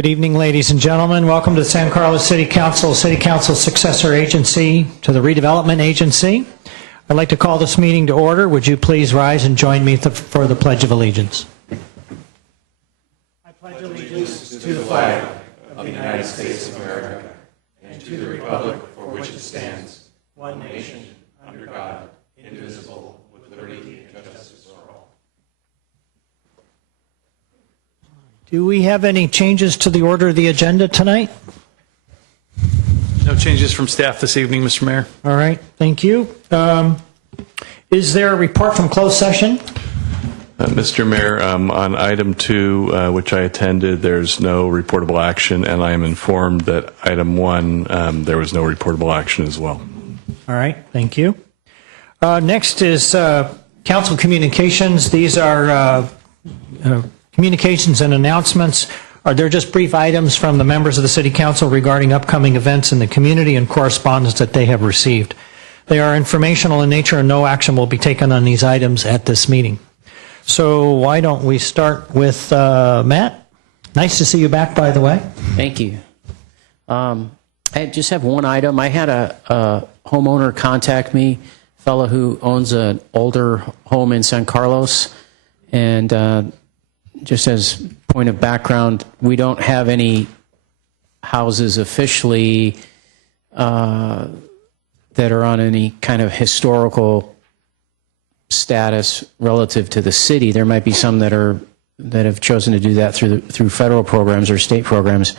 Good evening, ladies and gentlemen. Welcome to the San Carlos City Council successor agency to the redevelopment agency. I'd like to call this meeting to order. Would you please rise and join me for the Pledge of Allegiance? I pledge allegiance to the flag of the United States of America and to the republic for which it stands, one nation, under God, indivisible, with liberty and justice for all. Do we have any changes to the order of the agenda tonight? No changes from staff this evening, Mr. Mayor. All right, thank you. Is there a report from closed session? Mr. Mayor, on item 2, which I attended, there's no reportable action, and I am informed that item 1, there was no reportable action as well. All right, thank you. Next is council communications. These are communications and announcements. They're just brief items from the members of the City Council regarding upcoming events in the community and correspondence that they have received. They are informational in nature and no action will be taken on these items at this meeting. So why don't we start with Matt? Nice to see you back, by the way. Thank you. I just have one item. I had a homeowner contact me, a fellow who owns an older home in San Carlos, and just as point of background, we don't have any houses officially that are on any kind of historical status relative to the city. There might be some that have chosen to do that through federal programs or state programs.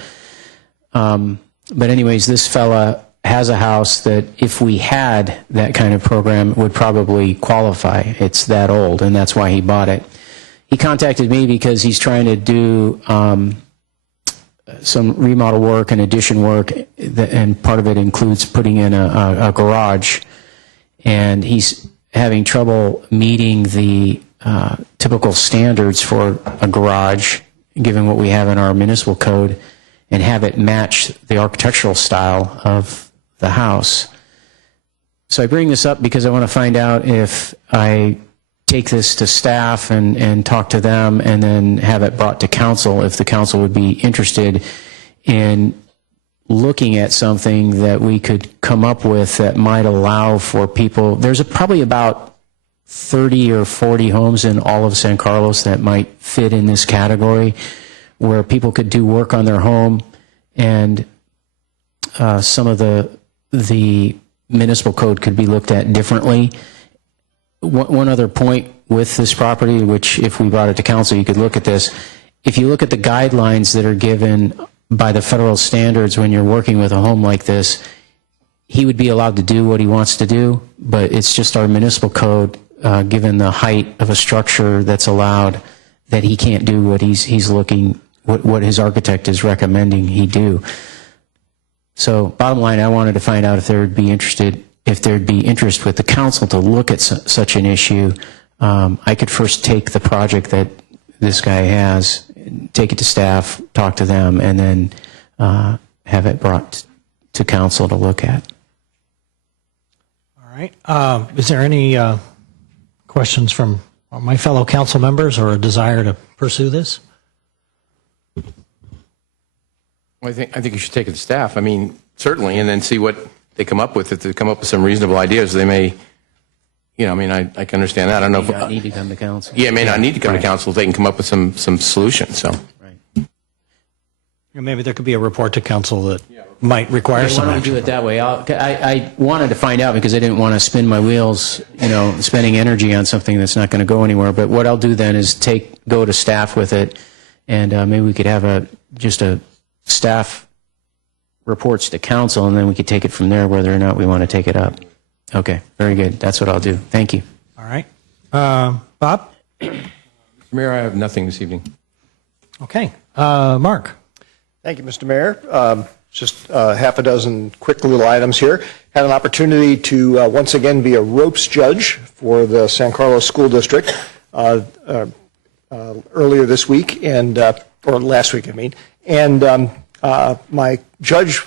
But anyways, this fella has a house that if we had that kind of program would probably qualify. It's that old, and that's why he bought it. He contacted me because he's trying to do some remodel work and addition work, and part of it includes putting in a garage. And he's having trouble meeting the typical standards for a garage, given what we have in our municipal code, and have it match the architectural style of the house. So I bring this up because I want to find out if I take this to staff and talk to them and then have it brought to council, if the council would be interested in looking at something that we could come up with that might allow for people. There's probably about 30 or 40 homes in all of San Carlos that might fit in this category, where people could do work on their home, and some of the municipal code could be looked at differently. One other point with this property, which if we brought it to council, you could look at this. If you look at the guidelines that are given by the federal standards when you're working with a home like this, he would be allowed to do what he wants to do, but it's just our municipal code, given the height of a structure that's allowed, that he can't do what he's looking, what his architect is recommending he do. So bottom line, I wanted to find out if there'd be interest with the council to look at such an issue. I could first take the project that this guy has, take it to staff, talk to them, and then have it brought to council to look at. All right. Is there any questions from my fellow council members or a desire to pursue this? Well, I think you should take it to staff. I mean, certainly, and then see what they come up with. If they come up with some reasonable ideas, they may, I mean, I can understand that. I don't know if Need to come to council. Yeah, it may not need to come to council if they can come up with some solutions. So, Right. Maybe there could be a report to council that might require Why some don't we action. do it that way? I wanted to find out because I didn't want to spin my wheels, spending energy on something that's not going to go anywhere. But what I'll do then is go to staff with it, and maybe we could have just a staff reports to council, and then we could take it from there whether or not we want to take it up. Okay, very good. That's what I'll do. Thank you. All right. Bob? Mayor, I have nothing this evening. Okay. Mark? Thank you, Mr. Mayor. Just half a dozen quick little items here. Had an opportunity to once again be a ropes judge for the San Carlos School District earlier this week, or last week, I mean. And my judge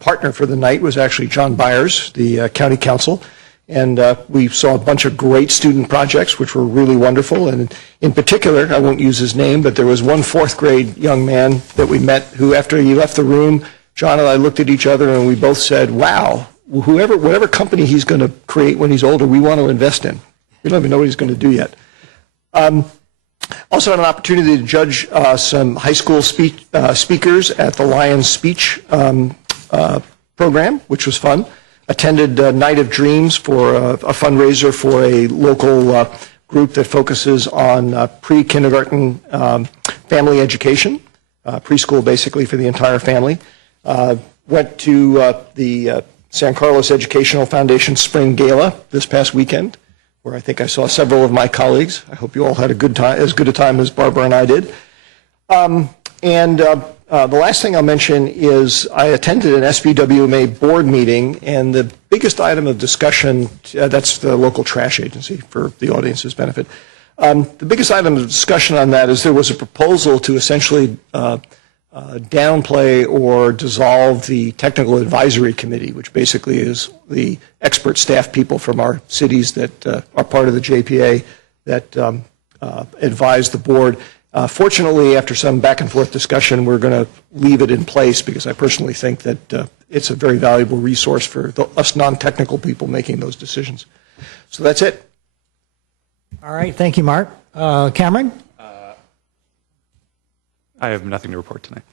partner for the night was actually John Byers, the county council. And we saw a bunch of great student projects, which were really wonderful. And in particular, I won't use his name, but there was one fourth grade young man that we met who, after he left the room, John and I looked at each other and we both said, wow, whatever company he's going to create when he's older, we want to invest in. We don't even know what he's going to do yet. Also had an opportunity to judge some high school speakers at the Lions Speech program, which was fun. Attended Night of Dreams for a fundraiser for a local group that focuses on pre-kindergarten family education, preschool basically for the entire family. Went to the San Carlos Educational Foundation Spring Gala this past weekend, where I think I saw several of my colleagues. I hope you all had a good time, as good a time as Barbara and I did. The last thing I'll mention is I attended an SBWMA board meeting, and the biggest item of discussion, that's the local trash agency for the audience's benefit. The biggest item of discussion on that is there was a proposal to essentially downplay or dissolve the technical advisory committee, which basically is the expert staff people from our cities that are part of the JPA that advise the board. Fortunately, after some back and forth discussion, we're going to leave it in place because I personally think that it's a very valuable resource for us non-technical people making those decisions. So that's it. All right, thank you, Mark. Cameron? I have nothing to report tonight.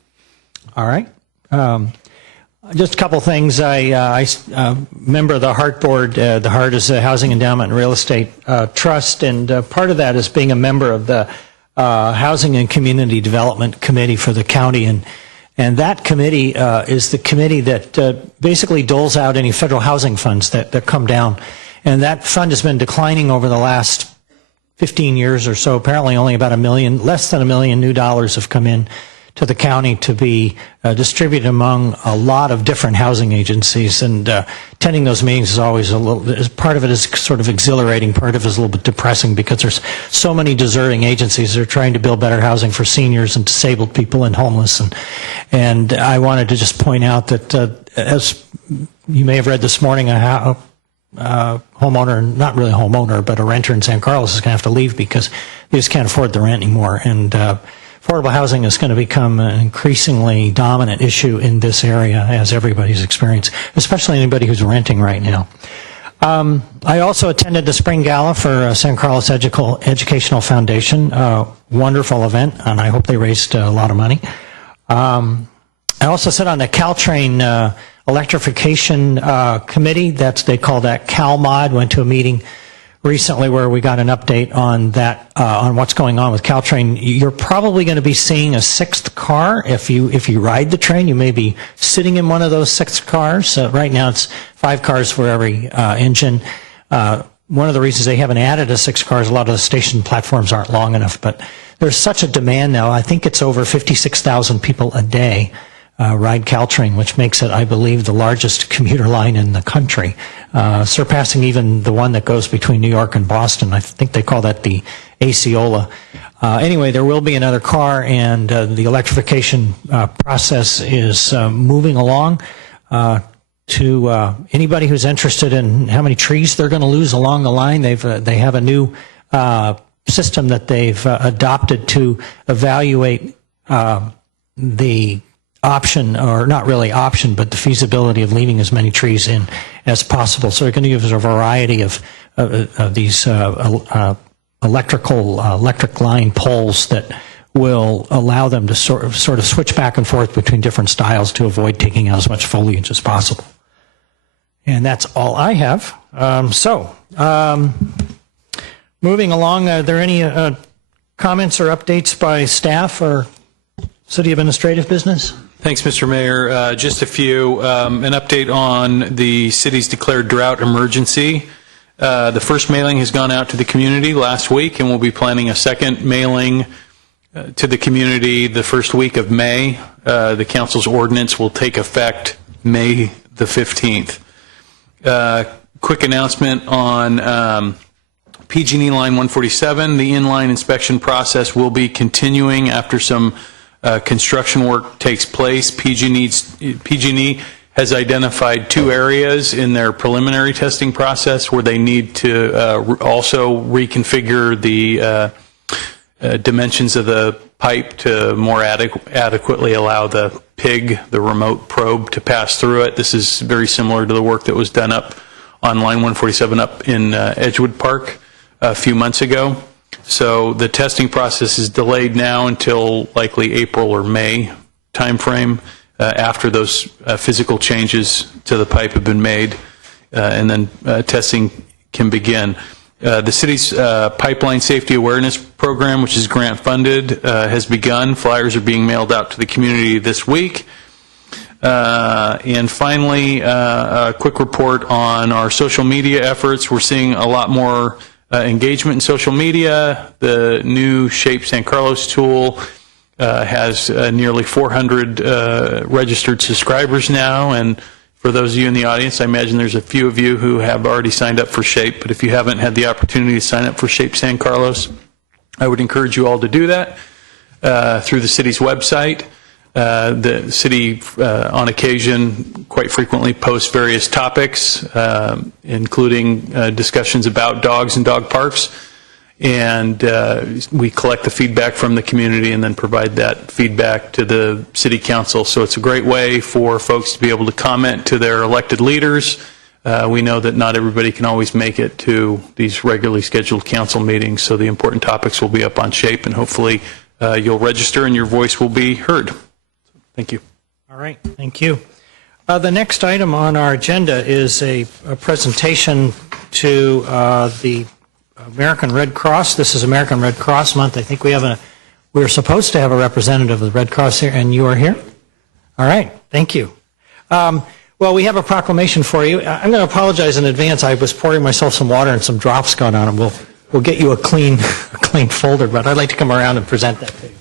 All right. Just a couple things. I member of the HART board. The HART is a Housing Endowment and Real Estate Trust, and part of that is being a member of the Housing and Community Development Committee for the county, and that committee is the committee that basically doles out any federal housing funds that come down, and that fund has been declining over the last 15 years or so. Apparently only about less than $1 million new dollars have come in to the county to be distributed among a lot of different housing agencies, and attending those meetings is always part of it is sort of exhilarating, part of it is a little bit depressing because there's so many deserving agencies that are trying to build better housing for seniors and disabled people and homeless, and I wanted to just point out that as you may have read this morning, homeowner, not really homeowner, but a renter in San Carlos is going to have to leave because they just can't afford the rent anymore. And affordable housing is going to become an increasingly dominant issue in this area, as everybody's experienced, especially anybody who's renting right now. I also attended the Spring Gala for San Carlos Educational Foundation, wonderful event, and I hope they raised a lot of money. I also sat on the Caltrain electrification committee. They call that CalMod. Went to a meeting recently where we got an update on that, on what's going on with Caltrain. You're probably going to be seeing a sixth car. If you ride the train, you may be sitting in one of those sixth cars. Right now it's 5 cars for every engine. One of the reasons they haven't added a sixth car is a lot of the station platforms aren't long enough, but there's such a demand now. I think it's over 56,000 people a day ride Caltrain, which makes it, I believe, the largest commuter line in the country, surpassing even the one that goes between New York and Boston. I think they call that the Aceola. Anyway, there will be another car, and the electrification process is moving along. To anybody who's interested in how many trees they're going to lose along the line, they have a new system that they've adopted to evaluate the option, or not really option, but the feasibility of leaving as many trees in as possible. So they're going to give us a variety of these electric line poles that will allow them to sort of switch back and forth between different styles to avoid taking out as much foliage as possible. And that's all I have. Moving along, are there any comments or updates by staff or city administrative business? Thanks, Mr. Mayor. Just a few. An update on the city's declared drought emergency. The first mailing has gone out to the community last week, and we'll be planning a second mailing to the community the first week of May. The council's ordinance will take effect May the 15th. Quick announcement on PG&E line 147. The inline inspection process will be continuing after some construction work takes place. PG&E has identified 2 areas in their preliminary testing process where they need to also reconfigure the dimensions of the pipe to more adequately allow the PIG, the remote probe, to pass through it. This is very similar to the work that was done up on line 147 up in Edgewood Park a few months ago. So the testing process is delayed now until likely April or May timeframe after those physical changes to the pipe have been made, and then testing can begin. The city's pipeline safety awareness program, which is grant funded, has begun. Flyers are being mailed out to the community this week. And finally, a quick report on our social media efforts. We're seeing a lot more engagement in social media. The new Shape San Carlos tool has nearly 400 registered subscribers now, and for those of you in the audience, I imagine there's a few of you who have already signed up for Shape, but if you haven't had the opportunity to sign up for Shape San Carlos, I would encourage you all to do that through the city's website. The city, on occasion, quite frequently posts various topics, including discussions about dogs and dog parks. And we collect the feedback from the community and then provide that feedback to the city council. So it's a great way for folks to be able to comment to their elected leaders. We know that not everybody can always make it to these regularly scheduled council meetings, so the important topics will be up on Shape, and hopefully you'll register and your voice will be heard. Thank you. All right, thank you. The next item on our agenda is a presentation to the American Red Cross. This is American Red Cross Month. I think we're supposed to have a representative of the Red Cross here, and you are here? All right, thank you. Well, we have a proclamation for you. I'm going to apologize in advance. I was pouring myself some water and some drops got on them. We'll get you a clean folder, but I'd like to come around and present that to you.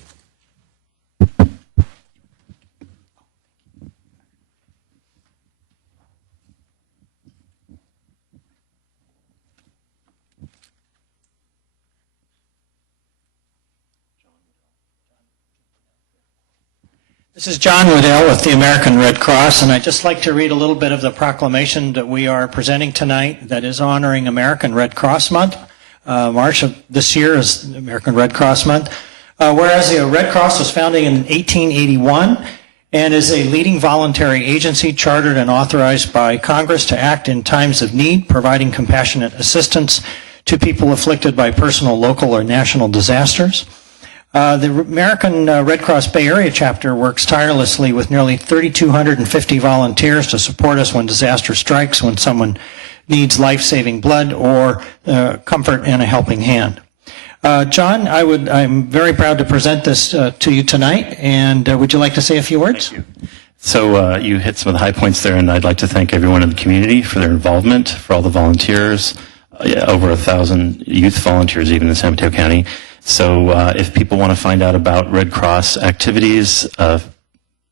This is John Waddell with the American Red Cross, and I'd just like to read a little bit of the proclamation that we are presenting tonight that is honoring American Red Cross Month. March of this year is American Red Cross Month. Whereas the Red Cross was founded in 1881 and is a leading voluntary agency chartered and authorized by Congress to act in times of need, providing compassionate assistance to people afflicted by personal, local, or national disasters. The American Red Cross Bay Area chapter works tirelessly with nearly 3,250 volunteers to support us when disaster strikes, when someone needs life-saving blood or comfort and a helping hand. John, I'm very proud to present this to you tonight, and would you like to say a few words? Thank you. So you hit some of the high points there, and I'd like to thank everyone in the community for their involvement, for all the volunteers, over 1,000 youth volunteers even in San Mateo County. So if people want to find out about Red Cross activities, to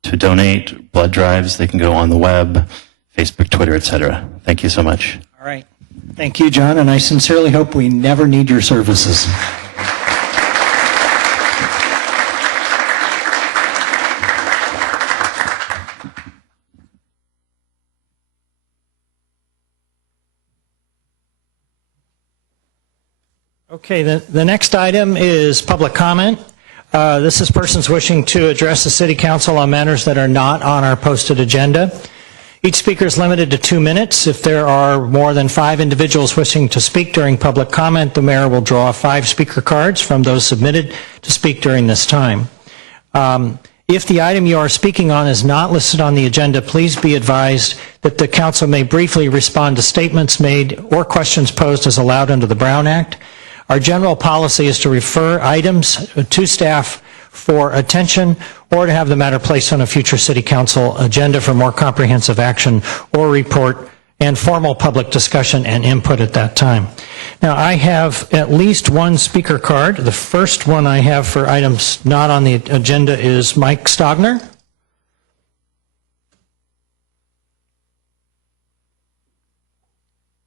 donate, blood drives, they can go on the web, Facebook, Twitter, etc. Thank you so much. All right. Thank you, John, and I sincerely hope we never need your services. Okay, the next item is public comment. This is persons wishing to address the City Council on matters that are not on our posted agenda. Each speaker is limited to 2 minutes. If there are more than 5 individuals wishing to speak during public comment, the mayor will draw 5 speaker cards from those submitted to speak during this time. If the item you are speaking on is not listed on the agenda, please be advised that the council may briefly respond to statements made or questions posed as allowed under the Brown Act. Our general policy is to refer items to staff for attention or to have the matter placed on a future City Council agenda for more comprehensive action or report and formal public discussion and input at that time. Now, I have at least 1 speaker card. The first one I have for items not on the agenda is Mike Stogner.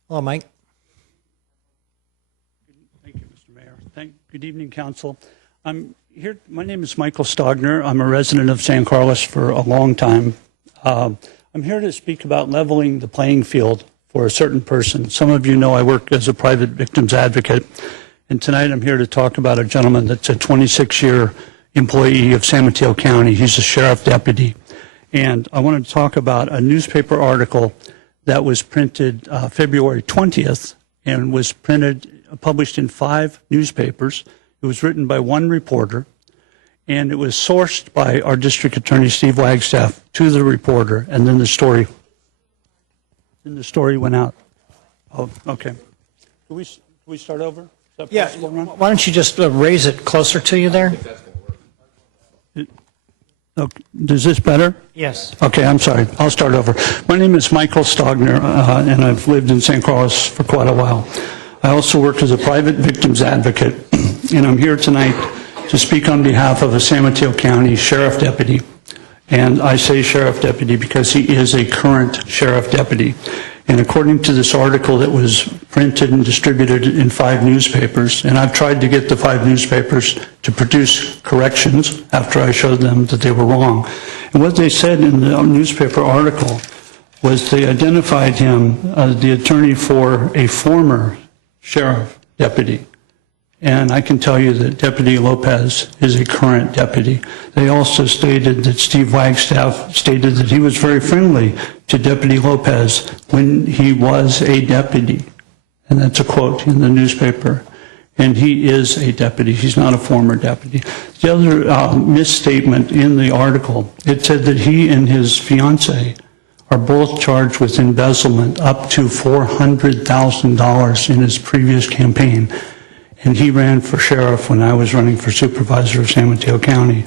Hello, Mike. Thank you, Mr. Mayor. Good evening, Council. I'm here. My name is Michael Stogner. I'm a resident of San Carlos for a long time. I'm here to speak about leveling the playing field for a certain person. Some of you know I work as a private victims advocate, and tonight I'm here to talk about a gentleman that's a 26-year employee of San Mateo County. He's a sheriff deputy. And I wanted to talk about a newspaper article that was printed February 20th and was published in 5 newspapers. It was written by one reporter, and it was sourced by our district attorney, Steve Wagstaff, to the reporter, and then the story went out. Oh, okay. Can we start over? Is that Yeah, possible, Ron? why don't you just raise it closer to you there? Okay. Is this better? Yes. Okay, I'm sorry. I'll start over. My name is Michael Stogner, and I've lived in St. Carlos for quite a while. I also work as a private victims advocate, and I'm here tonight to speak on behalf of a San Mateo County sheriff deputy. And I say sheriff deputy because he is a current sheriff deputy. And according to this article that was printed and distributed in 5 newspapers, and I've tried to get the 5 newspapers to produce corrections after I showed them that they were wrong. And what they said in the newspaper article was they identified him as the attorney for a former sheriff deputy. And I can tell you that Deputy Lopez is a current deputy. They also stated that Steve Wagstaff stated that he was very friendly to Deputy Lopez when he was a deputy. And that's a quote in the newspaper. And he is a deputy. He's not a former deputy. The other misstatement in the article, it said that he and his fiancée are both charged with embezzlement up to $400,000 in his previous campaign. And he ran for sheriff when I was running for supervisor of San Mateo County.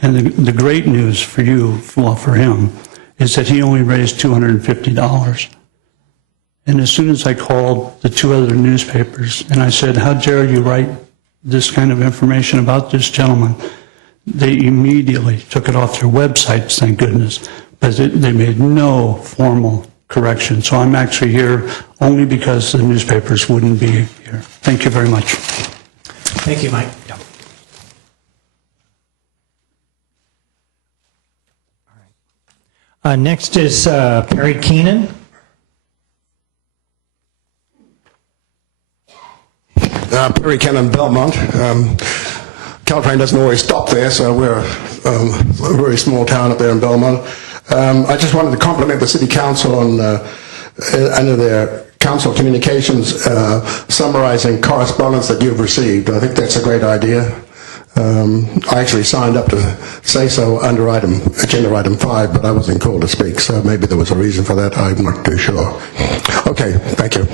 And the great news for you, well, for him, is that he only raised $250. And as soon as I called the 2 other newspapers and I said, how dare you write this kind of information about this gentleman, they immediately took it off their websites, thank goodness. But they made no formal correction. So I'm actually here only because the newspapers wouldn't be here. Thank you very much. Thank you, Mike. Next is Perry Keenan. Perry Cannon, Belmont. Caltrain doesn't always stop there, so we're a very small town up there in Belmont. I just wanted to compliment the City Council on under their council communications summarizing correspondence that you've received. I think that's a great idea. I actually signed up to say so under agenda item 5, but I wasn't called to speak, so maybe there was a reason for that. I'm not too sure. Okay, thank you.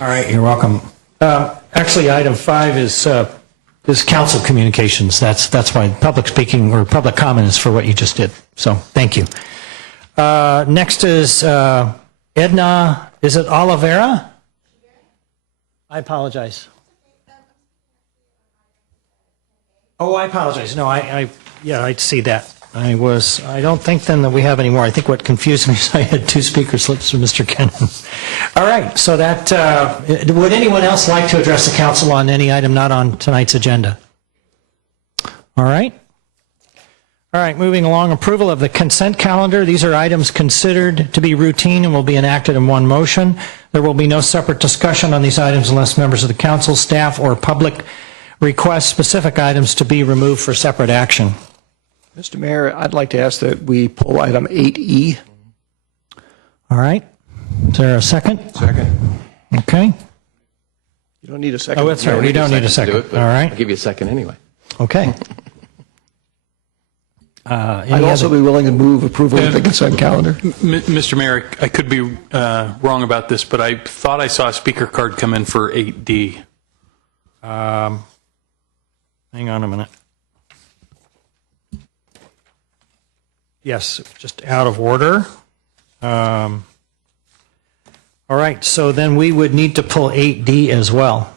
All right, you're welcome. Actually, item 5 is council communications. That's why public speaking or public comment is for what you just did. So thank you. Next is Edna, is it Oliveira? I apologize. Oh, I apologize. No, I see that. I don't think then that we have any more. I think what confused me is I had 2 speaker slips from Mr. Kennan. All right, so that, would anyone else like to address the council on any item not on tonight's agenda? All right. All right, moving along, approval of the consent calendar. These are items considered to be routine and will be enacted in one motion. There will be no separate discussion on these items unless members of the council, staff, or public request specific items to be removed for separate action. Mr. Mayor, I'd like to ask that we pull item 8E. All right. Is there a second? Second. Okay. You don't need a second. Oh, that's right. We don't need a second. Do it, but All right. I'll give you a second anyway. Okay. I'd also be willing to move approval of the consent calendar. Mr. Mayor, I could be wrong about this, but I thought I saw a speaker card come in for 8D. Hang on a minute. Yes, just out of order. All right, so then we would need to pull 8D as well.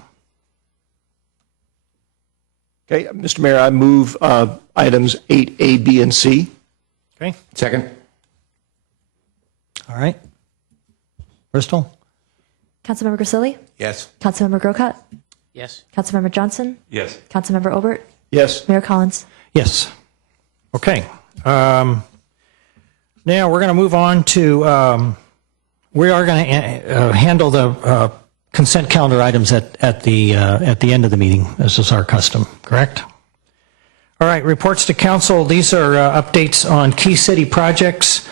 Okay, Mr. Mayor, I move items 8A, B, and C. Okay, Second. all right. Bristol? Councilmember Grisilli? Yes. Councilmember Grocott? Yes. Councilmember Johnson? Yes. Councilmember Obert? Yes. Mayor Collins? Yes. Okay. Now we're going to move on to, we are going to handle the consent calendar items at the end of the meeting. This is our custom, correct? All right, reports to council. These are updates on key city projects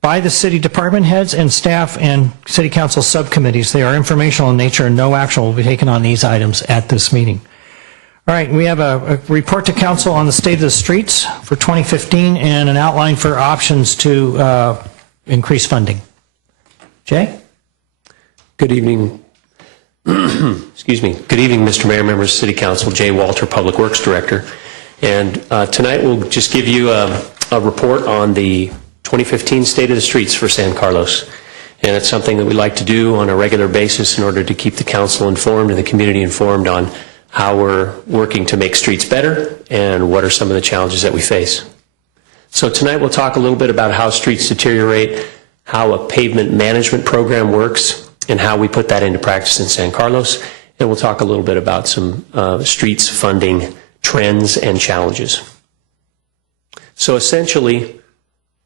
by the city department heads and staff and city council subcommittees. They are informational in nature and no action will be taken on these items at this meeting. All right, we have a report to council on the state of the streets for 2015 and an outline for options to increase funding. Jay? Good evening. Excuse me. Good evening, Mr. Mayor, members of City Council. Jay Walter, Public Works Director. And tonight we'll just give you a report on the 2015 State of the Streets for San Carlos. And it's something that we like to do on a regular basis in order to keep the council informed and the community informed on how we're working to make streets better and what are some of the challenges that we face. So tonight we'll talk a little bit about how streets deteriorate, how a pavement management program works, and how we put that into practice in San Carlos. And we'll talk a little bit about some streets funding trends and challenges. So essentially,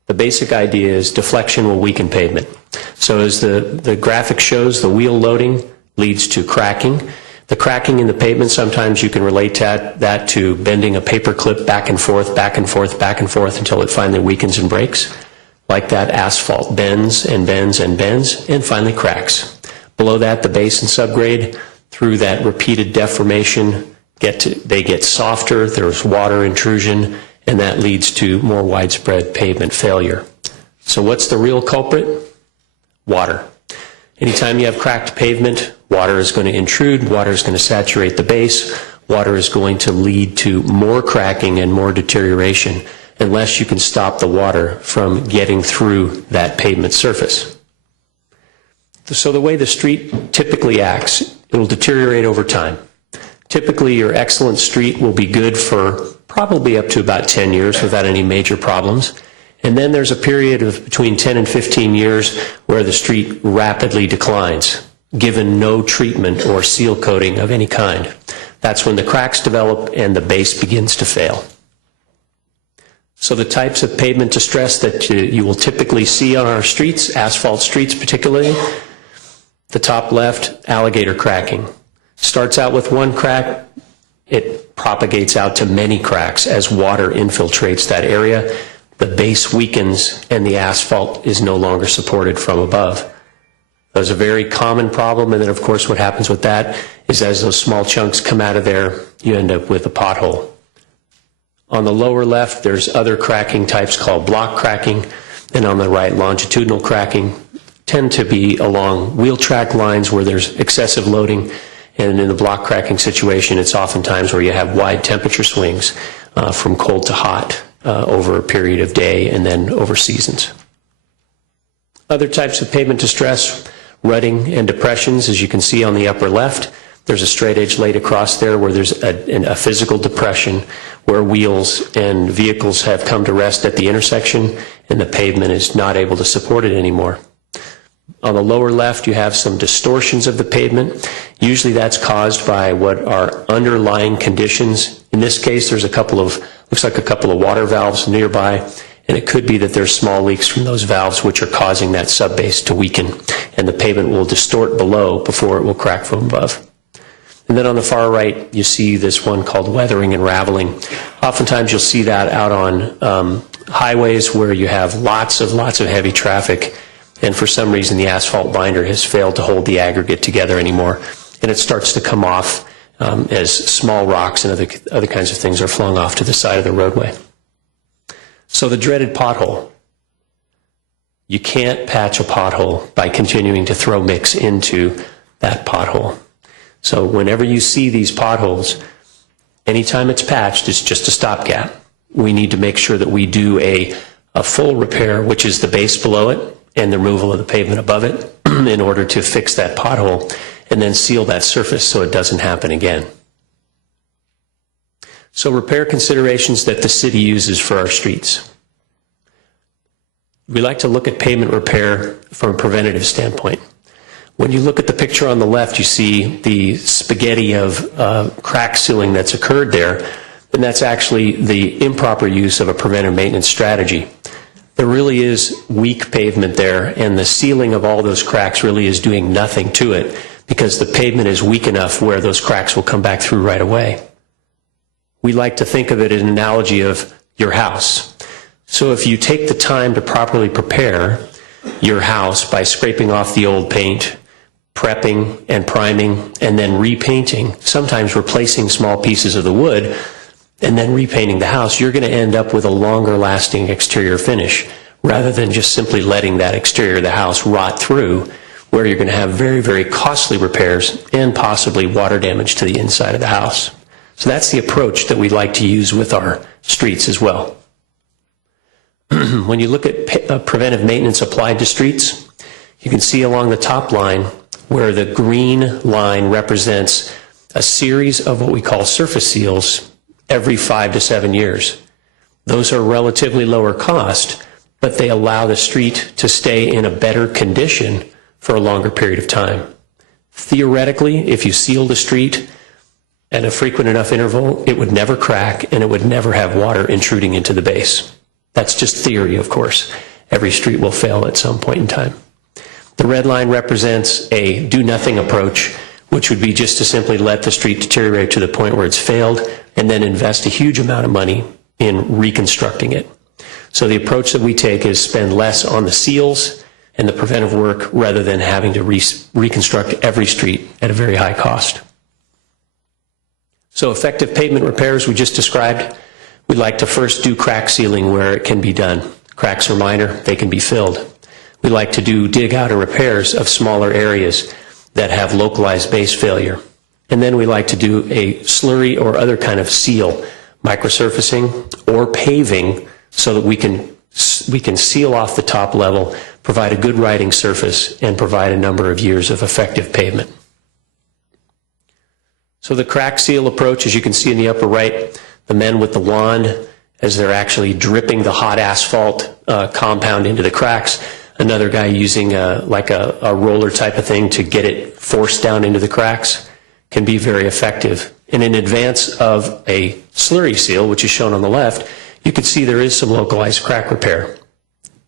the basic idea is deflection will weaken pavement. So as the graphic shows, the wheel loading leads to cracking. The cracking in the pavement, sometimes you can relate that to bending a paper clip back and forth, back and forth, back and forth until it finally weakens and breaks. Like that, asphalt bends and bends and bends and finally cracks. Below that, the base and subgrade, through that repeated deformation, they get softer, there's water intrusion, and that leads to more widespread pavement failure. So what's the real culprit? Water. Anytime you have cracked pavement, water is going to intrude, water is going to saturate the base, water is going to lead to more cracking and more deterioration unless you can stop the water from getting through that pavement surface. So the way the street typically acts, it will deteriorate over time. Typically, your excellent street will be good for probably up to about 10 years without any major problems. And then there's a period of between 10 and 15 years where the street rapidly declines, given no treatment or seal coating of any kind. That's when the cracks develop and the base begins to fail. So the types of pavement distress that you will typically see on our streets, asphalt streets particularly, the top left, alligator cracking. Starts out with one crack, it propagates out to many cracks as water infiltrates that area. The base weakens and the asphalt is no longer supported from above. That's a very common problem, and then of course what happens with that is as those small chunks come out of there, you end up with a pothole. On the lower left, there's other cracking types called block cracking, and on the right, longitudinal cracking tend to be along wheel track lines where there's excessive loading. And in the block cracking situation, it's oftentimes where you have wide temperature swings from cold to hot over a period of day and then over seasons. Other types of pavement distress, rutting and depressions, as you can see on the upper left. There's a straight edge laid across there where there's a physical depression where wheels and vehicles have come to rest at the intersection and the pavement is not able to support it anymore. On the lower left, you have some distortions of the pavement. Usually that's caused by what are underlying conditions. In this case, there's looks like a couple of water valves nearby, and it could be that there's small leaks from those valves which are causing that subbase to weaken, and the pavement will distort below before it will crack from above. And then on the far right, you see this one called weathering and raveling. Oftentimes you'll see that out on highways where you have lots of heavy traffic, and for some reason the asphalt binder has failed to hold the aggregate together anymore, and it starts to come off as small rocks and other kinds of things are flung off to the side of the roadway. So the dreaded pothole. You can't patch a pothole by continuing to throw mix into that pothole. So whenever you see these potholes, anytime it's patched, it's just a stopgap. We need to make sure that we do a full repair, which is the base below it, and the removal of the pavement above it in order to fix that pothole and then seal that surface so it doesn't happen again. So repair considerations that the city uses for our streets. We like to look at pavement repair from a preventative standpoint. When you look at the picture on the left, you see the spaghetti of crack sealing that's occurred there, and that's actually the improper use of a preventive maintenance strategy. there really is weak pavement there, and the sealing of all those cracks really is doing nothing to it because the pavement is weak enough where those cracks will come back through right away. We like to think of it as an analogy of your house. So if you take the time to properly prepare your house by scraping off the old paint, prepping and priming, and then repainting, sometimes replacing small pieces of the wood, and then repainting the house, you're going to end up with a longer lasting exterior finish rather than just simply letting that exterior of the house rot through, where you're going to have very, very costly repairs and possibly water damage to the inside of the house. So that's the approach that we like to use with our streets as well. When you look at preventive maintenance applied to streets, you can see along the top line where the green line represents a series of what we call surface seals every 5 to 7 years. Those are relatively lower cost, but they allow the street to stay in a better condition for a longer period of time. Theoretically, if you sealed a street at a frequent enough interval, it would never crack and it would never have water intruding into the base. That's just theory, of course. Every street will fail at some point in time. The red line represents a do-nothing approach, which would be just to simply let the street deteriorate to the point where it's failed and then invest a huge amount of money in reconstructing it. So the approach that we take is spend less on the seals and the preventive work rather than having to reconstruct every street at a very high cost. So effective pavement repairs we just described, we'd like to first do crack sealing where it can be done. Cracks are minor, they can be filled. We like to do dig out and repairs of smaller areas that have localized base failure. And then we like to do a slurry or other kind of seal, microsurfacing or paving, so that we can seal off the top level, provide a good riding surface, and provide a number of years of effective pavement. So the crack seal approach, as you can see in the upper right, the men with the wand, as they're actually dripping the hot asphalt compound into the cracks. Another guy using like a roller type of thing to get it forced down into the cracks can be very effective. And in advance of a slurry seal, which is shown on the left, you can see there is some localized crack repair.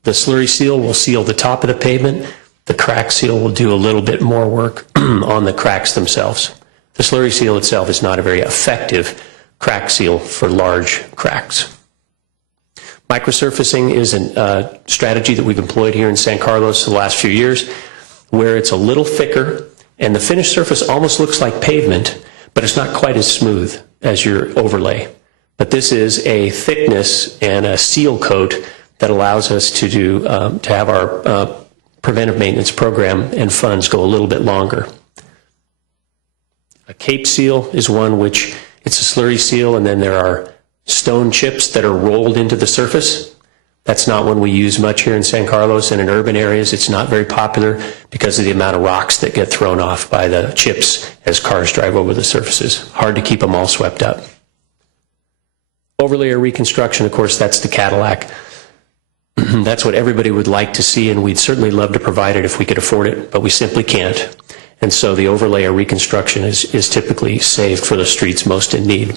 The slurry seal will seal the top of the pavement. The crack seal will do a little bit more work on the cracks themselves. The slurry seal itself is not a very effective crack seal for large cracks. Microsurfacing is a strategy that we've employed here in San Carlos the last few years, where it's a little thicker and the finished surface almost looks like pavement, but it's not quite as smooth as your overlay. But this is a thickness and a seal coat that allows us to do to have our preventive maintenance program and funds go a little bit longer. A cape seal is one which it's a slurry seal, and then there are stone chips that are rolled into the surface. That's not one we use much here in San Carlos, and in urban areas it's not very popular because of the amount of rocks that get thrown off by the chips as cars drive over the surfaces. Hard to keep them all swept up. Overlay or reconstruction, of course, that's the Cadillac. That's what everybody would like to see, and we'd certainly love to provide it if we could afford it, but we simply can't. And so the overlay or reconstruction is typically saved for the streets most in need.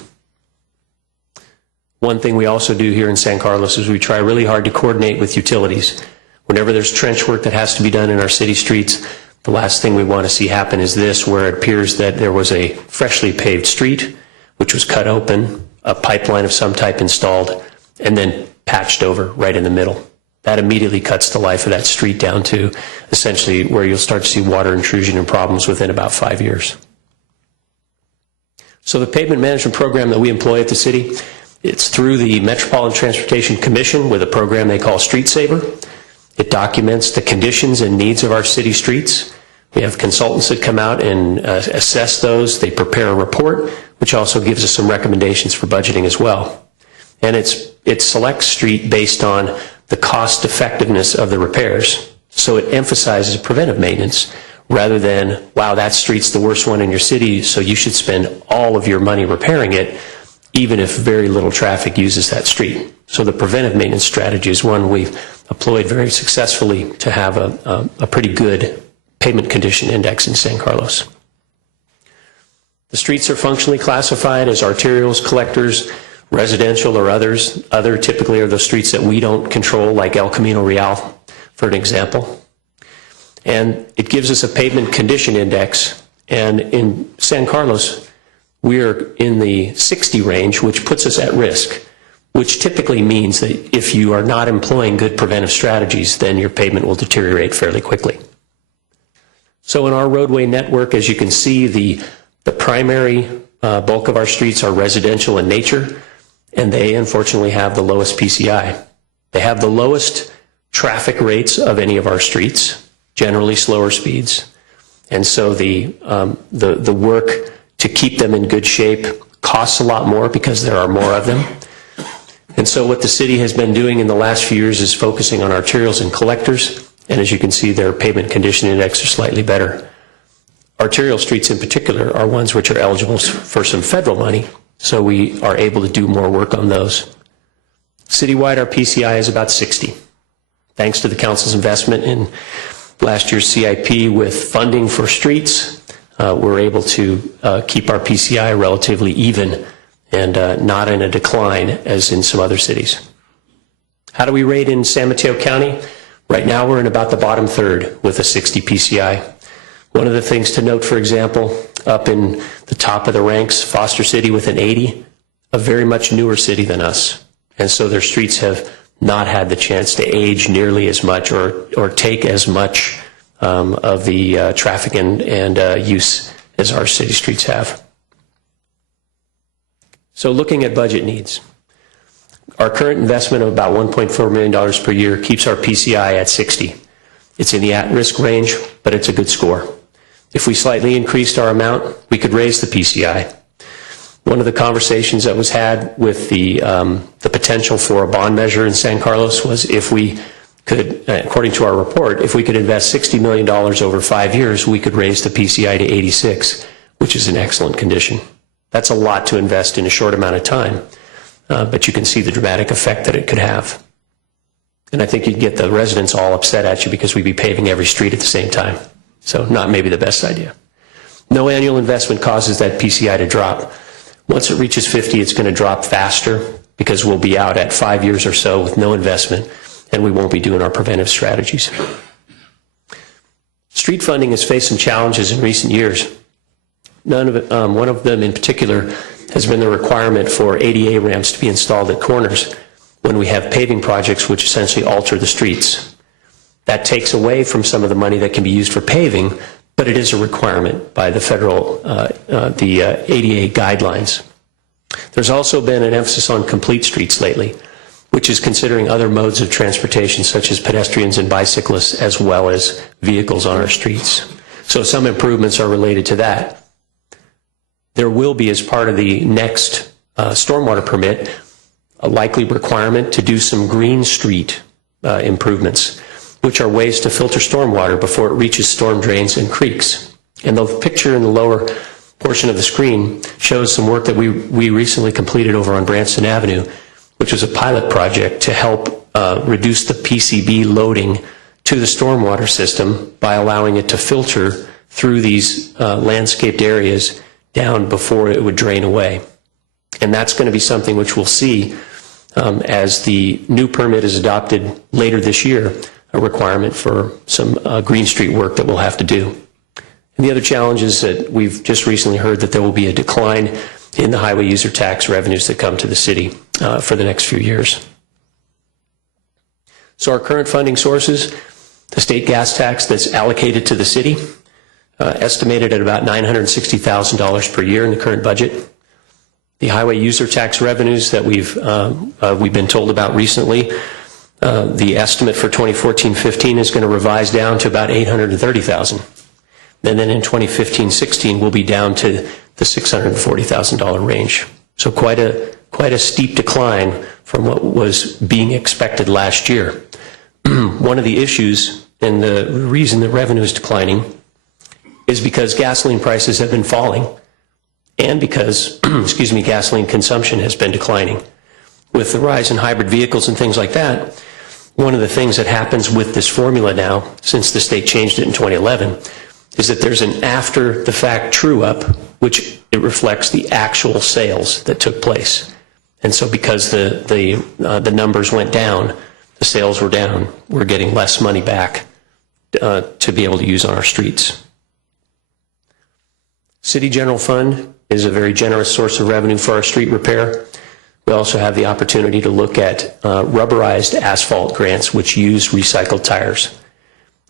One thing we also do here in San Carlos is we try really hard to coordinate with utilities. Whenever there's trench work that has to be done in our city streets, the last thing we want to see happen is this, where it appears that there was a freshly paved street, which was cut open, a pipeline of some type installed, and then patched over right in the middle. That immediately cuts the life of that street down to essentially where you'll start to see water intrusion and problems within about 5 years. So the pavement management program that we employ at the city, it's through the Metropolitan Transportation Commission with a program they call Street Saver. It documents the conditions and needs of our city streets. We have consultants that come out and assess those. They prepare a report, which also gives us some recommendations for budgeting as well. And it selects street based on the cost effectiveness of the repairs. So it emphasizes preventive maintenance rather than, wow, that street's the worst one in your city, so you should spend all of your money repairing it, even if very little traffic uses that street. So the preventive maintenance strategy is one we've employed very successfully to have a pretty good pavement condition index in San Carlos. The streets are functionally classified as arterials, collectors, residential or other typically are those streets that we don't control, like El Camino Real, for an example. And it gives us a pavement condition index. And in San Carlos, we're in the 60 range, which puts us at risk, which typically means that if you are not employing good preventive strategies, then your pavement will deteriorate fairly quickly. So in our roadway network, as you can see, the primary bulk of our streets are residential in nature, and they unfortunately have the lowest PCI. They have the lowest traffic rates of any of our streets, generally slower speeds. And so the work to keep them in good shape costs a lot more because there are more of them. And so what the city has been doing in the last few years is focusing on arterials and collectors. And as you can see, their pavement condition index are slightly better. Arterial streets in particular are ones which are eligible for some federal money, so we are able to do more work on those. Citywide, our PCI is about 60. Thanks to the council's investment in last year's CIP with funding for streets, we're able to keep our PCI relatively even and not in a decline as in some other cities. How do we rate in San Mateo County? Right now we're in about the bottom third with a 60 PCI. One of the things to note, for example, up in the top of the ranks, Foster City with an 80, a very much newer city than us. And so their streets have not had the chance to age nearly as much or take as much of the traffic and use as our city streets have. So looking at budget needs, our current investment of about $1.4 million per year keeps our PCI at 60. It's in the at-risk range, but it's a good score. If we slightly increased our amount, we could raise the PCI. One of the conversations that was had with the potential for a bond measure in San Carlos was if we could, according to our report, if we could invest $60 million over 5 years, we could raise the PCI to 86, which is in excellent condition. That's a lot to invest in a short amount of time, but you can see the dramatic effect that it could have. And I think you'd get the residents all upset at you because we'd be paving every street at the same time. So not maybe the best idea. No annual investment causes that PCI to drop. Once it reaches 50, it's going to drop faster because we'll be out at 5 years or so with no investment, and we won't be doing our preventive strategies. Street funding has faced some challenges in recent years. One of them in particular has been the requirement for ADA ramps to be installed at corners when we have paving projects which essentially alter the streets. That takes away from some of the money that can be used for paving, but it is a requirement by the federal, the ADA guidelines. There's also been an emphasis on complete streets lately, which is considering other modes of transportation such as pedestrians and bicyclists as well as vehicles on our streets. So some improvements are related to that. There will be, as part of the next stormwater permit, a likely requirement to do some green street improvements, which are ways to filter stormwater before it reaches storm drains and creeks. And the picture in the lower portion of the screen shows some work that we recently completed over on Branston Avenue, which was a pilot project to help reduce the PCB loading to the stormwater system by allowing it to filter through these landscaped areas down before it would drain away. And that's going to be something which we'll see as the new permit is adopted later this year, a requirement for some Green Street work that we'll have to do. And the other challenge is that we've just recently heard that there will be a decline in the highway user tax revenues that come to the city for the next few years. So our current funding sources, the state gas tax that's allocated to the city, estimated at about $960,000 per year in the current budget. The highway user tax revenues that we've been told about recently, the estimate for 2014-15 is going to revise down to about $830,000. And then in 2015-16, we'll be down to the $640,000 range. So quite a steep decline from what was being expected last year. One of the issues and the reason the revenue is declining is because gasoline prices have been falling and because, gasoline consumption has been declining. With the rise in hybrid vehicles and things like that, one of the things that happens with this formula now, since the state changed it in 2011, is that there's an after-the-fact true-up, which it reflects the actual sales that took place. And so because the numbers went down, the sales were down, we're getting less money back to be able to use on our streets. City General Fund is a very generous source of revenue for our street repair. We also have the opportunity to look at rubberized asphalt grants which use recycled tires.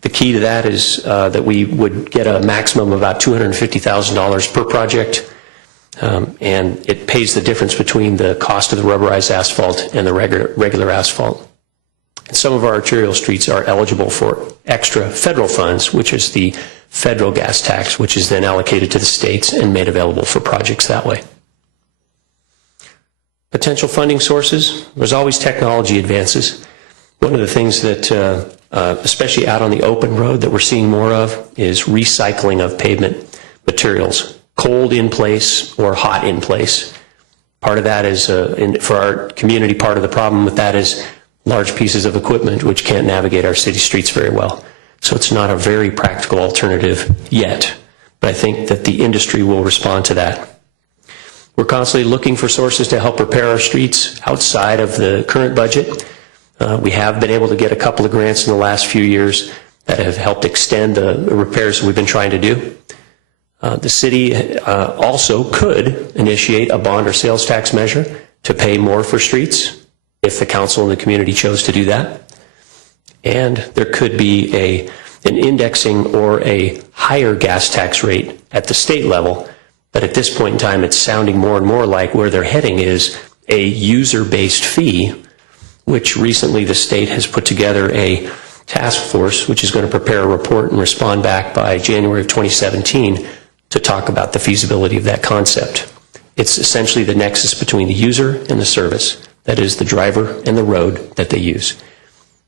The key to that is that we would get a maximum of about $250,000 per project, and it pays the difference between the cost of the rubberized asphalt and the regular asphalt. And some of our arterial streets are eligible for extra federal funds, which is the federal gas tax, which is then allocated to the states and made available for projects that way. Potential funding sources, there's always technology advances. One of the things that, especially out on the open road, that we're seeing more of is recycling of pavement materials, cold in place or hot in place. Part of that is, for our community, part of the problem with that is large pieces of equipment which can't navigate our city streets very well. So it's not a very practical alternative yet, but I think that the industry will respond to that. We're constantly looking for sources to help repair our streets outside of the current budget. We have been able to get a couple of grants in the last few years that have helped extend the repairs that we've been trying to do. The city also could initiate a bond or sales tax measure to pay more for streets if the council and the community chose to do that. And there could be an indexing or a higher gas tax rate at the state level, but at this point in time it's sounding more and more like where they're heading is a user-based fee, which recently the state has put together a task force which is going to prepare a report and respond back by January of 2017 to talk about the feasibility of that concept. It's essentially the nexus between the user and the service, that is the driver and the road that they use.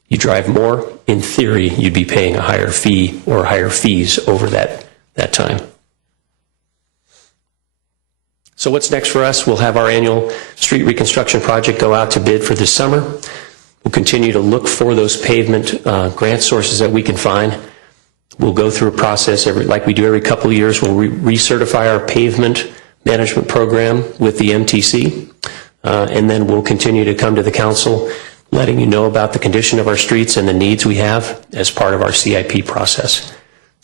You drive more, in theory, you'd be paying a higher fee or higher fees over that time. So what's next for us? We'll have our annual street reconstruction project go out to bid for this summer. We'll continue to look for those pavement grant sources that we can find. We'll go through a process like we do every couple of years. We'll recertify our pavement management program with the MTC, and then we'll continue to come to the council letting you know about the condition of our streets and the needs we have as part of our CIP process.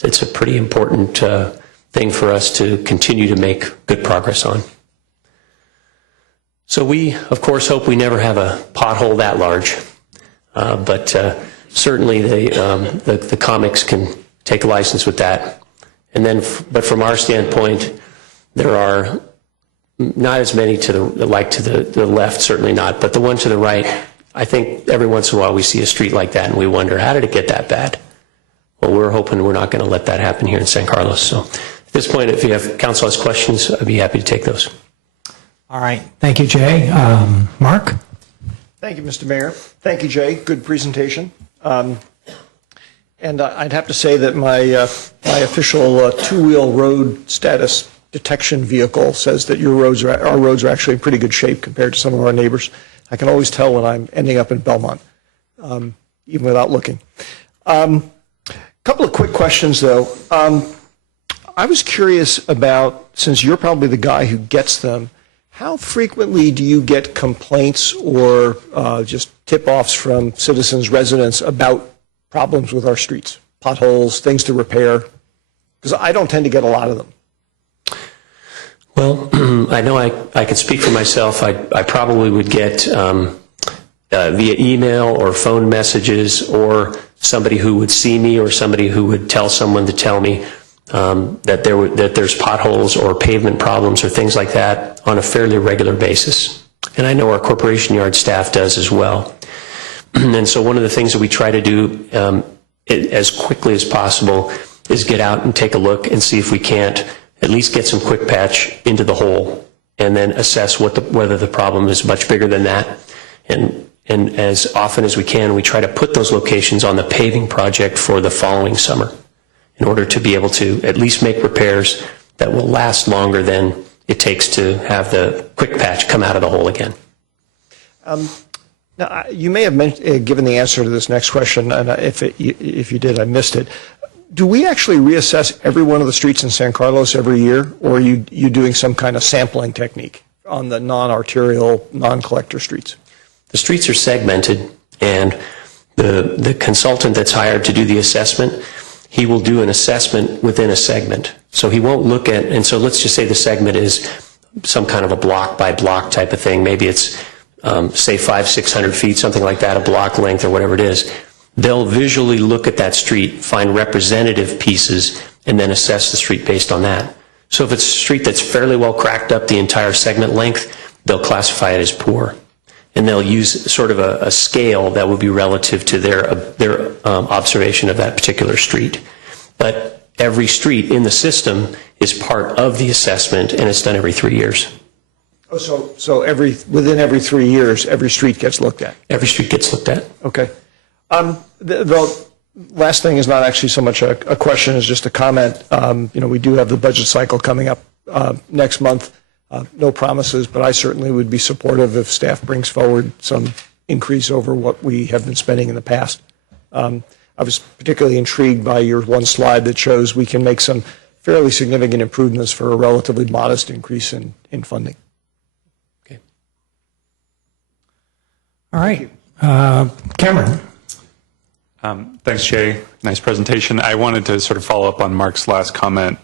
It's a pretty important thing for us to continue to make good progress on. So we, of course, hope we never have a pothole that large, but certainly the comics can take a license with that. And then, but from our standpoint, there are not as many to the left, certainly not, but the one to the right. I think every once in a while we see a street like that and we wonder, how did it get that bad? Well, we're hoping we're not going to let that happen here in San Carlos. So at this point, if you have council has questions, I'd be happy to take those. All right. Thank you, Jay. Mark? Thank you, Mr. Mayor. Thank you, Jay. Good presentation. And I'd have to say that my official two-wheel road status detection vehicle says that our roads are actually in pretty good shape compared to some of our neighbors. I can always tell when I'm ending up in Belmont, even without looking. Couple of quick questions, though. I was curious about, since you're probably the guy who gets them, how frequently do you get complaints or just tip-offs from citizens, residents about problems with our streets, potholes, things to repair? Because I don't tend to get a lot of them. Well, I know I could speak for myself. I probably would get via email or phone messages, or somebody who would see me or somebody who would tell someone to tell me that there's potholes or pavement problems or things like that on a fairly regular basis. And I know our Corporation Yard staff does as well. And so one of the things that we try to do as quickly as possible is get out and take a look and see if we can't at least get some quick patch into the hole, and then assess whether the problem is much bigger than that. And as often as we can, we try to put those locations on the paving project for the following summer in order to be able to at least make repairs that will last longer than it takes to have the quick patch come out of the hole again. Now, you may have given the answer to this next question, and if you did, I missed it. Do we actually reassess every one of the streets in San Carlos every year, or are you doing some kind of sampling technique? on the non-arterial, non-collector streets? The streets are segmented, and the consultant that's hired to do the assessment, he will do an assessment within a segment. So he won't look at, and so let's just say the segment is some kind of a block by block type of thing. Maybe it's, say, 500-600 feet, something like that, a block length or whatever it is. They'll visually look at that street, find representative pieces, and then assess the street based on that. So if it's a street that's fairly well cracked up the entire segment length, they'll classify it as poor. And they'll use sort of a scale that will be relative to their observation of that particular street. But every street in the system is part of the assessment, and it's done every 3 years. Oh, so within every 3 years, every street gets looked at? Every street gets looked at. Okay. The last thing is not actually so much a question as just a comment. We do have the budget cycle coming up next month. No promises, but I certainly would be supportive if staff brings forward some increase over what we have been spending in the past. I was particularly intrigued by your one slide that shows we can make some fairly significant improvements for a relatively modest increase in funding. Okay. All right. Cameron. Thanks, Jay. Nice presentation. I wanted to sort of follow up on Mark's last comment.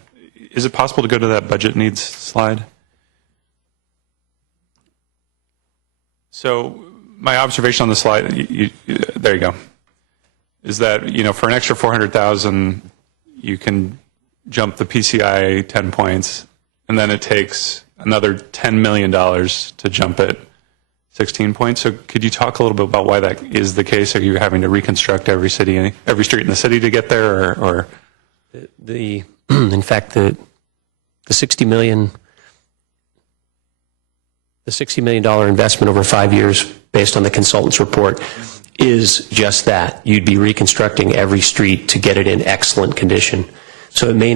Is it possible to go to that budget needs slide? So my observation on the slide, there you go, is that, for an extra 400,000, you can jump the PCI 10 points, and then it takes another $10 million to jump it 16 points. So could you talk a little bit about why that is the case? Are you having to reconstruct every street in the city to get there, or? In fact, the $60 million investment over 5 years, based on the consultant's report, is just that. You'd be reconstructing every street to get it in excellent condition. So it may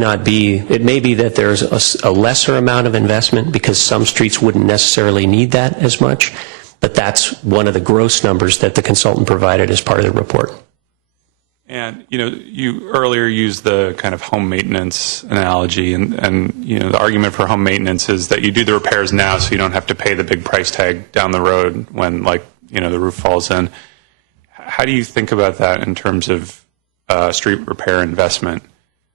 be that there's a lesser amount of investment because some streets wouldn't necessarily need that as much, but that's one of the gross numbers that the consultant provided as part of the report. And, you earlier used the kind of home maintenance analogy, and the argument for home maintenance is that you do the repairs now so you don't have to pay the big price tag down the road when, the roof falls in. How do you think about that in terms of street repair investment?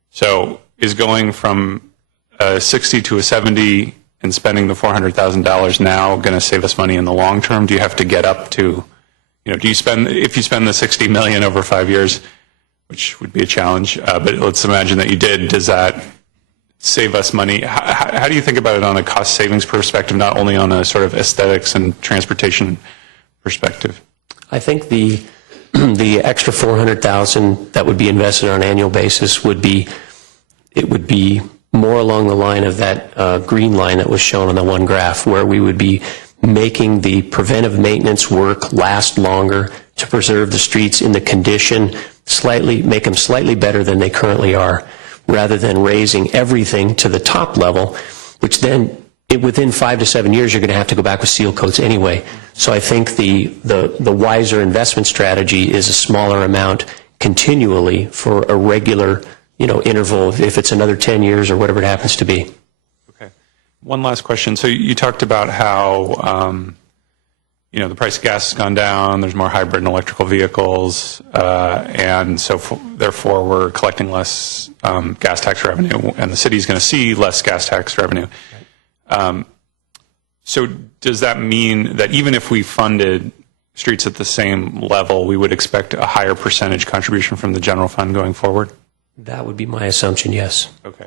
So is going from a 60 to a 70 and spending the $400,000 now going to save us money in the long term? Do you have to get up to, if you spend the $60 million over 5 years, which would be a challenge, but let's imagine that you did, does that save us money? How do you think about it on a cost savings perspective, not only on a sort of aesthetics and transportation perspective? I think the extra $400,000 that would be invested on an annual basis would be more along the line of that green line that was shown on the one graph, where we would be making the preventive maintenance work last longer to preserve the streets in the condition, make them slightly better than they currently are, rather than raising everything to the top level, which then within 5 to 7 years you're going to have to go back with seal coats anyway. So I think the wiser investment strategy is a smaller amount continually for a regular interval, if it's another 10 years or whatever it happens to be. Okay. One last question. So you talked about how the price of gas has gone down, there's more hybrid and electrical vehicles, and so therefore we're collecting less gas tax revenue, and the city's going to see less gas tax revenue. So does that mean that even if we funded streets at the same level, we would expect a higher percentage contribution from the general fund going forward? That would be my assumption, yes. Okay.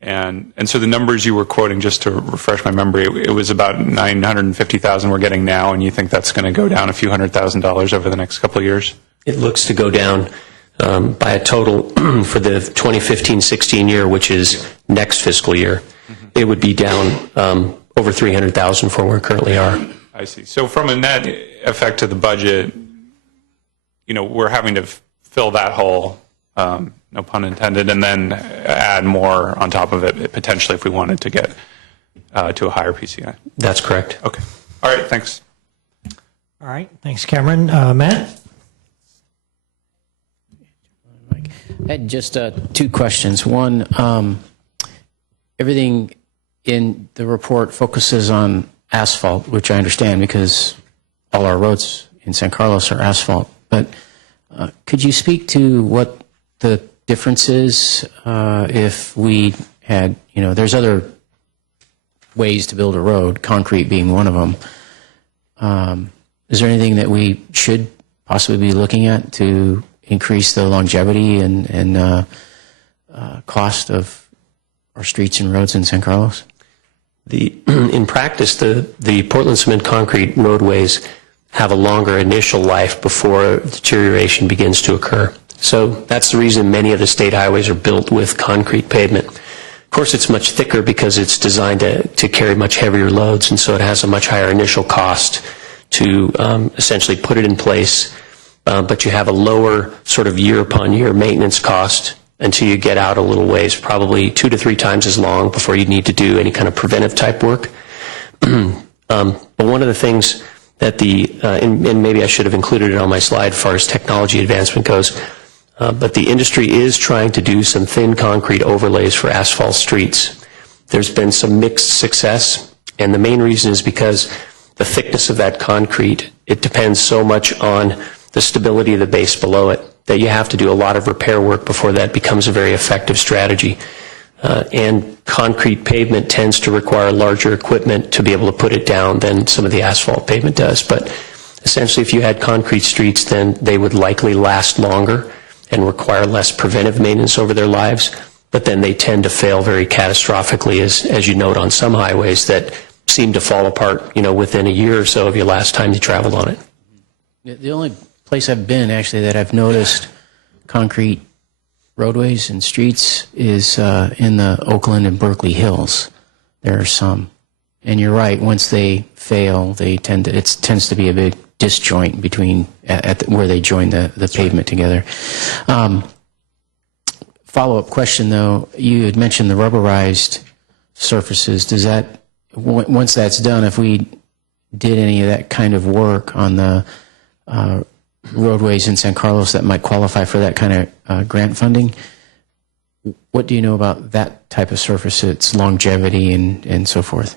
And so the numbers you were quoting, just to refresh my memory, it was about $950,000 we're getting now, and you think that's going to go down a few $100,000 over the next couple of years? It looks to go down by a total for the 2015-16 year, which is next fiscal year. It would be down over $300,000 from where we currently are. I see. So from a net effect to the budget, we're having to fill that hole, no pun intended, and then add more on top of it, potentially, if we wanted to get to a higher PCI. That's correct. Okay. All right, thanks. All right, thanks, Cameron. Matt? I had just 2 questions. One, everything in the report focuses on asphalt, which I understand because all our roads in San Carlos are asphalt. But could you speak to what the difference is if we had, there's other ways to build a road, concrete being one of them. Is there anything that we should possibly be looking at to increase the longevity and cost of our streets and roads in San Carlos? In practice, the Portland cement concrete roadways have a longer initial life before deterioration begins to occur. So that's the reason many of the state highways are built with concrete pavement. Of course, it's much thicker because it's designed to carry much heavier loads, and so it has a much higher initial cost to essentially put it in place. But you have a lower sort of year-upon-year maintenance cost until you get out a little ways, probably 2 to 3 times as long before you need to do any kind of preventive type work. But one of the things that and maybe I should have included it on my slide as far as technology advancement goes, but the industry is trying to do some thin concrete overlays for asphalt streets. There's been some mixed success, and the main reason is because the thickness of that concrete, it depends so much on the stability of the base below it that you have to do a lot of repair work before that becomes a very effective strategy. And concrete pavement tends to require larger equipment to be able to put it down than some of the asphalt pavement does. But essentially, if you had concrete streets, then they would likely last longer and require less preventive maintenance over their lives. But then they tend to fail very catastrophically, as you note on some highways that seem to fall apart, within a year or so of your last time you traveled on it. The only place I've been, actually, that I've noticed concrete roadways and streets is in the Oakland and Berkeley Hills. There are some. And you're right, once they fail, it tends to be a big disjoint between where they join the pavement together. Follow-up question, though. You had mentioned the rubberized surfaces. Does that, once that's done, if we did any of that kind of work on the roadways in San Carlos that might qualify for that kind of grant funding, what do you know about that type of surface, its longevity and so forth?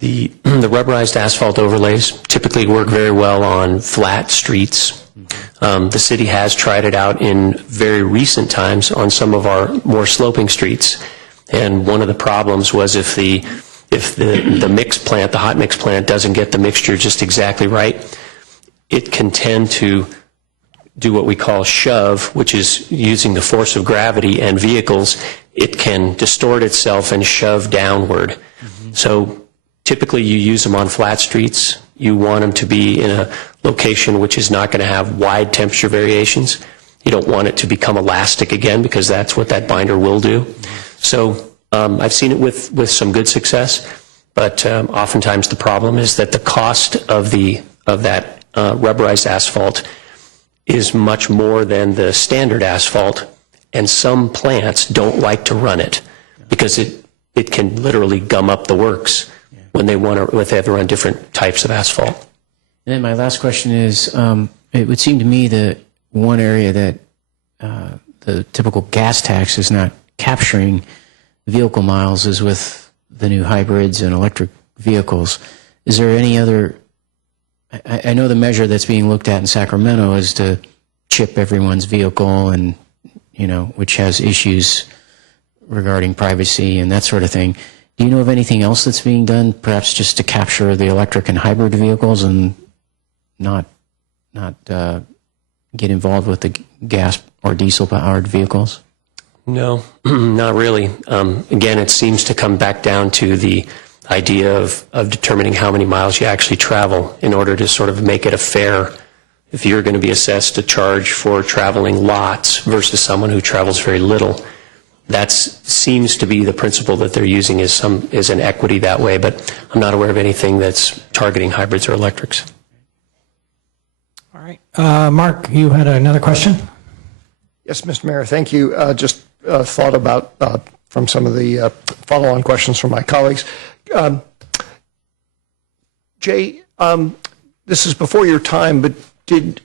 The rubberized asphalt overlays typically work very well on flat streets. The city has tried it out in very recent times on some of our more sloping streets. And one of the problems was if the mix plant, the hot mix plant, doesn't get the mixture just exactly right, it can tend to do what we call shove, which is using the force of gravity and vehicles. It can distort itself and shove downward. So typically you use them on flat streets. You want them to be in a location which is not going to have wide temperature variations. You don't want it to become elastic again because that's what that binder will do. So I've seen it with some good success, but oftentimes the problem is that the cost of that rubberized asphalt is much more than the standard asphalt, and some plants don't like to run it because it can literally gum up the works when they have to run different types of asphalt. And then my last question is, it would seem to me that one area that the typical gas tax is not capturing vehicle miles is with the new hybrids and electric vehicles. Is there any other? I know the measure that's being looked at in Sacramento is to chip everyone's vehicle, and which has issues regarding privacy and that sort of thing. Do you know of anything else that's being done, perhaps just to capture the electric and hybrid vehicles and not get involved with the gas or diesel-powered vehicles? No, not really. Again, it seems to come back down to the idea of determining how many miles you actually travel in order to sort of make it a fair, if you're going to be assessed a charge for traveling lots versus someone who travels very little. That seems to be the principle that they're using is an equity that way, but I'm not aware of anything that's targeting hybrids or electrics. All right. Mark, you had another question? Yes, Mr. Mayor, thank you. Just thought about from some of the follow-on questions from my colleagues. Jay, this is before your time, but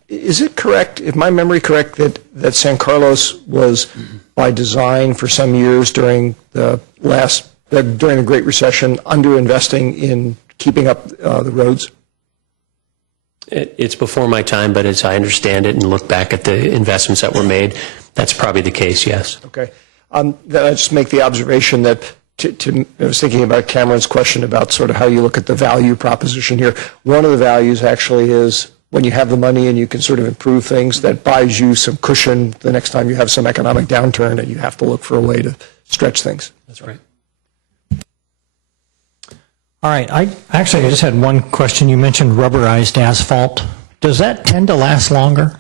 is it correct, if my memory correct, that San Carlos was by design for some years during the Great Recession underinvesting in keeping up the roads? It's before my time, but as I understand it and look back at the investments that were made, that's probably the case, yes. Okay. Then I just make the observation that I was thinking about Cameron's question about sort of how you look at the value proposition here. One of the values actually is when you have the money and you can sort of improve things, that buys you some cushion the next time you have some economic downturn and you have to look for a way to stretch things. That's right. All right. I just had one question. You mentioned rubberized asphalt. Does that tend to last longer?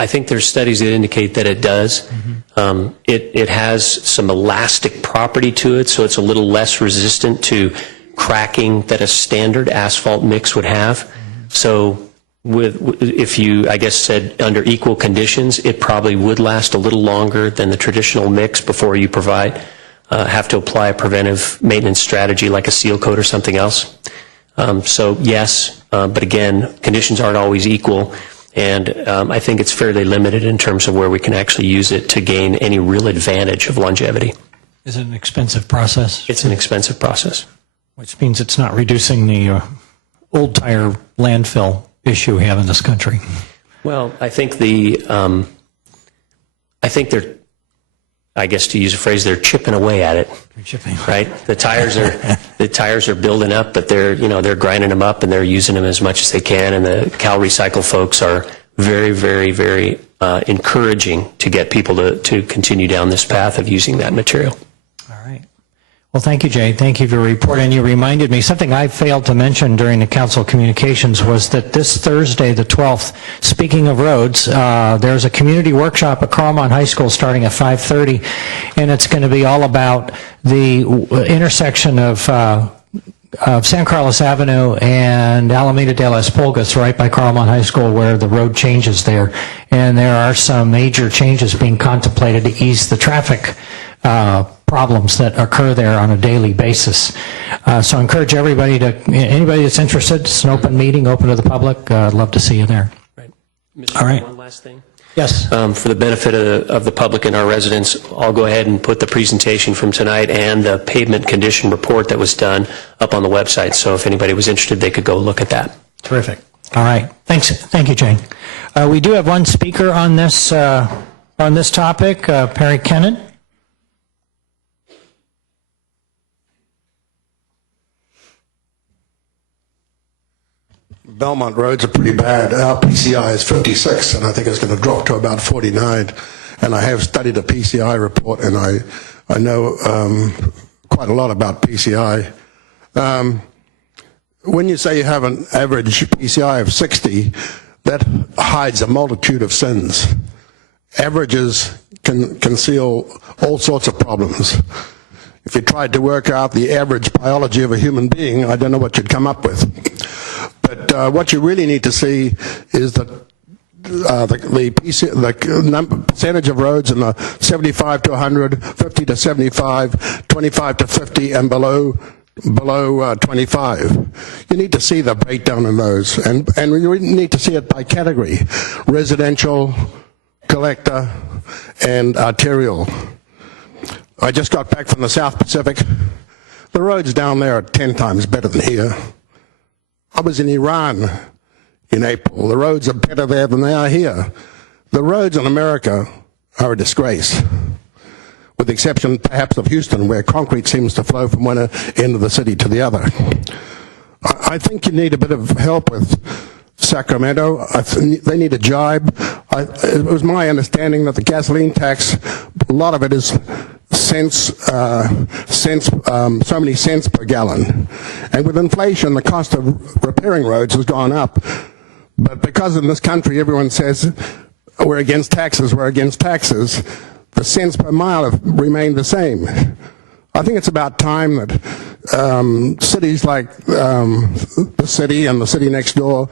I think there's studies that indicate that it does. It has some elastic property to it, so it's a little less resistant to cracking that a standard asphalt mix would have. So if you, I guess, said under equal conditions, it probably would last a little longer than the traditional mix before you have to apply a preventive maintenance strategy like a seal coat or something else. So yes, but again, conditions aren't always equal. And I think it's fairly limited in terms of where we can actually use it to gain any real advantage of longevity. Is it an expensive process? It's an expensive process. Which means it's not reducing the old tire landfill issue we have in this country. Well, I think they're, I guess to use a phrase, they're chipping away at it. Right? The tires are building up, but they're grinding them up and they're using them as much as they can. And the Cal Recycle folks are very, very, very encouraging to get people to continue down this path of using that material. All right. Well, thank you, Jay. Thank you for your report. And you reminded me, something I failed to mention during the council communications was that this Thursday, the 12th, speaking of roads, there's a community workshop at Carlmont High School starting at 5:30, and it's going to be all about the intersection of San Carlos Avenue and Alameda de las Pulgas, right by Carlmont High School, where the road changes there. And there are some major changes being contemplated to ease the traffic problems that occur there on a daily basis. So I encourage anybody that's interested, it's an open meeting, open to the public. I'd love to see you there. Right. Mr. All right. One last thing. Yes. For the benefit of the public and our residents, I'll go ahead and put the presentation from tonight and the pavement condition report that was done up on the website. So if anybody was interested, they could go look at that. Terrific. All right. Thanks. Thank you, Jane. We do have one speaker on this topic, Perry Kennett. Belmont roads are pretty bad. Our PCI is 56, and I think it's going to drop to about 49. And I have studied a PCI report, and I know quite a lot about PCI. When you say you have an average PCI of 60, that hides a multitude of sins. Averages can conceal all sorts of problems. If you tried to work out the average biology of a human being, I don't know what you'd come up with. But what you really need to see is that the percentage of roads in the 75 to 100, 50 to 75, 25 to 50, and below 25. You need to see the breakdown in those, and you need to see it by category: residential, collector, and arterial. I just got back from the South Pacific. The roads down there are 10 times better than here. I was in Iran in April. The roads are better there than they are here. The roads in America are a disgrace, with the exception perhaps of Houston, where concrete seems to flow from one end of the city to the other. I think you need a bit of help with Sacramento. They need a jibe. It was my understanding that the gasoline tax, a lot of it is so many cents per gallon. And with inflation, the cost of repairing roads has gone up. But because in this country everyone says we're against taxes, the cents per mile have remained the same. I think it's about time that cities like the city and the city next door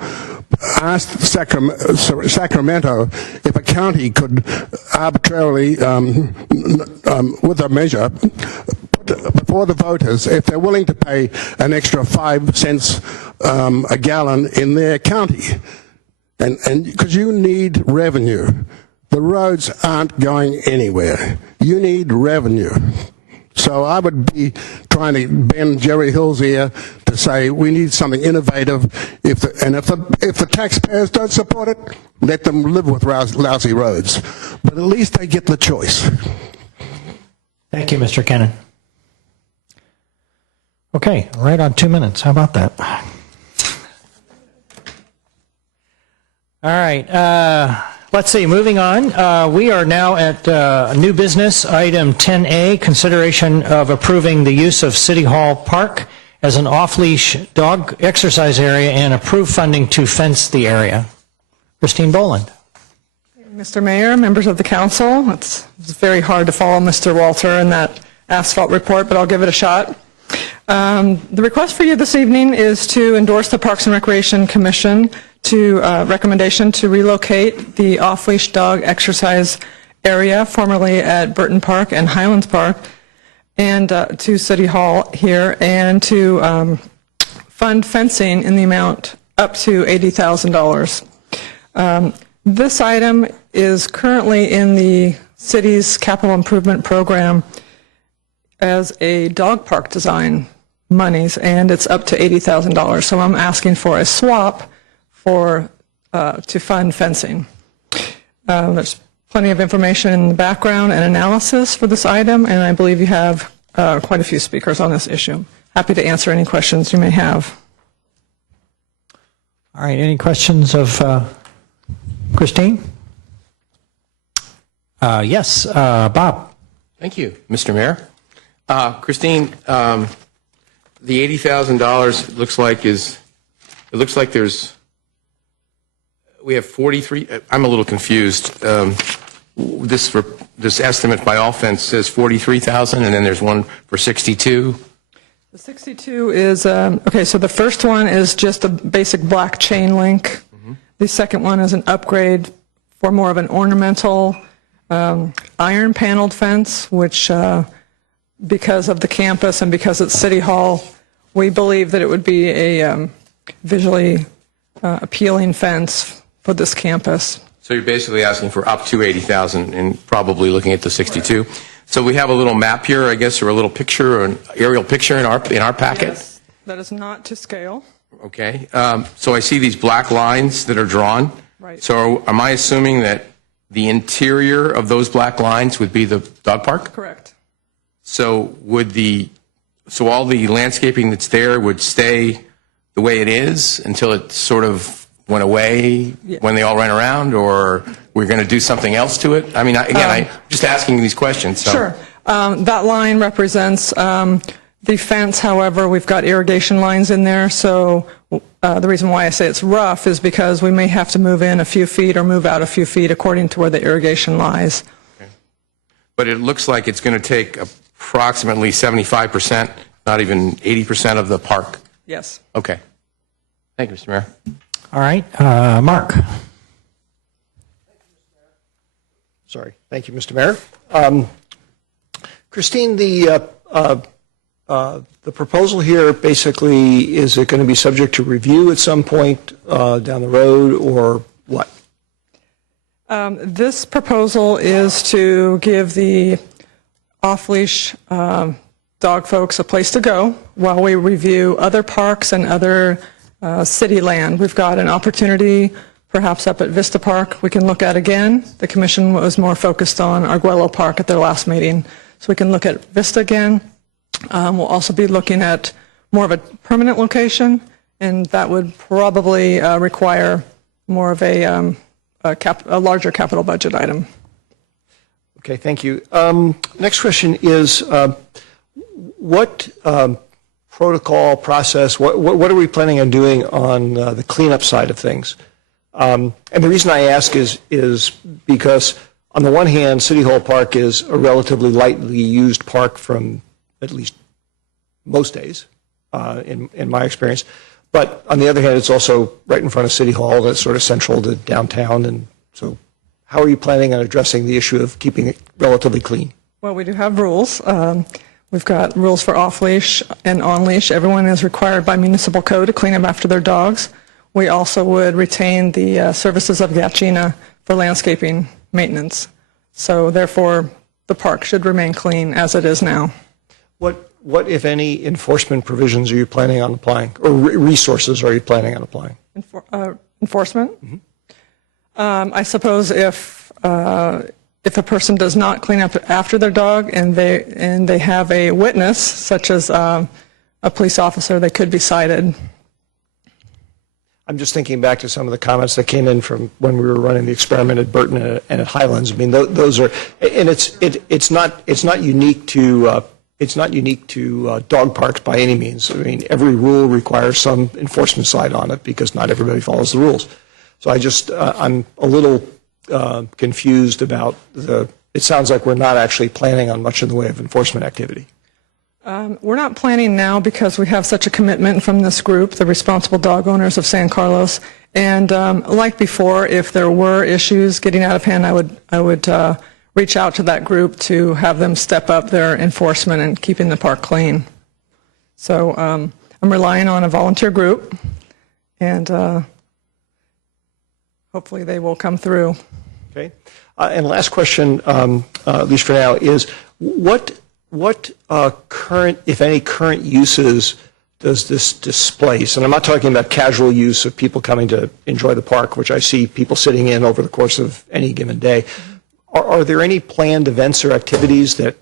asked Sacramento if a county could arbitrarily, with a measure, put before the voters if they're willing to pay an extra 5 cents a gallon in their county. And because you need revenue. The roads aren't going anywhere. You need revenue. So I would be trying to bend Jerry Hill's ear to say we need something innovative. If the taxpayers don't support it, let them live with lousy roads. But at least they get the choice. Thank you, Mr. Kennan. Okay, right on 2 minutes. How about that? All right. Let's see. Moving on. We are now at new business, item 10A, consideration of approving the use of City Hall Park as an off-leash dog exercise area and approve funding to fence the area. Christine Boland. Mr. Mayor, members of the council, it's very hard to follow Mr. Walter in that asphalt report, but I'll give it a shot. The request for you this evening is to endorse the Parks and Recreation Commission to recommendation to relocate the off-leash dog exercise area formerly at Burton Park and Highlands Park and to City Hall here, and to fund fencing in the amount up to $80,000. This item is currently in the city's capital improvement program as a dog park design monies, and it's up to $80,000. So I'm asking for a swap for to fund fencing. There's plenty of information in the background and analysis for this item, and I believe you have quite a few speakers on this issue. Happy to answer any questions you may have. All right. Any questions of Christine? Yes, Bob. Thank you, Mr. Mayor. Christine, the $80,000 looks like we have 43. I'm a little confused. This estimate by offense says 43,000, and then there's one for 62. The 62 is okay. So the first one is just a basic black chain link. Mm-hmm. The second one is an upgrade for more of an ornamental iron paneled fence, which because of the campus and because it's City Hall, we believe that it would be a visually appealing fence for this campus. So you're basically asking for up to 80,000 and probably looking at the 62. So we have a little map here, I guess, or a little picture or an aerial picture in our packet. Yes, that is not to scale. Okay. So I see these black lines that are drawn. Right. So am I assuming that the interior of those black lines would be the dog park? Correct. So so all the landscaping that's there would stay the way it is until it sort of went away when they all ran around, or we're going to do something else to it? I mean, I'm just asking these questions. So. Sure. That line represents the fence. However, we've got irrigation lines in there. So the reason why I say it's rough is because we may have to move in a few feet or move out a few feet according to where the irrigation lies. Okay. But it looks like it's going to take approximately 75%, not even 80% of the park. Yes. Okay. Thank you, Mr. Mayor. All right. Mark. Sorry. Thank you, Mr. Mayor. Christine, the proposal here basically, is it going to be subject to review at some point down the road, or what? This proposal is to give the off-leash dog folks a place to go while we review other parks and other city land. We've got an opportunity perhaps up at Vista Park we can look at again. The commission was more focused on Arguello Park at their last meeting, so we can look at Vista again. We'll also be looking at more of a permanent location, and that would probably require more of a larger capital budget item. Okay, thank you. Next question is, what protocol process, what are we planning on doing on the cleanup side of things? And the reason I ask is because on the one hand, City Hall Park is a relatively lightly used park from at least most days, in my experience. But on the other hand, it's also right in front of City Hall. That's sort of central to downtown. And so how are you planning on addressing the issue of keeping it relatively clean? Well, we do have rules. We've got rules for off-leash and on-leash. Everyone is required by municipal code to clean up after their dogs. We also would retain the services of Gachina for landscaping maintenance. So therefore, the park should remain clean as it is now. What, if any, enforcement provisions are you planning on applying, or resources are you planning on applying? Enforcement? I suppose if a person does not clean up after their dog and they have a witness, such as a police officer, they could be cited. I'm just thinking back to some of the comments that came in from when we were running the experiment at Burton and at Highlands. I mean, those are, and it's not unique to dog parks by any means. I mean, every rule requires some enforcement side on it because not everybody follows the rules. So I'm a little confused about it sounds like we're not actually planning on much in the way of enforcement activity. We're not planning now because we have such a commitment from this group, the Responsible Dog Owners of San Carlos. And like before, if there were issues getting out of hand, I would reach out to that group to have them step up their enforcement and keeping the park clean. So I'm relying on a volunteer group, and hopefully they will come through. Okay. And last question, at least for now, is what current, if any, current uses does this displace? And I'm not talking about casual use of people coming to enjoy the park, which I see people sitting in over the course of any given day. Are there any planned events or activities that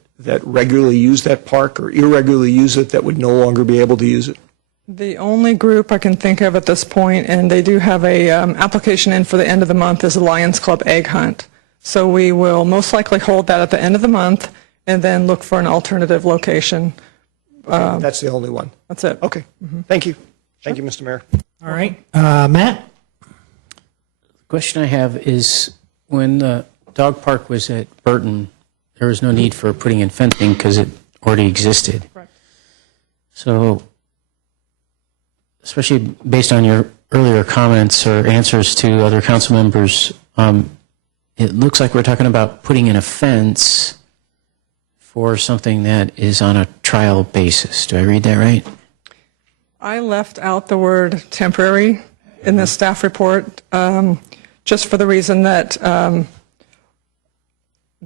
regularly use that park or irregularly use it that would no longer be able to use it? The only group I can think of at this point, and they do have a application in for the end of the month, is the Lions Club Egg Hunt. So we will most likely hold that at the end of the month and then look for an alternative location. That's the only one. That's it. Okay. Thank you. Thank you, Mr. Mayor. All right. Matt? The question I have is, when the dog park was at Burton, there was no need for putting in fencing because it already existed. Correct. So, especially based on your earlier comments or answers to other council members, it looks like we're talking about putting in a fence for something that is on a trial basis. Do I read that right? I left out the word temporary in the staff report just for the reason that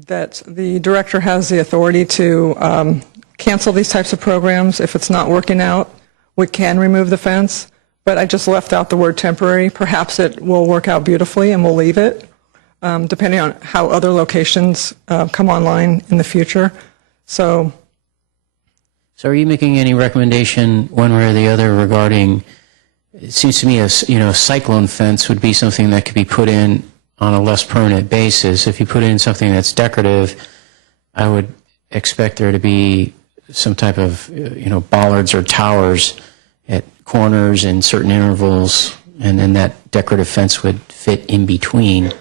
that the director has the authority to cancel these types of programs. If it's not working out, we can remove the fence, but I just left out the word temporary. Perhaps it will work out beautifully and we'll leave it, depending on how other locations come online in the future. So are you making any recommendation one way or the other regarding, it seems to me a cyclone fence would be something that could be put in on a less permanent basis. If you put in something that's decorative, I would expect there to be some type of, bollards or towers at corners and certain intervals, and then that decorative fence would fit in between,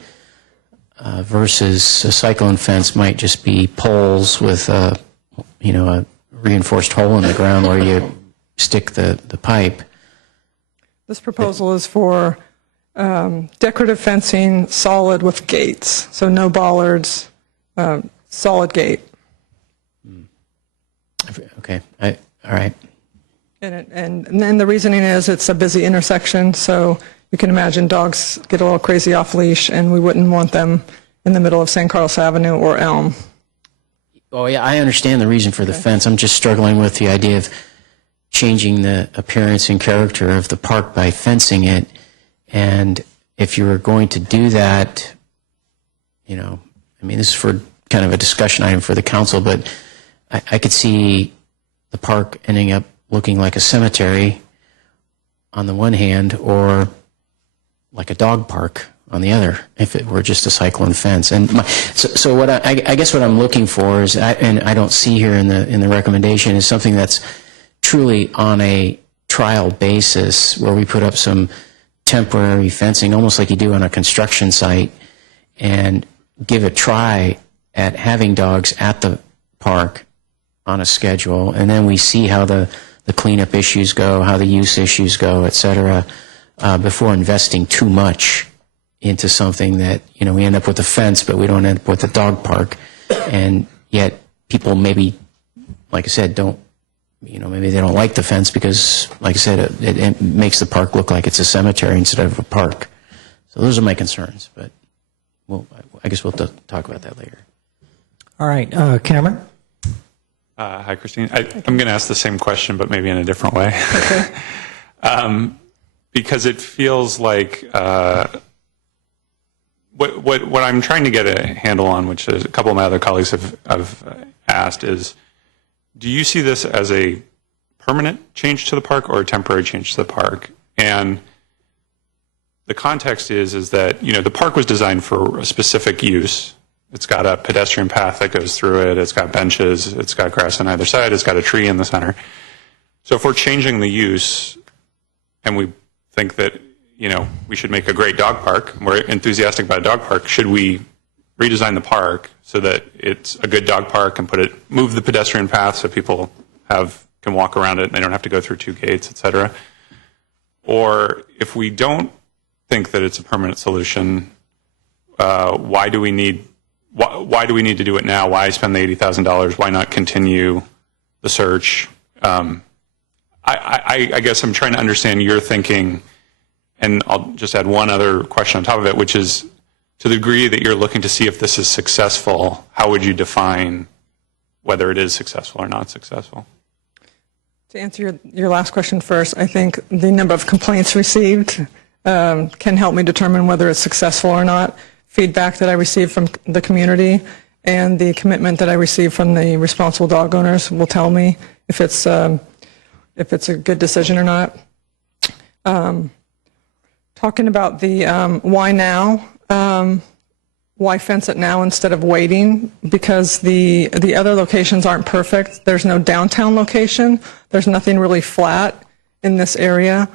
versus a cyclone fence might just be poles with a reinforced hole in the ground where you stick the pipe. this proposal is for decorative fencing, solid with gates, so no bollards, solid gate. Okay, all right. And then the reasoning is it's a busy intersection, so you can imagine dogs get a little crazy off leash, and we wouldn't want them in the middle of San Carlos Avenue or Elm. Oh, yeah, I understand the reason for the fence. I'm just struggling with the idea of changing the appearance and character of the park by fencing it. And if you were going to do that, this is for kind of a discussion item for the council, but I could see the park ending up looking like a cemetery on the one hand, or like a dog park on the other, if it were just a cyclone fence. And so what I guess what I'm looking for is, and I don't see here in the recommendation, is something that's truly on a trial basis, where we put up some temporary fencing, almost like you do on a construction site, and give a try at having dogs at the park on a schedule, and then we see how the cleanup issues go, how the use issues go, et cetera, before investing too much into something that, we end up with a fence, but we don't end up with a dog park. And yet people maybe, like I said, maybe they don't like the fence because, like I said, it makes the park look like it's a cemetery instead of a park. So those are my concerns, but I guess we'll talk about that later. All right, Cameron? Hi, Christine. I'm going to ask the same question, but maybe in a different way. Because it feels like what I'm trying to get a handle on, which a couple of my other colleagues have asked, is do you see this as a permanent change to the park or a temporary change to the park? And the context is that, you know, the park was designed for a specific use. It's got a pedestrian path that goes through it. It's got benches. It's got grass on either side. It's got a tree in the center. So if we're changing the use and we think that, you know, we should make a great dog park, we're enthusiastic about a dog park, should we redesign the park so that it's a good dog park and move the pedestrian path so people can walk around it and they don't have to go through 2 gates, et cetera? Or if we don't think that it's a permanent solution, why do we need to do it now? Why spend the $80,000? Why not continue the search? I guess I'm trying to understand your thinking, and I'll just add one other question on top of it, which is, to the degree that you're looking to see if this is successful, how would you define whether it is successful or not successful? To answer your last question first, I think the number of complaints received can help me determine whether it's successful or not. Feedback that I receive from the community and the commitment that I receive from the responsible dog owners will tell me if it's a good decision or not. Talking about the why now, why fence it now instead of waiting? Because the other locations aren't perfect. There's no downtown location. There's nothing really flat in this area.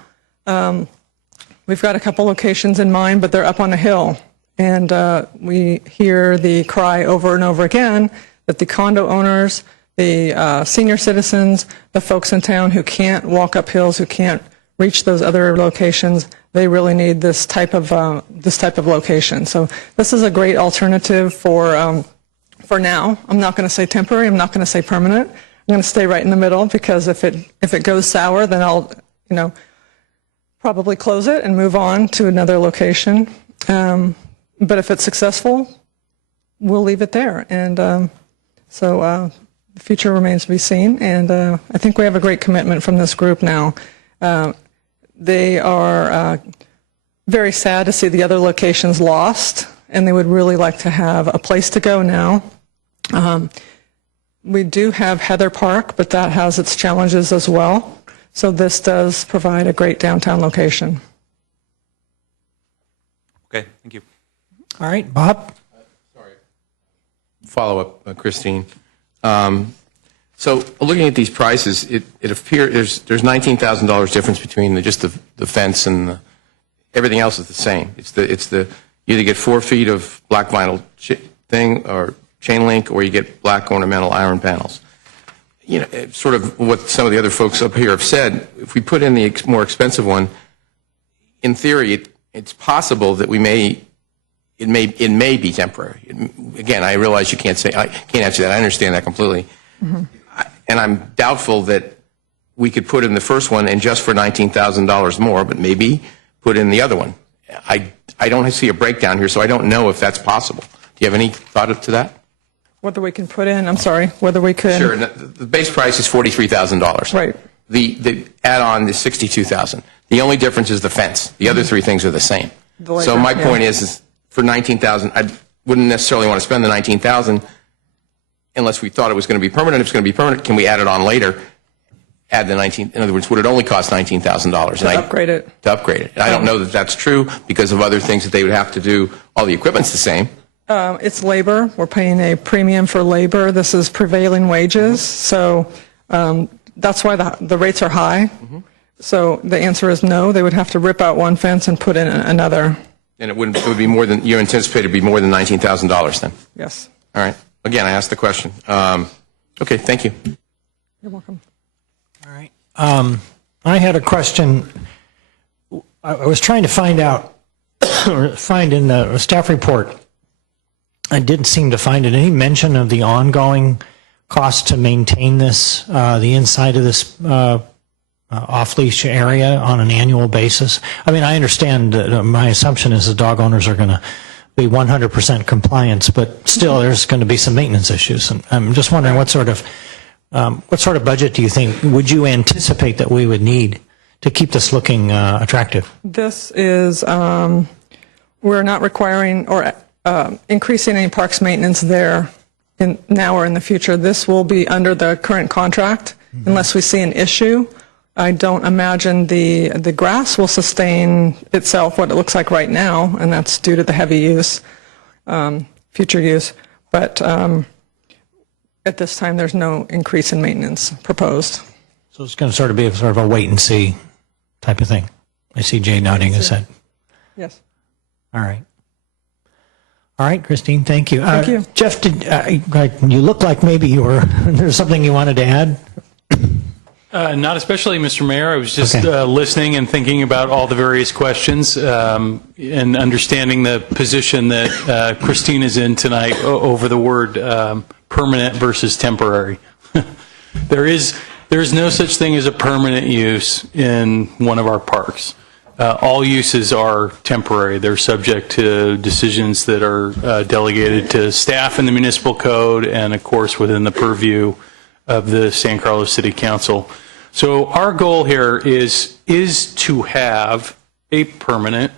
We've got a couple locations in mind, but they're up on a hill. And we hear the cry over and over again that the condo owners, the senior citizens, the folks in town who can't walk up hills, who can't reach those other locations, they really need this type of location. So this is a great alternative for now. I'm not going to say temporary. I'm not going to say permanent. I'm going to stay right in the middle, because if it goes sour, then I'll probably close it and move on to another location. But if it's successful, we'll leave it there. And so the future remains to be seen. And I think we have a great commitment from this group now. They are very sad to see the other locations lost, and they would really like to have a place to go now. We do have Heather Park, but that has its challenges as well. So this does provide a great downtown location. Okay, thank you. All right, Bob? Follow up, Christine. So looking at these prices, it appears there's $19,000 difference between just the fence and everything else is the same. It's the you either get 4 feet of black vinyl thing or chain link, or you get black ornamental iron panels. You know, sort of what some of the other folks up here have said. If we put in the more expensive one, in theory, it's possible that it may be temporary. Again, I realize I can't answer that. I understand that completely. Mm-hmm. And I'm doubtful that we could put in the first one and just for $19,000 more, but maybe put in the other one. I don't see a breakdown here, so I don't know if that's possible. Do you have any thought to that? Whether we can put in, I'm sorry, whether we could. Sure. The base price is $43,000. Right. The add-on is $62,000. The only difference is the fence. The other 3 things are the same. So my point is for $19,000, I wouldn't necessarily want to spend the $19,000 unless we thought it was going to be permanent. If it's going to be permanent, can we add it on later? Add the $19,000. In other words, would it only cost $19,000 to upgrade it? To upgrade it. I don't know that that's true because of other things that they would have to do. All the equipment's the same. It's labor. We're paying a premium for labor. This is prevailing wages. So that's why the rates are high. Mm-hmm. So the answer is no. They would have to rip out one fence and put in another. And it would be more than you anticipated. It'd be more than $19,000 then. Yes. All right. Again, I asked the question. Okay. Thank you. You're welcome. All right. I had a question. I was trying to find out, or find in the staff report. I didn't seem to find it. Any mention of the ongoing cost to maintain this, the inside of this off-leash area on an annual basis? I mean, I understand that my assumption is the dog owners are going to be 100% compliance, but still there's going to be some maintenance issues. And I'm just wondering what sort of What sort of budget do you think, would you anticipate that we would need to keep this looking attractive? This is, we're not requiring or increasing any parks maintenance there now or in the future. This will be under the current contract unless we see an issue. I don't imagine the grass will sustain itself what it looks like right now, and that's due to the heavy use, future use. But at this time, there's no increase in maintenance proposed. So it's going to sort of be a sort of a wait and see type of thing. I see Jay nodding his head. Yes. All right. All right, Christine, thank you. Thank you. Jeff, you look like maybe there's something you wanted to add? Not especially, Mr. Mayor. I was just listening and thinking about all the various questions and understanding the position that Christine is in tonight over the word permanent versus temporary. There is no such thing as a permanent use in one of our parks. All uses are temporary. They're subject to decisions that are delegated to staff in the municipal code and, of course, within the purview of the San Carlos City Council. So our goal here is to have a permanent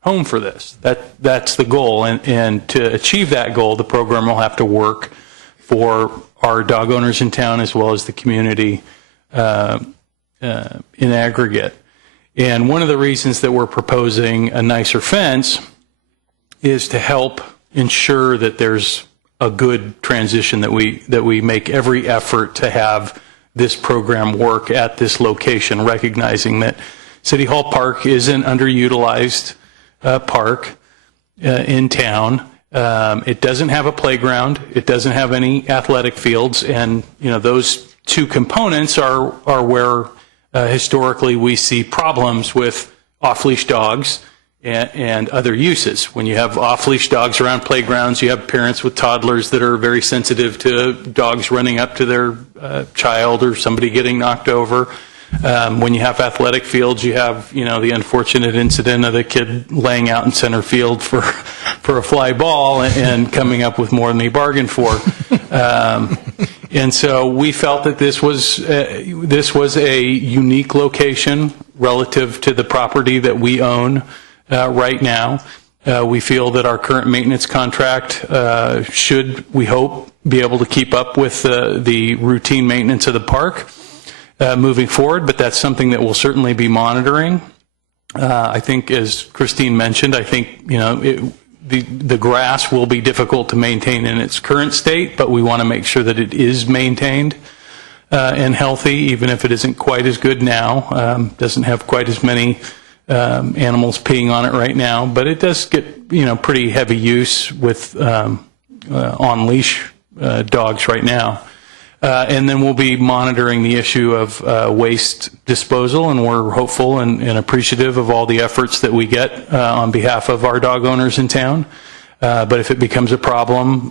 home for this. That's the goal. And to achieve that goal, the program will have to work for our dog owners in town as well as the community in aggregate. And one of the reasons that we're proposing a nicer fence is to help ensure that there's a good transition, that we make every effort to have this program work at this location, recognizing that City Hall Park is an underutilized park in town. It doesn't have a playground. It doesn't have any athletic fields, and those two components are where historically we see problems with off-leash dogs and other uses. When you have off-leash dogs around playgrounds, you have parents with toddlers that are very sensitive to dogs running up to their child or somebody getting knocked over. When you have athletic fields, you have the unfortunate incident of the kid laying out in center field for a fly ball and coming up with more than he bargained for. And so we felt that this was a unique location relative to the property that we own right now. We feel that our current maintenance contract should, we hope, be able to keep up with the routine maintenance of the park moving forward, but that's something that we'll certainly be monitoring. I think, as Christine mentioned, I think the grass will be difficult to maintain in its current state, but we want to make sure that it is maintained and healthy, even if it isn't quite as good now. Doesn't have quite as many animals peeing on it right now, but it does get pretty heavy use with on leash dogs right now. And then we'll be monitoring the issue of waste disposal, and we're hopeful and appreciative of all the efforts that we get on behalf of our dog owners in town. But if it becomes a problem,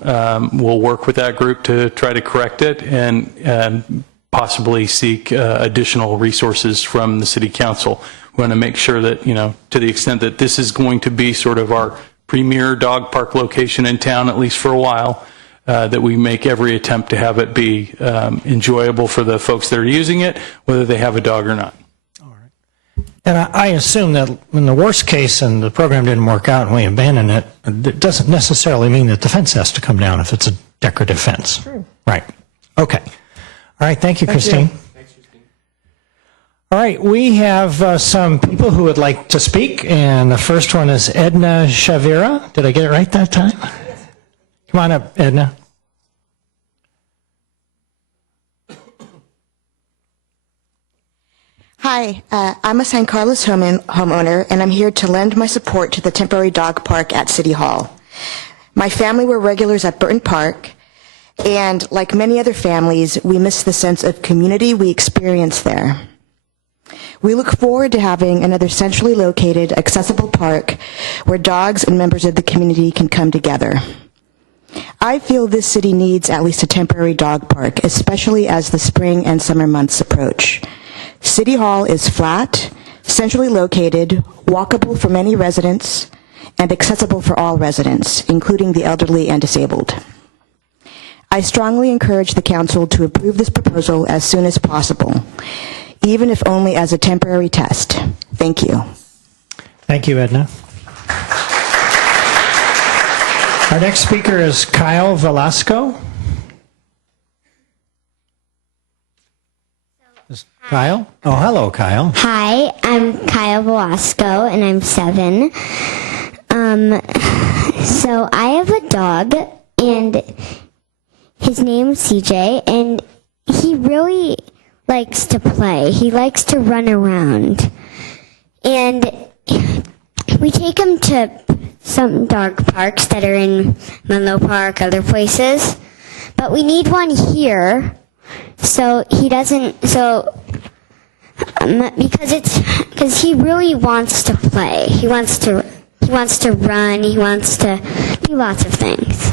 we'll work with that group to try to correct it and possibly seek additional resources from the City Council. We want to make sure that, to the extent that this is going to be sort of our premier dog park location in town, at least for a while, that we make every attempt to have it be enjoyable for the folks that are using it, whether they have a dog or not. All right. And I assume that in the worst case and the program didn't work out and we abandon it, it doesn't necessarily mean that the fence has to come down if it's a decorative fence. True. Right. Okay. All right. Thank you, Christine. Thanks, Christine. All right. We have some people who would like to speak, and the first one is Edna Shavira. Did I get it right that time? Yes. Come on up, Edna. Hi, I'm a San Carlos homeowner, and I'm here to lend my support to the temporary dog park at City Hall. My family were regulars at Burton Park, and like many other families, we miss the sense of community we experience there. We look forward to having another centrally located, accessible park where dogs and members of the community can come together. I feel this city needs at least a temporary dog park, especially as the spring and summer months approach. City Hall is flat, centrally located, walkable for many residents, and accessible for all residents, including the elderly and disabled. I strongly encourage the council to approve this proposal as soon as possible, even if only as a temporary test. Thank you. Thank you, Edna. Our next speaker is Kyle Velasco. Kyle? Oh, hello, Kyle. Hi, I'm Kyle Velasco, and I'm 7. So I have a dog, and his name's CJ, and he really likes to play. He likes to run around. And we take him to some dog parks that are in Menlo Park, other places. But we need one here, so he doesn't, because he really wants to play. He wants to run, he wants to do lots of things.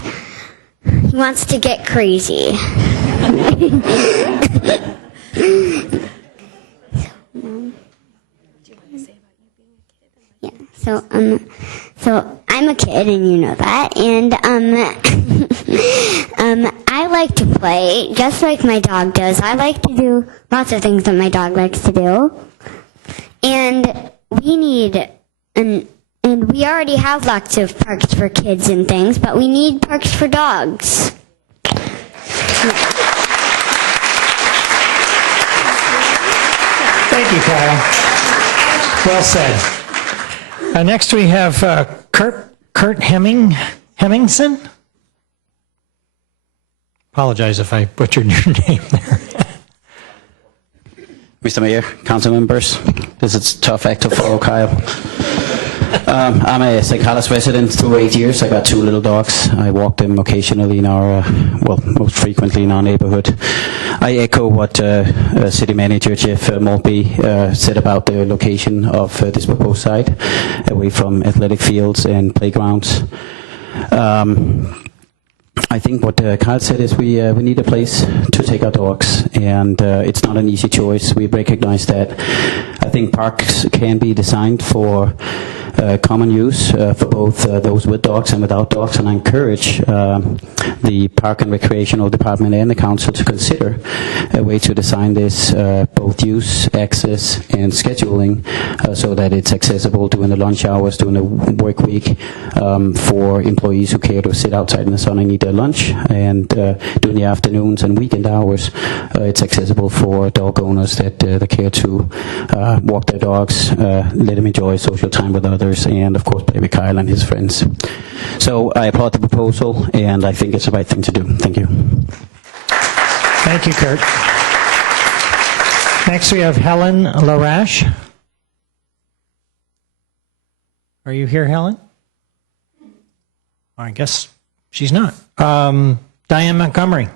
He wants to get crazy. Yeah, so I'm a kid, and you know that, and I like to play just like my dog does. I like to do lots of things that my dog likes to do, and we already have lots of parks for kids and things, but we need parks for dogs. Thank you, Kyle. Well said. Next we have Kurt Hemmingson. Apologize if I butchered your name there. Mr. Mayor, council members, this is a tough act to follow, Kyle. I'm a St. Carlos resident for 8 years. I got 2 little dogs. I walk them occasionally in our, most frequently in our neighborhood. I echo what City Manager Jeff Maltby said about the location of this proposed site, away from athletic fields and playgrounds. I think what Kyle said is we need a place to take our dogs, and it's not an easy choice. We recognize that. I think parks can be designed for common use for both those with dogs and without dogs, and I encourage the Park and Recreational Department and the council to consider a way to design this both use, access, and scheduling so that it's accessible during the lunch hours, during the work week for employees who care to sit outside in the sun and eat their lunch, and during the afternoons and weekend hours it's accessible for dog owners that care to walk their dogs, let them enjoy social time with others, and of course play with Kyle and his friends. So I applaud the proposal, and I think it's the right thing to do. Thank you. Thank you, Kurt. Next we have Helen Larash. Are you here, Helen? I guess she's not. Diane Montgomery.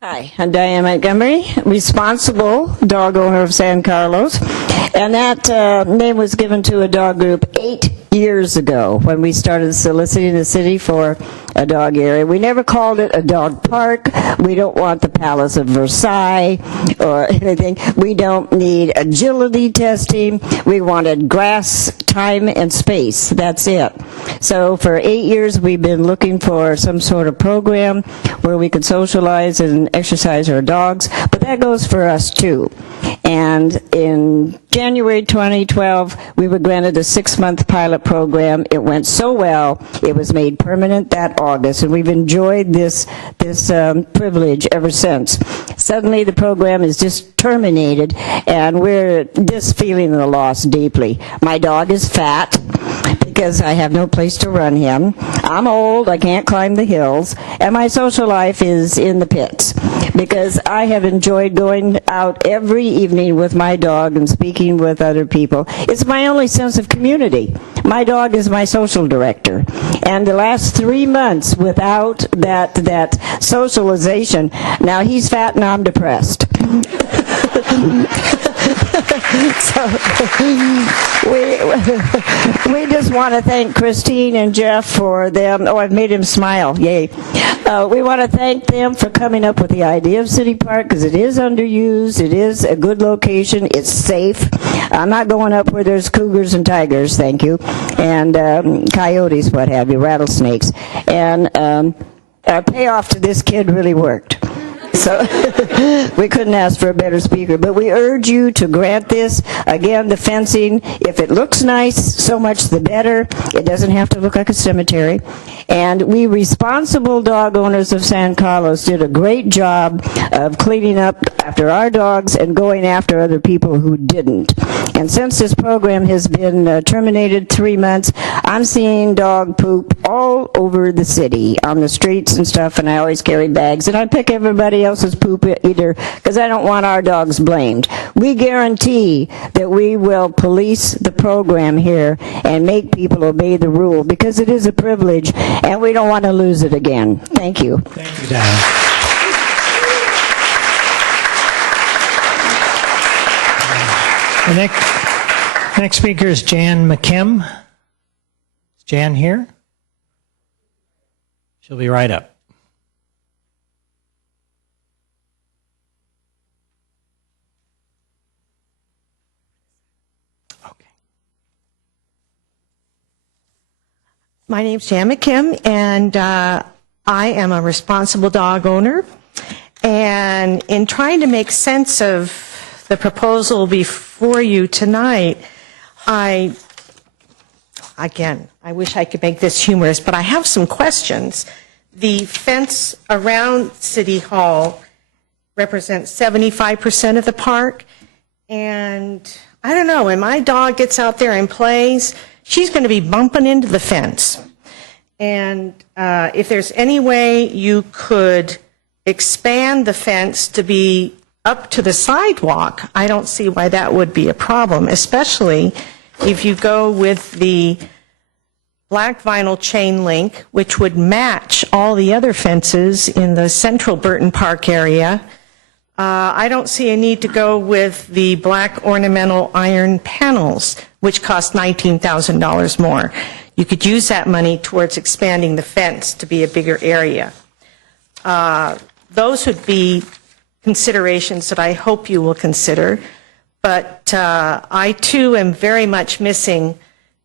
Hi, I'm Diane Montgomery, responsible dog owner of San Carlos, and that name was given to a dog group 8 years ago when we started soliciting the city for a dog area. We never called it a dog park. We don't want the Palace of Versailles or anything. We don't need agility testing. We wanted grass, time, and space. That's it. So for 8 years we've been looking for some sort of program where we could socialize and exercise our dogs, but that goes for us too. And in January 2012, we were granted a 6-month pilot program. It went so well, it was made permanent that August, and we've enjoyed this privilege ever since. Suddenly, the program is just terminated, and we're just feeling the loss deeply. My dog is fat because I have no place to run him. I'm old, I can't climb the hills, and my social life is in the pits because I have enjoyed going out every evening with my dog and speaking with other people. It's my only sense of community. My dog is my social director, and the last 3 months without that socialization, now he's fat and I'm depressed. So we just want to thank Christine and Jeff for them. Oh, I've made him smile. Yay. We want to thank them for coming up with the idea of City Park because it is underused. It is a good location. It's safe. I'm not going up where there's cougars and tigers, thank you, and coyotes, what have you, rattlesnakes. And our payoff to this kid really worked. So we couldn't ask for a better speaker. But we urge you to grant this. Again, the fencing, if it looks nice, so much the better. It doesn't have to look like a cemetery. And we responsible dog owners of San Carlos did a great job of cleaning up after our dogs and going after other people who didn't. And since this program has been terminated 3 months, I'm seeing dog poop all over the city, on the streets and stuff, and I always carry bags. And I pick everybody else's poop either because I don't want our dogs blamed. We guarantee that we will police the program here and make people obey the rule because it is a privilege and we don't want to lose it again. Thank you. Thank you, Diane. The next speaker is Jan McKim. Is Jan here? She'll be right up. My name's Jan McKim, and I am a responsible dog owner. And in trying to make sense of the proposal before you tonight, I wish I could make this humorous, but I have some questions. The fence around City Hall represents 75% of the park, and I don't know, when my dog gets out there and plays, she's going to be bumping into the fence. And if there's any way you could expand the fence to be up to the sidewalk, I don't see why that would be a problem, especially if you go with the black vinyl chain link, which would match all the other fences in the central Burton Park area. I don't see a need to go with the black ornamental iron panels, which cost $19,000 more. You could use that money towards expanding the fence to be a bigger area. Those would be considerations that I hope you will consider. But I, too, am very much missing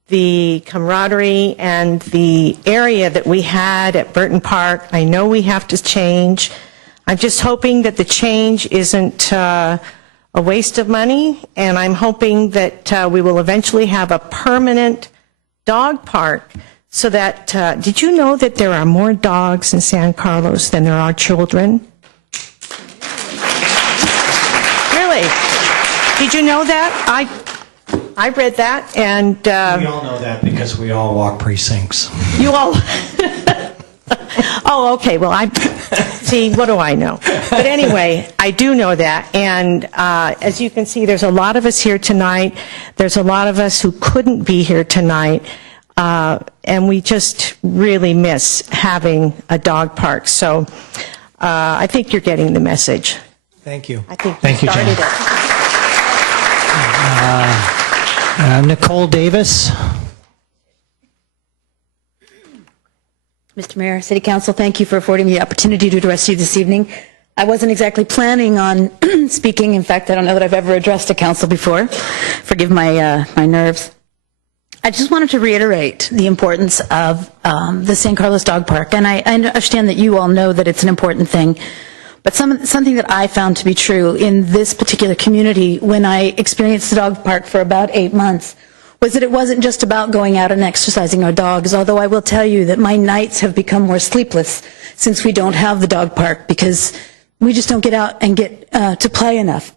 the camaraderie and the area that we had at Burton Park. I know we have to change. I'm just hoping that the change isn't a waste of money, and I'm hoping that we will eventually have a permanent dog park so that, did you know that there are more dogs in San Carlos than there are children? Really? Did you know that? I read that, and... we all know that because we all walk precincts. You all... Oh, okay. Well, see, what do I know? But anyway, I do know that. And as you can see, there's a lot of us here tonight. There's a lot of us who couldn't be here tonight. And we just really miss having a dog park. So I think you're getting the message. Thank you. I think Thank you, started Jan. Nicole Davis. Mr. Mayor, City Council, thank you for affording me the opportunity to address you this evening. I wasn't exactly planning on speaking. In fact, I don't know that I've ever addressed a council before. Forgive my nerves. I just wanted to reiterate the importance of the San Carlos Dog Park, and I understand that you all know that it's an important thing. But something that I found to be true in this particular community when I experienced the dog park for about 8 months was that it wasn't just about going out and exercising our dogs, although I will tell you that my nights have become more sleepless since we don't have the dog park because we just don't get out and get to play enough.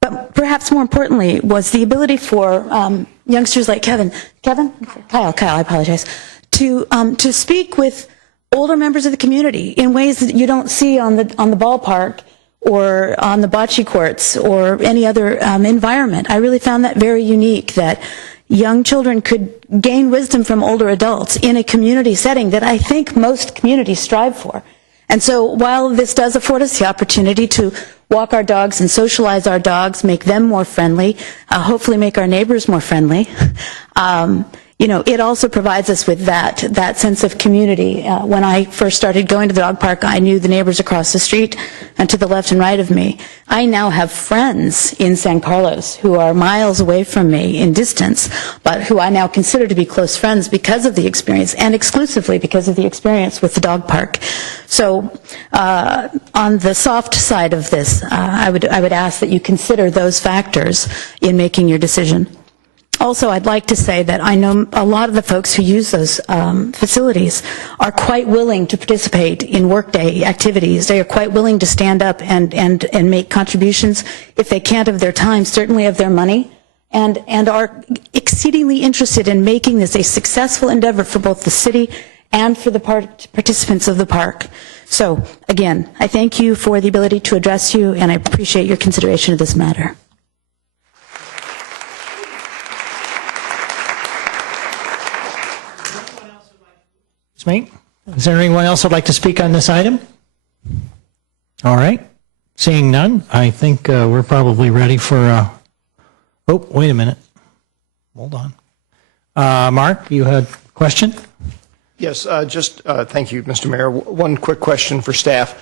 But perhaps more importantly was the ability for youngsters like Kyle, I apologize, to speak with older members of the community in ways that you don't see on the ballpark or on the bocce courts or any other environment. I really found that very unique, that young children could gain wisdom from older adults in a community setting that I think most communities strive for. And so while this does afford us the opportunity to walk our dogs and socialize our dogs, make them more friendly, hopefully make our neighbors more friendly, it also provides us with that sense of community. When I first started going to the dog park, I knew the neighbors across the street and to the left and right of me. I now have friends in San Carlos who are miles away from me in distance, but who I now consider to be close friends because of the experience, and exclusively because of the experience with the dog park. So on the soft side of this, I would ask that you consider those factors in making your decision. Also, I'd like to say that I know a lot of the folks who use those facilities are quite willing to participate in workday activities. They are quite willing to stand up and make contributions, if they can't of their time, certainly of their money, and are exceedingly interested in making this a successful endeavor for both the city and for the participants of the park. So, again, I thank you for the ability to address you, and I appreciate your consideration of this matter. Me? Is there anyone else who'd like to speak on this item? All right. Seeing none, I think we're probably ready for... Oh, wait a minute. Hold on. Mark, you had a question? Yes, thank you, Mr. Mayor. One quick question for staff.